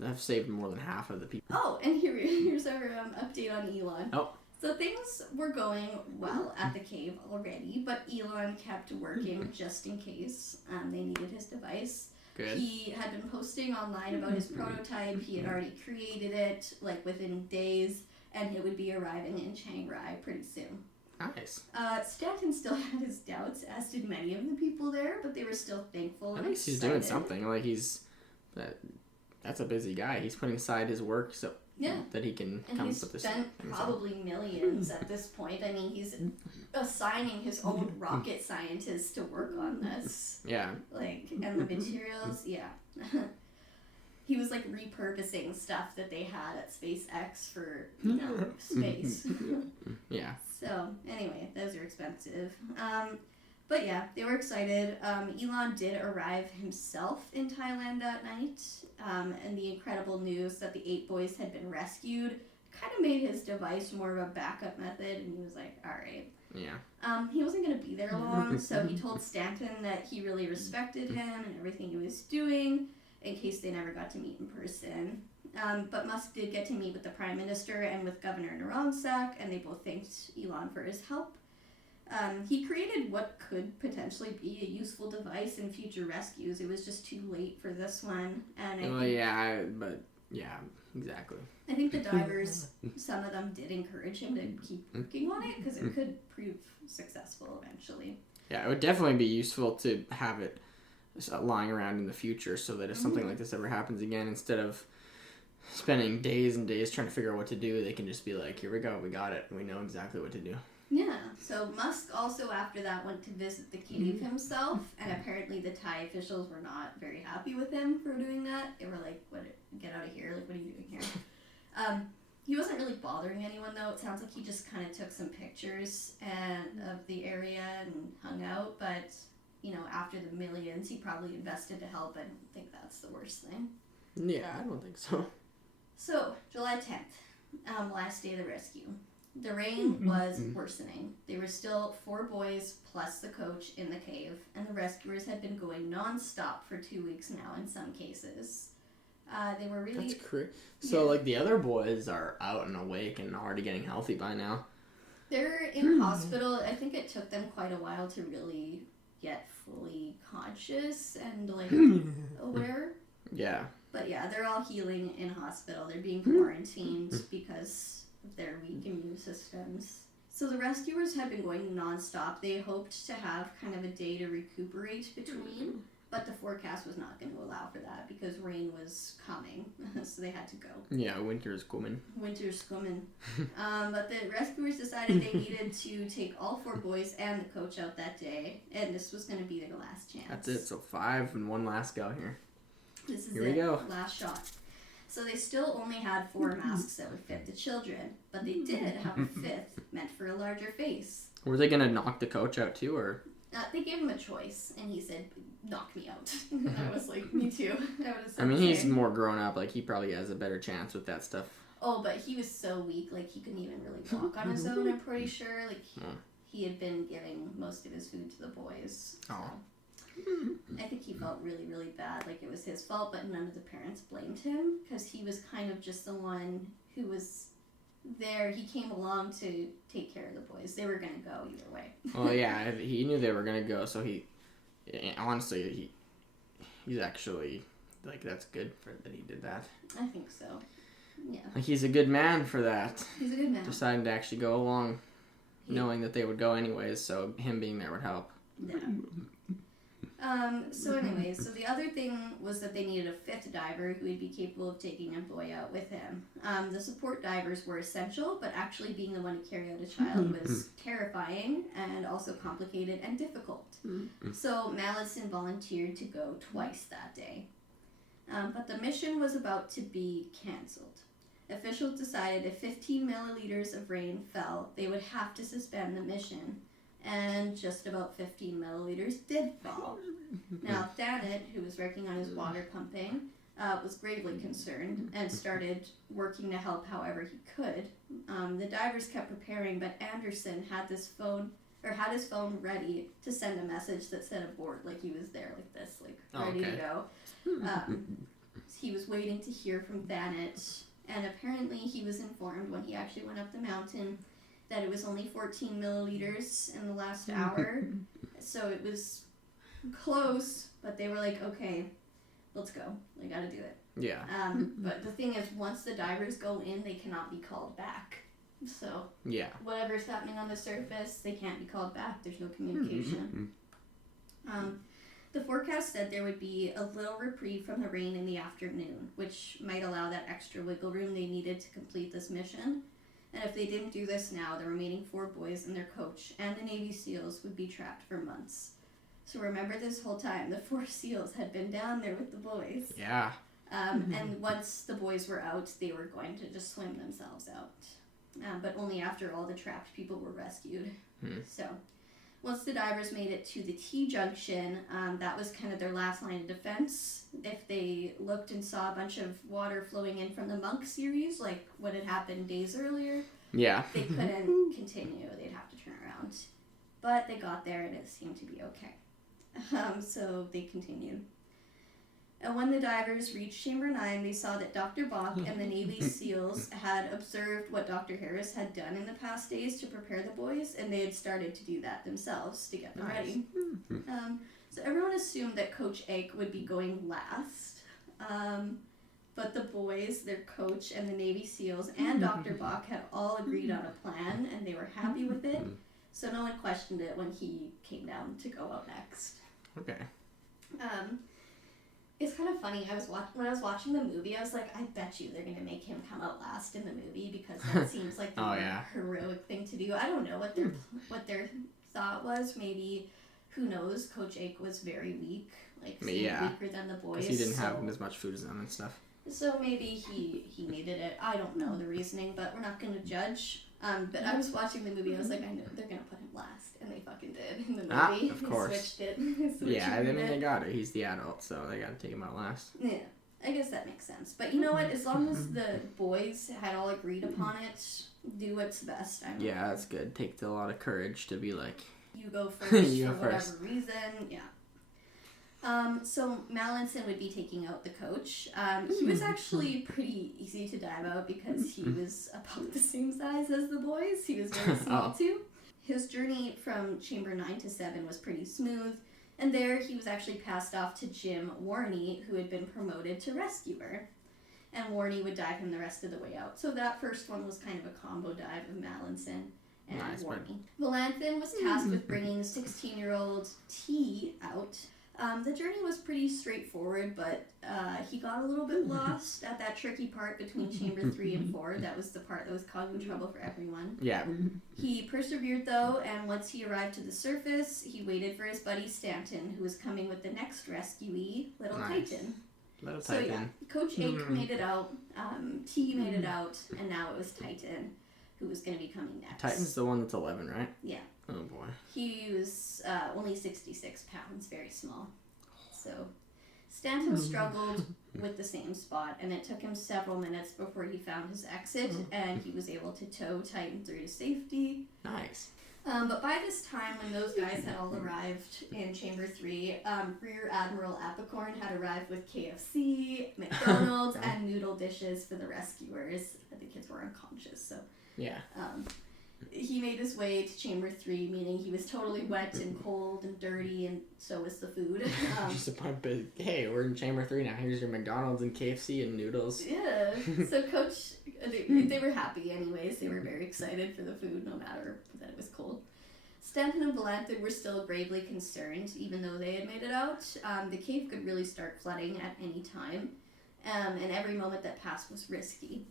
have saved more than half of the people. Oh, and here's our update on Elon. Oh. So things were going well at the cave already, but Elon kept working just in case they needed his device. Good. He had been posting online about his prototype. He had already created it, like, within days, and it would be arriving in Chiang Rai pretty soon. Nice. Stanton still had his doubts, as did many of the people there, but they were still thankful. At least he's doing something. Like, he's That's a busy guy. He's putting aside his work so that he can and come he's up with this. spent probably millions at this point. I mean, he's assigning his own rocket scientists to work on this. Yeah. Like, and the materials, he was like repurposing stuff that they had at SpaceX for, space. Yeah. So, anyway, those are expensive. But yeah, they were excited. Elon did arrive himself in Thailand that night, and the incredible news that the 8 boys had been rescued kind of made his device more of a backup method, and he was like, alright. Yeah. He wasn't going to be there long, so he told Stanton that he really respected him and everything he was doing, in case they never got to meet in person. But Musk did get to meet with the Prime Minister and with Governor Narongsak, and they both thanked Elon for his help. He created what could potentially be a useful device in future rescues. It was just too late for this one. And exactly. I think the divers, some of them did encourage him to keep working on it because it could prove successful eventually. Yeah, it would definitely be useful to have it lying around in the future so that if something like this ever happens again, instead of spending days and days trying to figure out what to do, they can just be like, here we go, we got it, we know exactly what to do. Yeah, so Musk also after that went to visit the cave himself, and apparently the Thai officials were not very happy with him for doing that. They were like, "What? Get out of here! Like, what are you doing here?" He wasn't really bothering anyone though. It sounds like he just kind of took some pictures of the area and hung out. But after the millions he probably invested to help, I don't think that's the worst thing. Yeah, I don't think so. So July 10th, last day of the rescue. The rain was worsening. There were still 4 boys plus the coach in the cave, and the rescuers had been going non-stop for 2 weeks now in some cases. They were really... That's crazy. So, the other boys are out and awake and already getting healthy by now. They're in hospital. I think it took them quite a while to really get fully conscious and, aware. Yeah. But yeah, they're all healing in hospital. They're being quarantined because of their weak immune systems. So the rescuers had been going non-stop. They hoped to have kind of a day to recuperate between, but the forecast was not going to allow for that because rain was coming, so they had to go. Yeah, winter's coming. Winter's coming. But the rescuers decided they needed to take all 4 boys and the coach out that day, and this was going to be their last chance. That's it, so 5 and 1 last go here. This is here we go. Last shot. So they still only had 4 masks that would fit the children, but they did have a 5th meant for a larger face. Were they going to knock the coach out too, or? They gave him a choice, and he said, knock me out. And I was like, me too. I mean, he's more grown up, he probably has a better chance with that stuff. Oh, but he was so weak, he couldn't even really walk on his own, I'm pretty sure. He had been giving most of his food to the boys. So. Oh. I think he felt really, really bad, it was his fault, but none of the parents blamed him, because he was kind of just the one who was there. He came along to take care of the boys. They were going to go either way. Well, yeah, he knew they were going to go, so honestly, he's actually, that's good that he did that. I think so, yeah. He's a good man for that. He's a good man. Deciding to actually go along, knowing that they would go anyways, so him being there would help. Yeah. So anyways, the other thing was that they needed a 5th diver who would be capable of taking a boy out with him. The support divers were essential, but actually being the one to carry out a child was terrifying and also complicated and difficult. So Mallison volunteered to go twice that day. But the mission was about to be cancelled. Officials decided if 15 milliliters of rain fell, they would have to suspend the mission. And just about 15 milliliters did fall. Now, Thanet, who was working on his water pumping, was gravely concerned and started working to help however he could. The divers kept preparing, but Anderson had his phone ready to send a message that said abort, he was there ready to go. He was waiting to hear from Thanet, and apparently he was informed when he actually went up the mountain that it was only 14 milliliters in the last hour. So it was close, but they were like, okay, let's go. We gotta do it. Yeah. But the thing is, once the divers go in, they cannot be called back. So yeah, whatever's happening on the surface, they can't be called back. There's no communication. The forecast said there would be a little reprieve from the rain in the afternoon, which might allow that extra wiggle room they needed to complete this mission. And if they didn't do this now, the remaining 4 boys and their coach and the Navy SEALs would be trapped for months. So remember, this whole time, the 4 SEALs had been down there with the boys. Yeah. And once the boys were out, they were going to just swim themselves out. But only after all the trapped people were rescued. So once the divers made it to the T-junction, that was kind of their last line of defense. If they looked and saw a bunch of water flowing in from the Monk series, like what had happened days earlier, they couldn't continue. They'd have to turn around. But they got there and it seemed to be okay. So they continued. And when the divers reached Chamber 9, they saw that Dr. Bach and the Navy SEALs had observed what Dr. Harris had done in the past days to prepare the boys, and they had started to do that themselves to get them ready. So everyone assumed that Coach Ake would be going last, but the boys, their coach, and the Navy SEALs, and Dr. Bach had all agreed on a plan, and they were happy with it, so no one questioned it when he came down to go out next. Okay. It's kind of funny. When I was watching the movie, I was like, I bet you they're gonna make him come out last in the movie because that seems like the heroic thing to do. I don't know what their thought was. Maybe, who knows? Coach Ake was very weak, weaker than the boys. Because he didn't have as much food as them and stuff. So maybe he needed it. I don't know the reasoning, but we're not gonna judge. But I was watching the movie. I was like, I know they're gonna put him last, and they fucking did in the movie. Of course. They switched it. They got it. He's the adult, so they got to take him out last. Yeah, I guess that makes sense. But you know what? As long as the boys had all agreed upon it, do what's best. Yeah, that's good. Takes a lot of courage to be like, you go first for whatever reason. Yeah. So Mallinson would be taking out the coach. He was actually pretty easy to dive out because he was about the same size as the boys. He was very small too. His journey from Chamber 9 to 7 was pretty smooth, and there he was actually passed off to Jim Warney, who had been promoted to rescuer. And Warney would dive him the rest of the way out. So that first one was kind of a combo dive of Mallinson and Warney. Valanthan was tasked with bringing 16-year-old T out. The journey was pretty straightforward, but he got a little bit lost at that tricky part between Chamber 3 and 4. That was the part that was causing trouble for everyone. Yeah. He persevered, though, and once he arrived to the surface, he waited for his buddy Stanton, who was coming with the next rescuee, Little Titan. So yeah, Coach Ake made it out, T made it out, and now it was Titan who was going to be coming next. Titan's the one that's 11, right? Yeah. Oh boy. He was only 66 pounds, very small. So Stanton struggled with the same spot, and it took him several minutes before he found his exit, and he was able to tow Titan through to safety. Nice. But by this time, when those guys had all arrived in Chamber 3, Rear Admiral Apicorn had arrived with KFC, McDonald's, and noodle dishes for the rescuers. The kids were unconscious, so... Yeah. He made his way to Chamber 3, meaning he was totally wet and cold and dirty, and so was the food. Just a bunch of, hey, we're in Chamber 3 now. Here's your McDonald's and KFC and noodles. Yeah. So Coach, they were happy anyways. They were very excited for the food, no matter that it was cold. Stanton and Valanthan were still gravely concerned, even though they had made it out. The cave could really start flooding at any time, and every moment that passed was risky.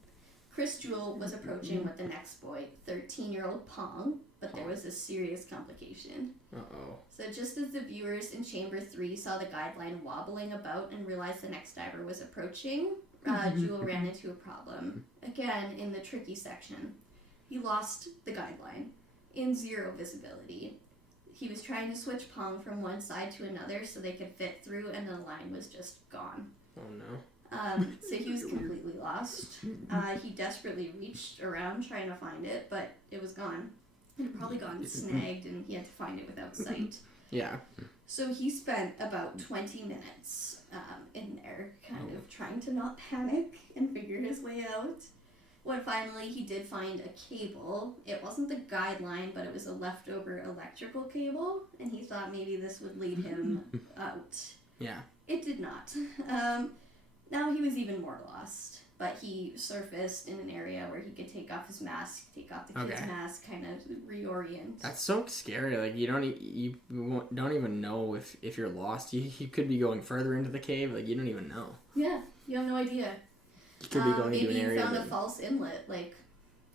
Chris Jewell was approaching with the next boy, 13-year-old Pong, but there was a serious complication. Uh-oh. So just as the viewers in Chamber 3 saw the guideline wobbling about and realized the next diver was approaching, Jewell ran into a problem. Again, in the tricky section. He lost the guideline in zero visibility. He was trying to switch Pong from one side to another so they could fit through, and the line was just gone. Oh no. So he was completely lost. He desperately reached around trying to find it, but it was gone. It had probably gotten snagged, and he had to find it without sight. Yeah. So he spent about 20 minutes in there, kind of trying to not panic and figure his way out. When finally he did find a cable, it wasn't the guideline, but it was a leftover electrical cable, and he thought maybe this would lead him out. Yeah. It did not. Now he was even more lost. but he surfaced in an area where he could take off his mask, take off the kid's mask, kind of reorient. That's so scary. Like, you don't even know if you're lost. You could be going further into the cave. Like, you don't even know. Yeah, you have no idea. You could be going into an area. Maybe you found a false inlet. Like,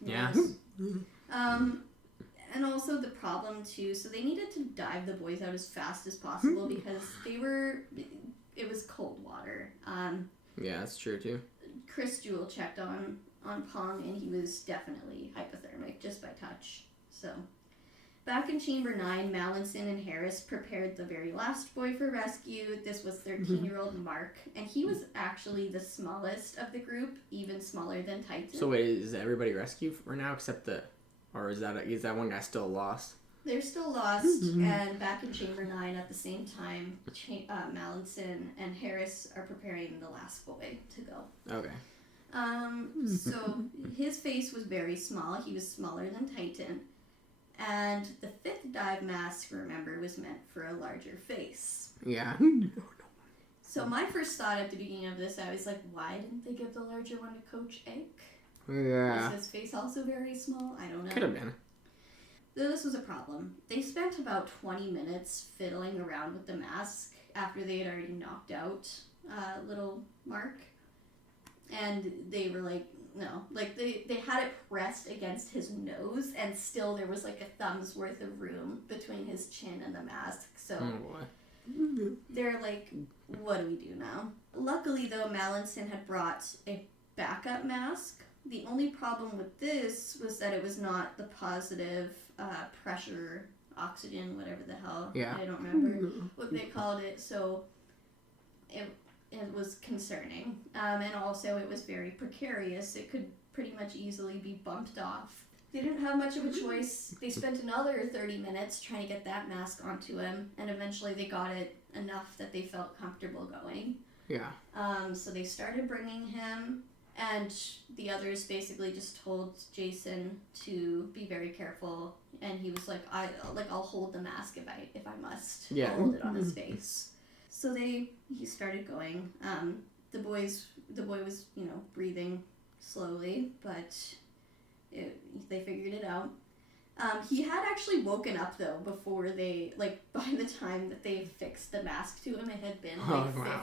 yeah. And also the problem too. So they needed to dive the boys out as fast as possible because it was cold water. Yeah, that's true too. Chris Jewell checked on Pong, and he was definitely hypothermic just by touch. So, back in Chamber 9, Mallinson and Harris prepared the very last boy for rescue. This was 13-year-old Mark, and he was actually the smallest of the group, even smaller than Titan. So wait, is everybody rescued for now except or is that one guy still lost? They're still lost, and back in Chamber 9 at the same time, Mallinson and Harris are preparing the last boy to go. Okay. So his face was very small. He was smaller than Titan. And the 5th dive mask, remember, was meant for a larger face. Yeah. So my first thought at the beginning of this, I was like, why didn't they give the larger one to Coach Ike? Yeah. Was his face also very small? I don't know. Could have been. This was a problem. They spent about 20 minutes fiddling around with the mask after they had already knocked out little Mark. And they were like, no. Like, they had it pressed against his nose, and still there was like a thumb's worth of room between his chin and the mask. So they're like, what do we do now? Luckily, though, Mallinson had brought a backup mask. The only problem with this was that it was not the positive pressure oxygen, whatever the hell. Yeah. I don't remember what they called it. So it was concerning. And also it was very precarious. It could pretty much easily be bumped off. They didn't have much of a choice. They spent another 30 minutes trying to get that mask onto him, and eventually they got it enough that they felt comfortable going. Yeah. So they started bringing him, and the others basically just told Jason to be very careful, and he was like, I'll hold the mask if I must. Yeah. I'll hold it on his face. So he started going. The boy was, breathing slowly, but they figured it out. He had actually woken up, though, before by the time that they fixed the mask to him, it had been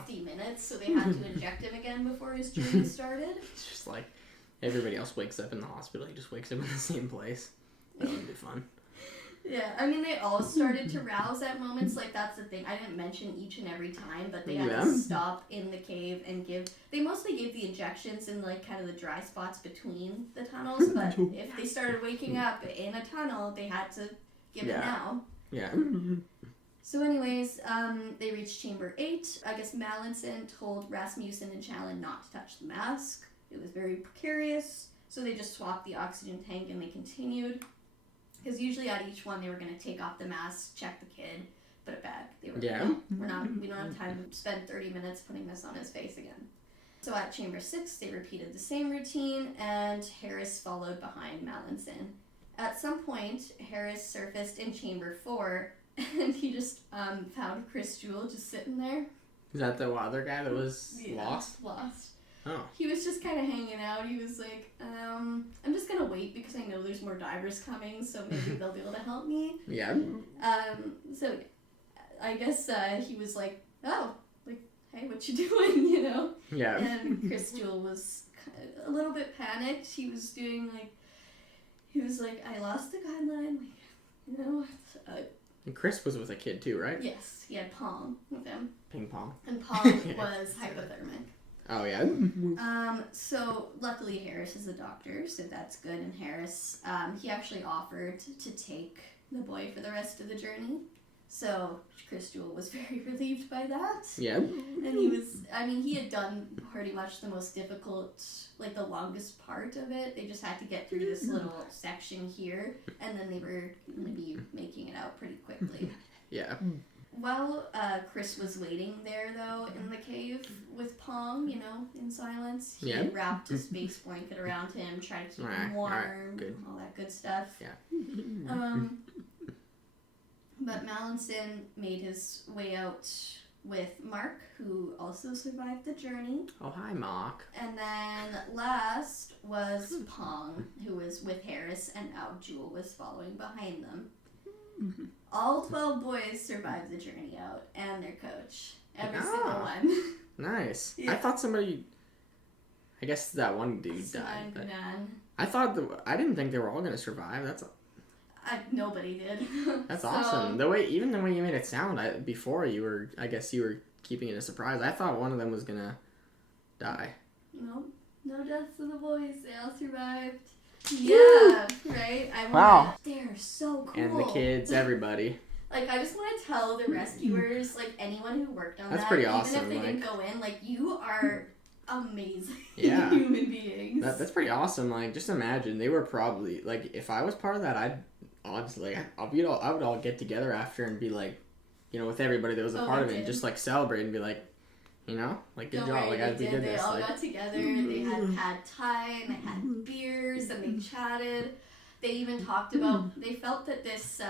50 minutes, so they had to inject him again before his journey started. It's just like everybody else wakes up in the hospital, he just wakes up in the same place. That would be fun. Yeah, I mean, they all started to rouse at moments. Like, that's the thing. I didn't mention each and every time, but they had to stop in the cave and they mostly gave the injections in, kind of the dry spots between the tunnels, but if they started waking up in a tunnel, they had to give it now. Yeah. So anyways, they reached Chamber 8. I guess Mallinson told Rasmussen and Challen not to touch the mask. It was very precarious, so they just swapped the oxygen tank and they continued. Because usually at each one they were going to take off the mask, check the kid, put it back. They were we don't have time to spend 30 minutes putting this on his face again. So at Chamber 6 they repeated the same routine, and Harris followed behind Mallinson. At some point, Harris surfaced in Chamber 4, and he just found Chris Jewell just sitting there. Is that the other guy that was lost? Lost. Oh. He was just kind of hanging out. He was like, I'm just going to wait because I know there's more divers coming, so maybe they'll be able to help me. Yeah. So I guess he was like, hey, what you doing, Yeah. And Chris Jewell was a little bit panicked. He was doing I lost the guideline, And Chris was with a kid too, right? Yes, he had Pong with him. Ping pong. And Pong was hypothermic. Oh, yeah? So luckily Harris is a doctor, so that's good. And Harris, he actually offered to take the boy for the rest of the journey. So Chris Jewell was very relieved by that. Yeah. And he had done pretty much the most difficult, the longest part of it. They just had to get through this little section here, and then they were going to be making it out pretty quickly. Yeah. While Chris was waiting there, though, in the cave with Pong, in silence, he wrapped a space blanket around him, tried to keep him warm, all that good stuff. Yeah. But Mallinson made his way out with Mark, who also survived the journey. Oh, hi, Mark. And then last was Pong, who was with Harris, and now Jewel was following behind them. All 12 boys survived the journey out, and their coach. Every single one. Nice. Yeah. I thought somebody... I guess that one dude died. But I didn't think they were all going to survive. Nobody did. That's awesome. Even the way you made it sound, before you were keeping it a surprise. I thought one of them was going to die. No deaths of the boys. They all survived. Yeah, right? Wow. They're so cool. And the kids, everybody. Like, I just want to tell the rescuers, like, anyone who worked on That's pretty awesome. Even if they didn't go in, like, you are amazing human beings. That's pretty awesome. Like, just imagine, they were probably, like, if I was part of that, I'd honestly, I would all get together after and be like, with everybody that was a part of it, and just, like, celebrate and be like, like, good job, like, we did this. They all got together, they had Thai, and they had beers, and they chatted. They even talked about, they felt that this,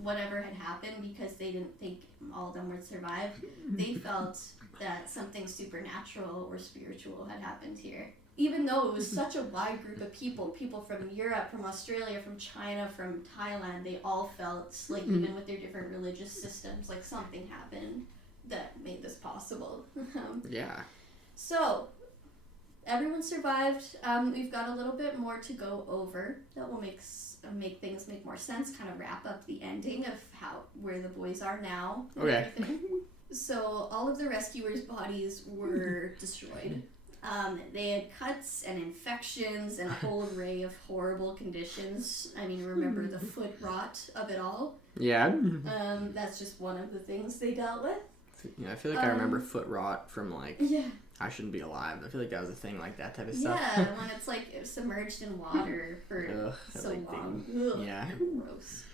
whatever had happened, because they didn't think all of them would survive, they felt that something supernatural or spiritual had happened here. Even though it was such a wide group of people from Europe, from Australia, from China, from Thailand, they all felt like, even with their different religious systems, like something happened that made this possible. Yeah. So, everyone survived. We've got a little bit more to go over that will make things make more sense, kind of wrap up the ending of where the boys are now. Okay. So, all of the rescuers' bodies were destroyed. They had cuts and infections and a whole array of horrible conditions. I mean, remember the foot rot of it all? Yeah. That's just one of the things they dealt with. Yeah, I feel like I remember foot rot from, like, I Shouldn't Be Alive. I feel like that was a thing, like that type of stuff. Yeah, when it's, like, submerged in water for so long. Ugh, yeah. Gross.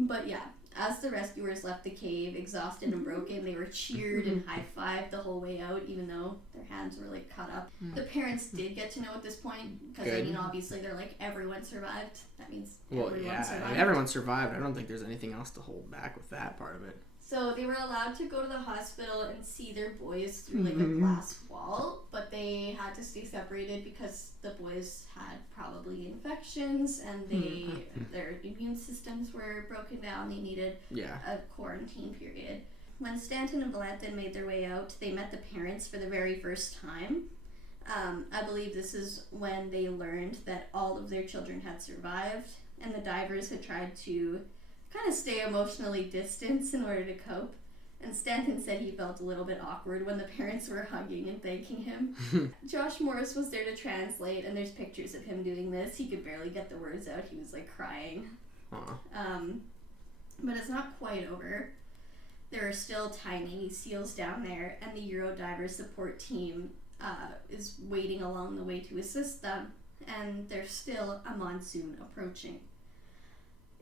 But yeah, as the rescuers left the cave, exhausted and broken, they were cheered and high-fived the whole way out, even though their hands were, like, cut up. The parents did get to know at this point, because, I mean, obviously they're like, everyone survived. That means everyone survived. Everyone survived. I don't think there's anything else to hold back with that part of it. So they were allowed to go to the hospital and see their boys through, like, a glass wall, but they had to stay separated because the boys had probably infections and their immune systems were broken down. They needed a quarantine period. When Stanton and Valentin made their way out, they met the parents for the very first time. I believe this is when they learned that all of their children had survived, and the divers had tried to kind of stay emotionally distanced in order to cope. And Stanton said he felt a little bit awkward when the parents were hugging and thanking him. Josh Morris was there to translate, and there's pictures of him doing this. He could barely get the words out. He was, like, crying. But it's not quite over. There are still Thai Navy SEALs down there, and the Eurodiver support team is waiting along the way to assist them, and there's still a monsoon approaching.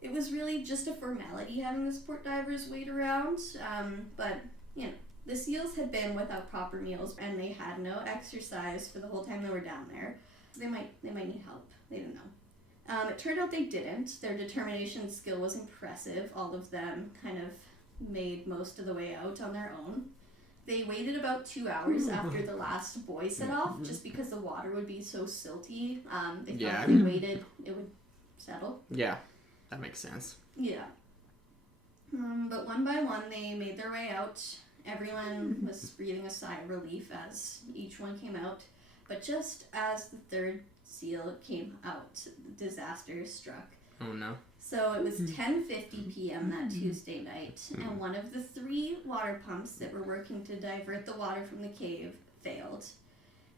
It was really just a formality having the support divers wait around, but, the SEALs had been without proper meals, and they had no exercise for the whole time they were down there. So they might need help. They didn't know. It turned out they didn't. Their determination and skill was impressive. All of them kind of made most of the way out on their own. They waited about 2 hours after the last boy set off, just because the water would be so silty. They thought if they waited, it would settle. Yeah. That makes sense. Yeah. But one by one, they made their way out. Everyone was breathing a sigh of relief as each one came out. But just as the third SEAL came out, disaster struck. Oh, no. So it was 10:50 p.m. that Tuesday night, and one of the 3 water pumps that were working to divert the water from the cave failed.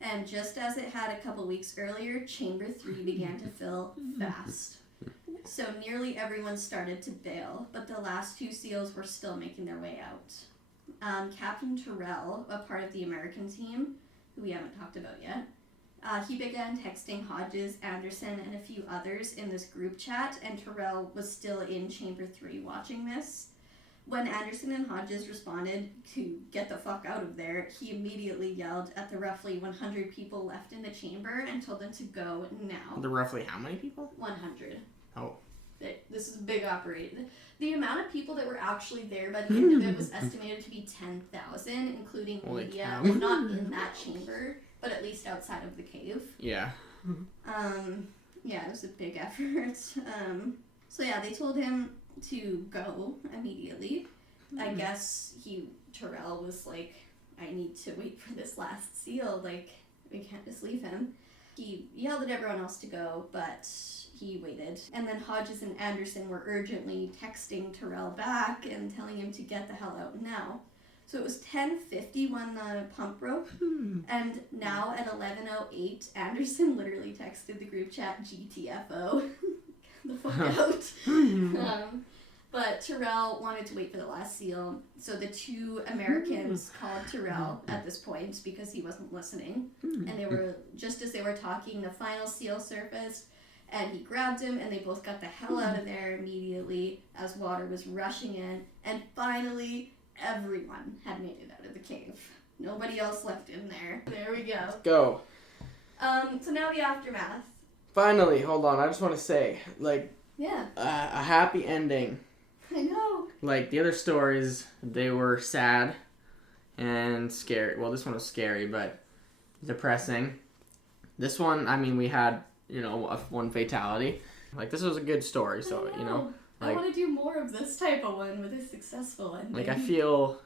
And just as it had a couple weeks earlier, Chamber 3 began to fill fast. So nearly everyone started to bail, but the last 2 SEALs were still making their way out. Captain Terrell, a part of the American team, who we haven't talked about yet, he began texting Hodges, Anderson, and a few others in this group chat, and Terrell was still in Chamber 3 watching this. When Anderson and Hodges responded to get the fuck out of there, he immediately yelled at the roughly 100 people left in the chamber and told them to go now. The roughly how many people? 100. Oh. This is a big operation. The amount of people that were actually there by the end of it was estimated to be 10,000, including Holy media. cow. Well, not in that chamber, but at least outside of the cave. Yeah. Yeah, it was a big effort. So yeah, they told him to go immediately. I guess Terrell was like, I need to wait for this last seal, like, we can't just leave him. He yelled at everyone else to go, but he waited. And then Hodges and Anderson were urgently texting Terrell back and telling him to get the hell out now. So it was 10:50 when the pump broke, and now at 11:08, Anderson literally texted the group chat, GTFO, the fuck out. But Terrell wanted to wait for the last seal, so the two Americans called Terrell at this point because he wasn't listening, and they were, just as they were talking, the final seal surfaced, and he grabbed him, and they both got the hell out of there immediately as water was rushing in, and finally, everyone had made it out of the cave. Nobody else left in there. There we go. Let's go. So now the aftermath. Finally, hold on. I just want to say, like, Yeah. a happy ending. I know. Like, the other stories, they were sad and scary. Well, this one was scary, but depressing. This one, I mean, we had, one fatality. Like, this was a good story, so, I want to do more of this type of one with a successful ending. Like, I feel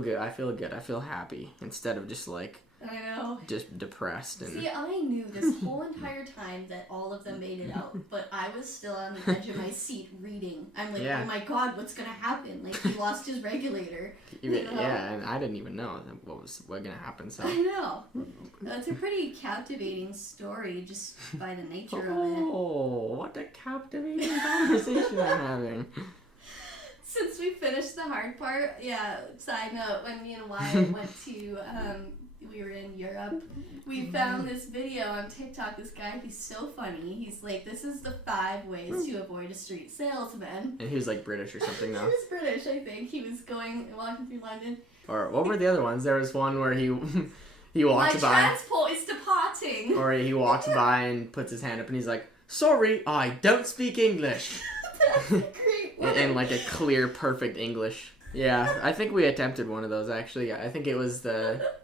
good. I feel good. I feel happy instead of just, like, I know. just depressed. And See, I knew this whole entire time that all of them made it out, but I was still on the edge of my seat reading. I'm like, oh my god, what's gonna happen? Like, he lost his regulator. Yeah, and I didn't even know what was gonna happen. So I know. It's a pretty captivating story, just by the nature of it. Oh, what a captivating conversation we're having. Since we finished the hard part, side note, when me and Wyatt went to, we were in Europe, we found this video on TikTok. This guy, he's so funny. He's like, this is the 5 ways to avoid a street salesman. And he was like British or something, though. He was British, I think. He was walking through London. Or what were the other ones? There was one where he walks by. My transport is departing. Or he walks by and puts his hand up and he's like, sorry, I don't speak English. That's a great one. In like a clear, perfect English. Yeah, I think we attempted one of those, actually. I think it was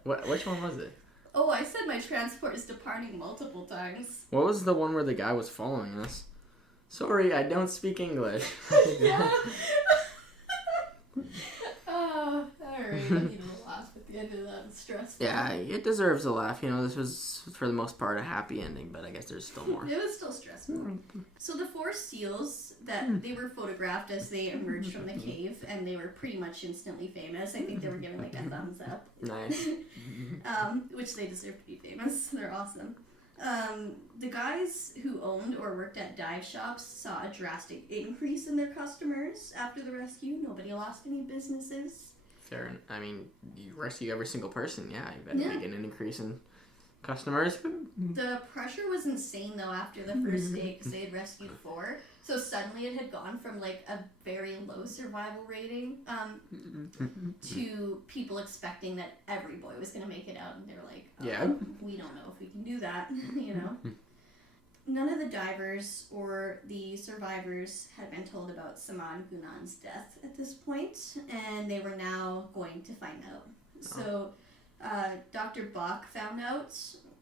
which one was it? Oh, I said my transport is departing multiple times. What was the one where the guy was following us? Sorry, I don't speak English. Yeah. Oh, alright. I need a laugh at the end of that. It's stressful. Yeah, it deserves a laugh. This was, for the most part, a happy ending, but I guess there's still more. It was still stressful. So the 4 seals, they were photographed as they emerged from the cave, and they were pretty much instantly famous. I think they were given like a thumbs up. Nice. Which they deserve to be famous. They're awesome. The guys who owned or worked at dive shops saw a drastic increase in their customers after the rescue. Nobody lost any businesses. Fair. I mean, you rescue every single person. Yeah, you better make an increase in customers. The pressure was insane though after the first day because they had rescued 4. So suddenly it had gone from like a very low survival rating to people expecting that every boy was going to make it out, and they're like, we don't know if we can do that, None of the divers or the survivors had been told about Saman Gunan's death at this point, and they were now going to find out. So Dr. Bach found out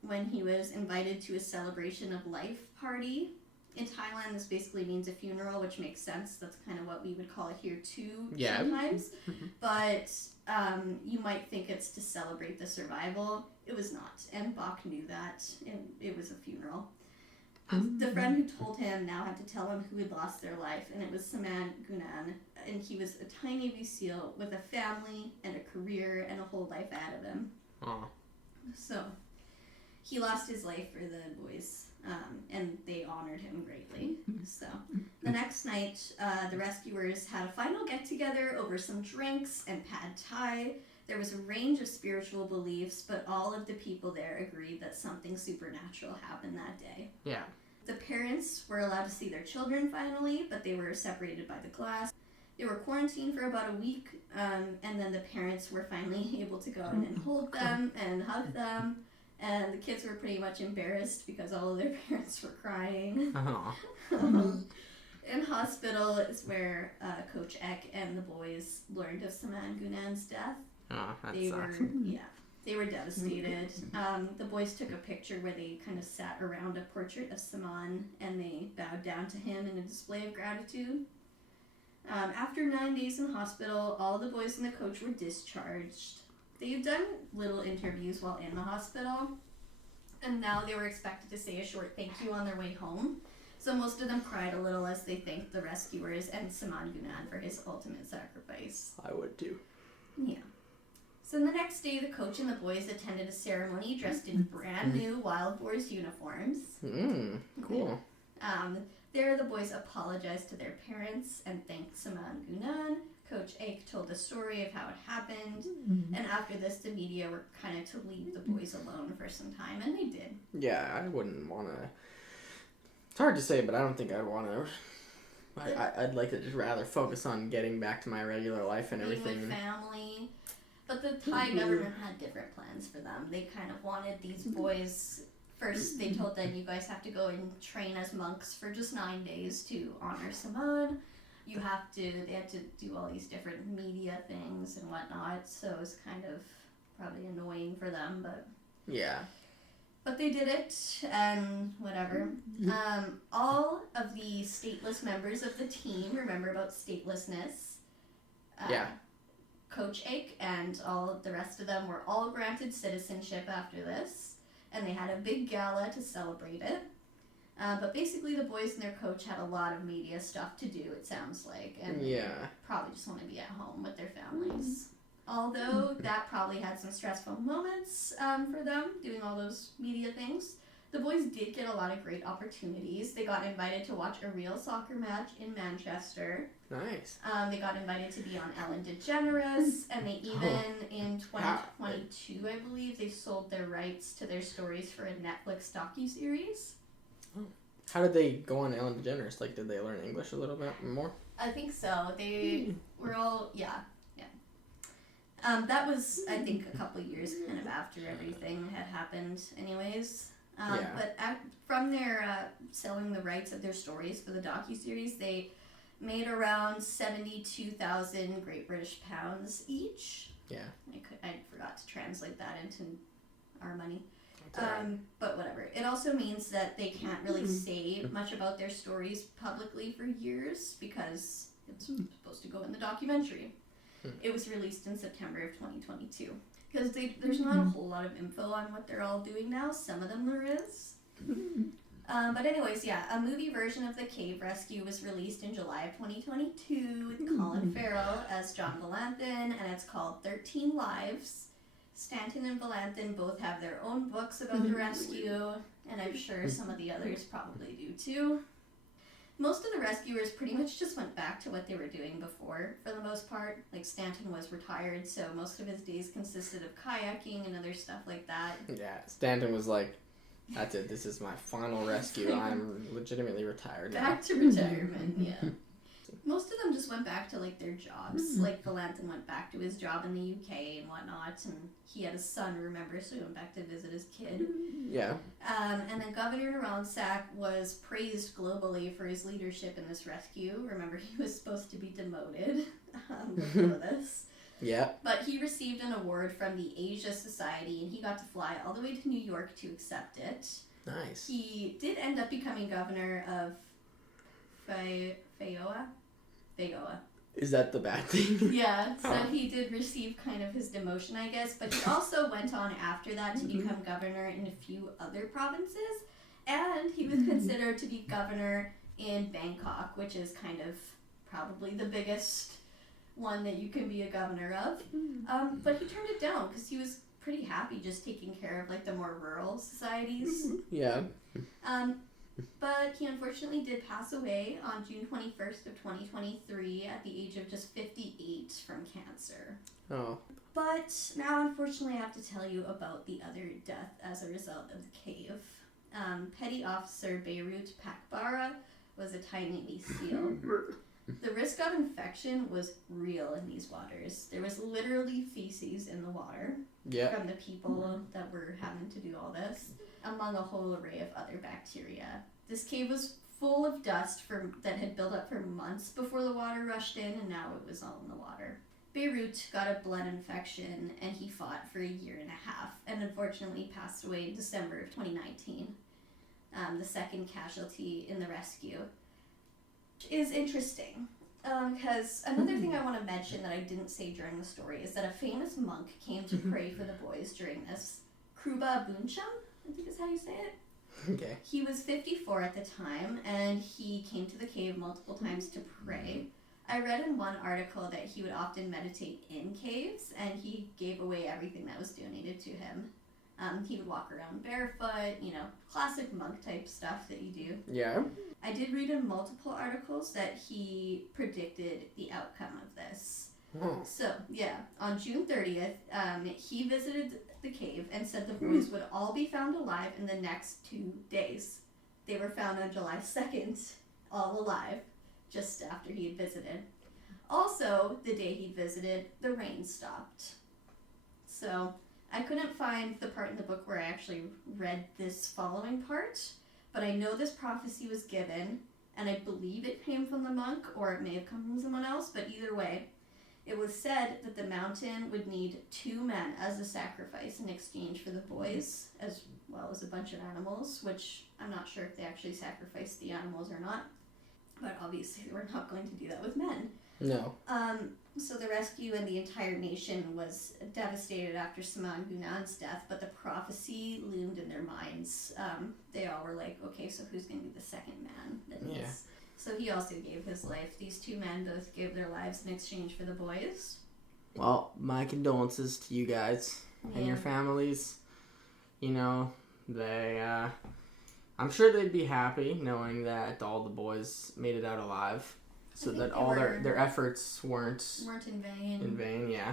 when he was invited to a celebration of life party. In Thailand, this basically means a funeral, which makes sense. That's kind of what we would call it here too sometimes. But you might think it's to celebrate the survival. It was not, and Bach knew that. It was a funeral. The friend who told him now had to tell him who had lost their life, and it was Saman Gunan, and he was a Thai Navy SEAL with a family and a career and a whole life ahead of him. So he lost his life for the boys, and they honored him greatly. So the next night, the rescuers had a final get-together over some drinks and pad thai. There was a range of spiritual beliefs, but all of the people there agreed that something supernatural happened that day. Yeah. The parents were allowed to see their children finally, but they were separated by the glass. They were quarantined for about a week, and then the parents were finally able to go in and hold them and hug them. And the kids were pretty much embarrassed because all of their parents were crying. in hospital is where Coach Eck and the boys learned of Saman Gunan's death. Oh, that They sucks. they were devastated. The boys took a picture where they kind of sat around a portrait of Saman and they bowed down to him in a display of gratitude. After 9 days in hospital, all the boys and the coach were discharged. They've done little interviews while in the hospital, and now they were expected to say a short thank you on their way home. So most of them cried a little as they thanked the rescuers and Saman Gunan for his ultimate sacrifice. I would too. Yeah. So the next day, the coach and the boys attended a ceremony dressed in brand new Wild Boars uniforms. Cool. There, the boys apologized to their parents and thanked Saman Gunan. Coach Ake told the story of how it happened, and after this, the media were kind of to leave the boys alone for some time, and they did. Yeah, I wouldn't want to. It's hard to say, but I don't think I'd want to. I'd like to just rather focus on getting back to my regular life and Being everything. with family. But the Thai government had different plans for them. They kind of wanted these boys. First, they told them, you guys have to go and train as monks for just 9 days to honor Saman. They had to do all these different media things and whatnot, so it was kind of probably annoying for them, but... Yeah. But they did it, and whatever. All of the stateless members of the team, remember about statelessness? Yeah. Coach Ake and all of the rest of them were all granted citizenship after this, and they had a big gala to celebrate it. But basically the boys and their coach had a lot of media stuff to do, it sounds like, and they probably just want to be at home with their families. Although that probably had some stressful moments for them, doing all those media things. The boys did get a lot of great opportunities. They got invited to watch a real soccer match in Manchester. Nice. They got invited to be on Ellen DeGeneres, and they even, in 2022, I believe, they sold their rights to their stories for a Netflix docuseries. How did they go on Ellen DeGeneres? Like, did they learn English a little bit more? I think so. They were all, yeah. That was, I think, a couple years kind of after everything had happened anyways. But from their selling the rights of their stories for the docuseries, they made around 72,000 Great British pounds each. Yeah. I forgot to translate that into our money. Right. But whatever. It also means that they can't really say much about their stories publicly for years because it's supposed to go in the documentary. It was released in September of 2022. Because there's not a whole lot of info on what they're all doing now. Some of them there is. But anyways, yeah, a movie version of The Cave Rescue was released in July of 2022 with Colin Farrell as John Valanthin, and it's called 13 Lives. Stanton and Valanthin both have their own books about the rescue, and I'm sure some of the others probably do too. Most of the rescuers pretty much just went back to what they were doing before, for the most part. Like, Stanton was retired, so most of his days consisted of kayaking and other stuff like that. Yeah, Stanton was like, that's it, this is my final rescue. I'm legitimately retired now. Back to retirement, yeah. Most of them just went back to, like, their jobs. Like, Valanthin went back to his job in the UK and whatnot, and he had a son, remember, so he went back to visit his kid. Yeah. And then Governor Naronsak was praised globally for his leadership in this rescue. Remember, he was supposed to be demoted before this. Yeah. But he received an award from the Asia Society, and he got to fly all the way to New York to accept it. Nice. He did end up becoming governor of Fayoa. Is that the bad thing? Yeah, so he did receive kind of his demotion, I guess, but he also went on after that to become governor in a few other provinces, and he was considered to be governor in Bangkok, which is kind of probably the biggest one that you can be a governor of. But he turned it down because he was pretty happy just taking care of, like, the more rural societies. Yeah. But he unfortunately did pass away on June 21st of 2023 at the age of just 58 from cancer. Oh. But now, unfortunately, I have to tell you about the other death as a result of the cave. Petty Officer Beirut Pakbara was a Thai Navy SEAL. The risk of infection was real in these waters. There was literally feces in the water from the people that were having to do all this, among a whole array of other bacteria. This cave was full of dust that had built up for months before the water rushed in, and now it was all in the water. Beirut got a blood infection, and he fought for a year and a half, and unfortunately passed away in December of 2019. The second casualty in the rescue. Which is interesting, because another thing I want to mention that I didn't say during the story is that a famous monk came to pray for the boys during this. Kruba Buncham, I think is how you say it. Okay. He was 54 at the time, and he came to the cave multiple times to pray. I read in one article that he would often meditate in caves, and he gave away everything that was donated to him. He would walk around barefoot, classic monk type stuff that you do. Yeah. I did read in multiple articles that he predicted the outcome of this. Oh. So, yeah, on June 30th, he visited the cave and said the boys would all be found alive in the next 2 days. They were found on July 2nd, all alive, just after he had visited. Also, the day he visited, the rain stopped. So, I couldn't find the part in the book where I actually read this following part, but I know this prophecy was given, and I believe it came from the monk, or it may have come from someone else, but either way, it was said that the mountain would need 2 men as a sacrifice in exchange for the boys, as well as a bunch of animals, which I'm not sure if they actually sacrificed the animals or not, but obviously they were not going to do that with men. No. So the rescue and the entire nation was devastated after Saman Gunan's death, but the prophecy loomed in their minds. They all were like, okay, so who's going to be the second man? Yeah. So he also gave his life. These 2 men both gave their lives in exchange for the boys. Well, my condolences to you guys and your families. They, I'm sure they'd be happy knowing that all the boys made it out alive. So that all their efforts weren't in vain. In vain, yeah.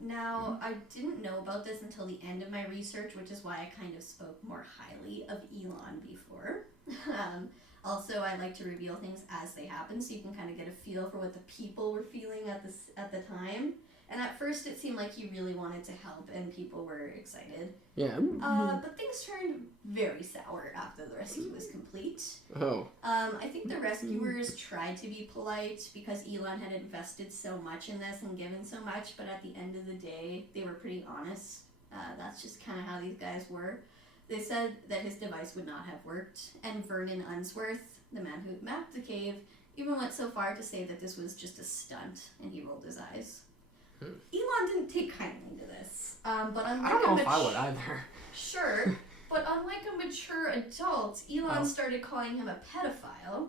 Now, I didn't know about this until the end of my research, which is why I kind of spoke more highly of Elon before. Also, I like to reveal things as they happen, so you can kind of get a feel for what the people were feeling at the time. And at first, it seemed like he really wanted to help, and people were excited. Yeah. But things turned very sour after the rescue was complete. Oh. I think the rescuers tried to be polite because Elon had invested so much in this and given so much, but at the end of the day, they were pretty honest. That's just kind of how these guys were. They said that his device would not have worked, and Vernon Unsworth, the man who mapped the cave, even went so far to say that this was just a stunt, and he rolled his eyes. Elon didn't take kindly to this, but unlike I don't know if I would either. Sure, but unlike a mature adult, Elon started calling him a pedophile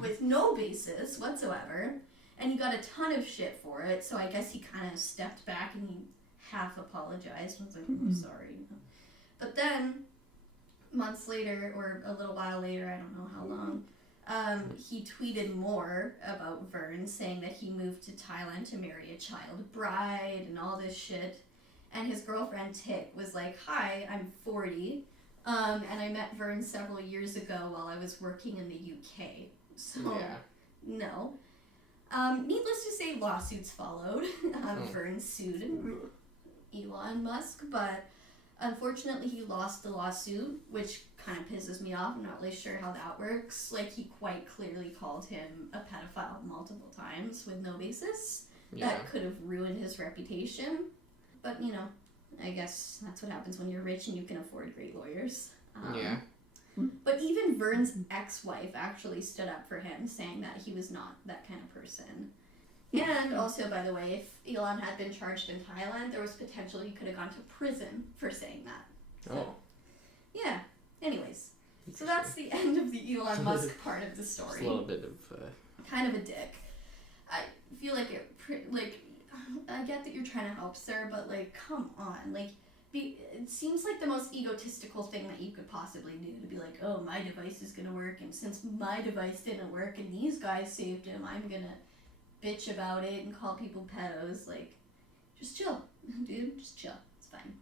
with no basis whatsoever, and he got a ton of shit for it, so I guess he kind of stepped back and he half apologized and was like, I'm sorry. But then, months later, or a little while later, I don't know how long, he tweeted more about Vern, saying that he moved to Thailand to marry a child bride and all this shit. And his girlfriend, Tick, was like, hi, I'm 40, and I met Vern several years ago while I was working in the UK. So, no. Needless to say, lawsuits followed. Vern sued Elon Musk, but unfortunately he lost the lawsuit, which kind of pisses me off. I'm not really sure how that works. Like, he quite clearly called him a pedophile multiple times with no basis. Yeah. That could have ruined his reputation. But, I guess that's what happens when you're rich and you can afford great lawyers. But even Vern's ex-wife actually stood up for him, saying that he was not that kind of person. And also, by the way, if Elon had been charged in Thailand, there was potential he could have gone to prison for saying that. So, yeah. Anyways, so that's the end of the Elon Musk part of the story. Just a little bit of... kind of a dick. I feel like I get that you're trying to help, sir, but, come on. It seems like the most egotistical thing that you could possibly do, to be like, oh, my device is going to work, and since my device didn't work and these guys saved him, I'm going to bitch about it and call people pedos. Just chill, dude. Just chill. It's fine.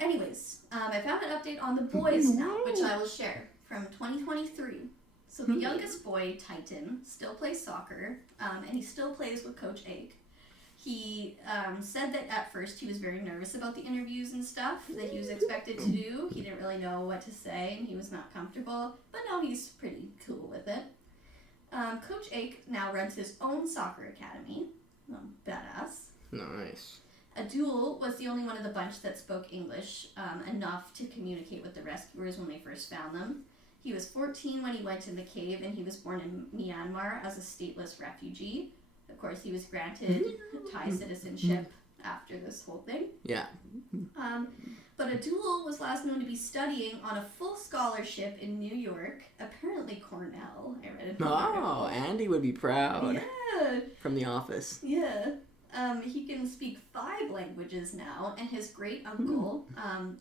Anyways, I found an update on the boys now, which I will share from 2023. So the youngest boy, Titan, still plays soccer, and he still plays with Coach Egg. He said that at first he was very nervous about the interviews and stuff that he was expected to do. He didn't really know what to say and he was not comfortable, but now he's pretty cool with it. Coach Ake now runs his own soccer academy. Badass. Nice. Abdul was the only one of the bunch that spoke English enough to communicate with the rescuers when they first found them. He was 14 when he went in the cave, and he was born in Myanmar as a stateless refugee. Of course, he was granted Thai citizenship after this whole thing. Yeah. But Abdul was last known to be studying on a full scholarship in New York, apparently Cornell. I read it. Oh, Andy would be proud. Yeah. From The Office. Yeah. He can speak 5 languages now, and his great uncle,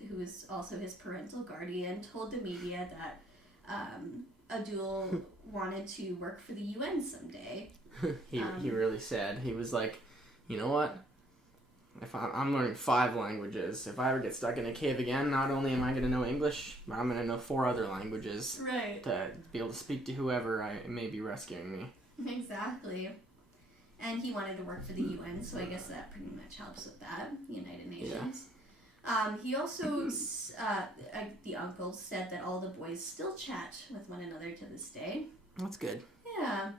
who is also his parental guardian, told the media that Abdul wanted to work for the UN someday. He really said. He was like, you know what? If I'm learning 5 languages, if I ever get stuck in a cave again, not only am I going to know English, but I'm going to know 4 other languages. Right. To be able to speak to whoever may be rescuing me. Exactly. And he wanted to work for the UN, so I guess that pretty much helps with that, United Nations. Yeah. He also, the uncle said that all the boys still chat with one another to this day. That's good. Yeah.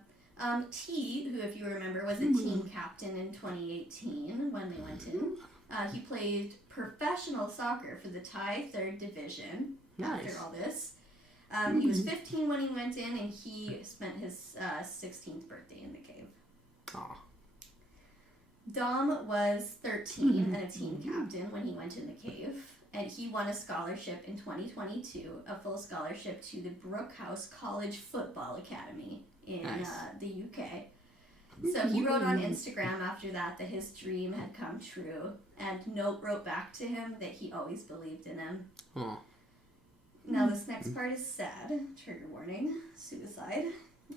T, who, if you remember, was a team captain in 2018 when they went in. He played professional soccer for the Thai 3rd Division. Nice. After all this. He was 15 when he went in, and he spent his 16th birthday in the cave. Aw. Dom was 13 and a team captain when he went in the cave, and he won a scholarship in 2022, a full scholarship to the Brookhouse College Football Academy in the UK. So he wrote on Instagram after that his dream had come true, and Note wrote back to him that he always believed in him. Oh. Now this next part is sad. Trigger warning. Suicide.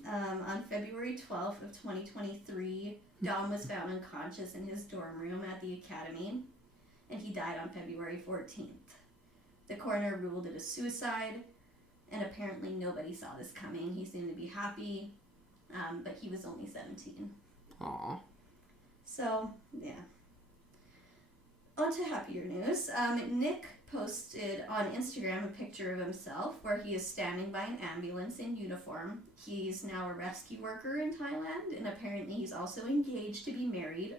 On February 12th of 2023, Dom was found unconscious in his dorm room at the academy, and he died on February 14th. The coroner ruled it a suicide, and apparently nobody saw this coming. He seemed to be happy, but he was only 17. Aw. So, yeah. On to happier news. Nick posted on Instagram a picture of himself where he is standing by an ambulance in uniform. He's now a rescue worker in Thailand, and apparently he's also engaged to be married.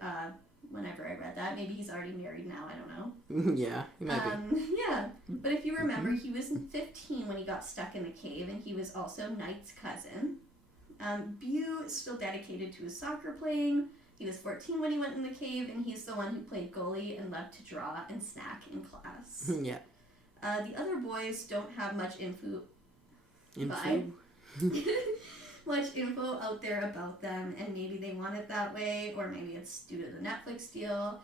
Whenever I read that, maybe he's already married now, I don't know. Yeah, he might be. Yeah, but if you remember, he was 15 when he got stuck in the cave, and he was also Knight's cousin. Bu is still dedicated to his soccer playing. He was 14 when he went in the cave, and he's the one who played goalie and loved to draw and snack in class. Yeah. The other boys don't have much info out there about them, and maybe they want it that way, or maybe it's due to the Netflix deal.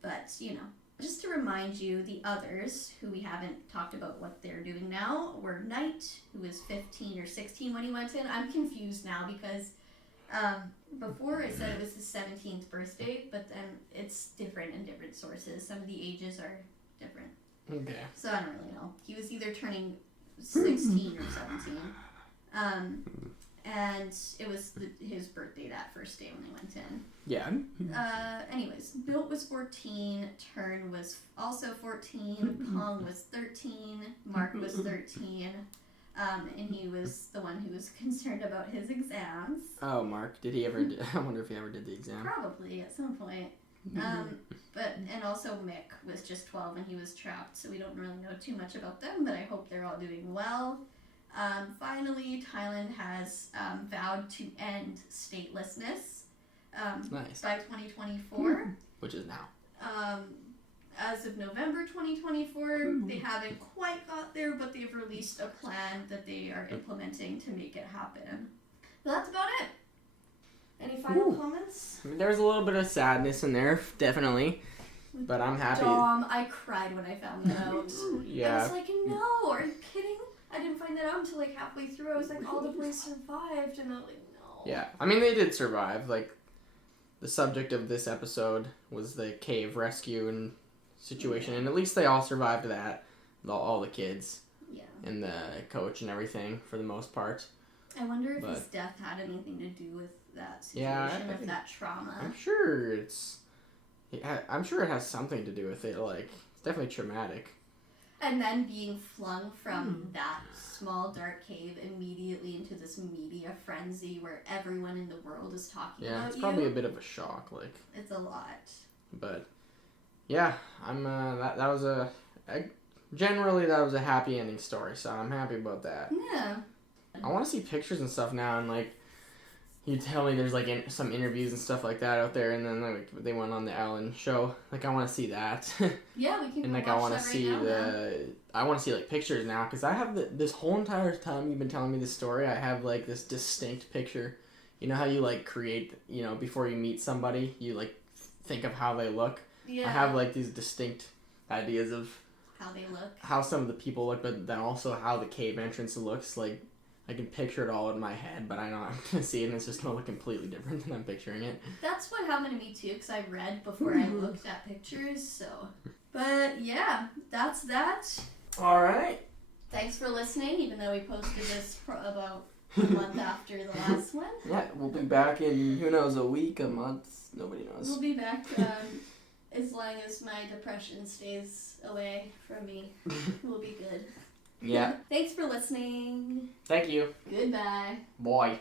But, just to remind you, the others, who we haven't talked about what they're doing now, were Knight, who was 15 or 16 when he went in. I'm confused now because before it said it was his 17th birthday, but then it's different in different sources. Some of the ages are different. Okay. So I don't really know. He was either turning 16 or 17. And it was his birthday that first day when they went in. Yeah. Anyways, Milt was 14, Turn was also 14, Pong was 13, Mark was 13, and he was the one who was concerned about his exams. Oh, Mark, did he ever? I wonder if he ever did the exam. Probably at some point. And also Mick was just 12 and he was trapped, so we don't really know too much about them, but I hope they're all doing well. Finally, Thailand has vowed to end statelessness Nice. by 2024. Which is now. As of November 2024, they haven't quite got there, but they've released a plan that they are implementing to make it happen. But that's about it. Any final comments? I mean, there's a little bit of sadness in there, definitely. But I'm happy. Dom, I cried when I found that out. Yeah. I was like, no, are you kidding? I didn't find that out until like halfway through. I was like, all the boys survived, and I'm like, no. Yeah, I mean, they did survive. Like, the subject of this episode was the cave rescue and situation, and at least they all survived that. All the kids. Yeah. And the coach and everything, for the most part. I wonder if But his death had anything to do with that Yeah, situation, I of think- that trauma. I'm sure I'm sure it has something to do with it. Like, it's definitely traumatic. And then being flung from that small dark cave immediately into this media frenzy where everyone in the world is talking Yeah, about it's you. probably a bit of a shock. Like, It's a lot. but yeah, I'm that was generally that was a happy ending story, so I'm happy about that. Yeah. I want to see pictures and stuff now, and like you tell me there's like some interviews and stuff like that out there, and then like they went on the Ellen show. Like, I want to see that. Yeah, we can And like watch I want to that right see now, then. I want to see like pictures now, because I have this whole entire time you've been telling me this story, I have like this distinct picture. You know how you like create, before you meet somebody, you like think of how they look. Yeah. I have like these distinct ideas of how they look. how some of the people look, but then also how the cave entrance looks. Like, I can picture it all in my head, but I know I'm gonna see it, and it's just gonna look completely different than I'm picturing it. That's what happened to me too, because I read before I looked at pictures. So, but yeah, that's that. All right. Thanks for listening, even though we posted this about a month after the last one. Yeah, we'll be back in, who knows, a week, a month, nobody knows. We'll be back as long as my depression stays away from me. We'll be good. Yeah. Thanks for listening. Thank you. Goodbye. Bye.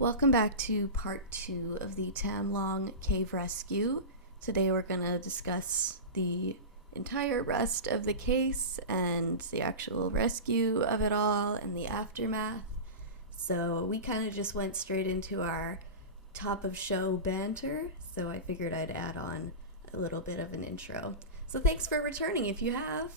Welcome back to part 2 of the Tham Luang cave rescue. Today we're going to discuss the entire rest of the case and the actual rescue of it all and the aftermath. So we kind of just went straight into our top of show banter, so I figured I'd add on a little bit of an intro. So thanks for returning if you have.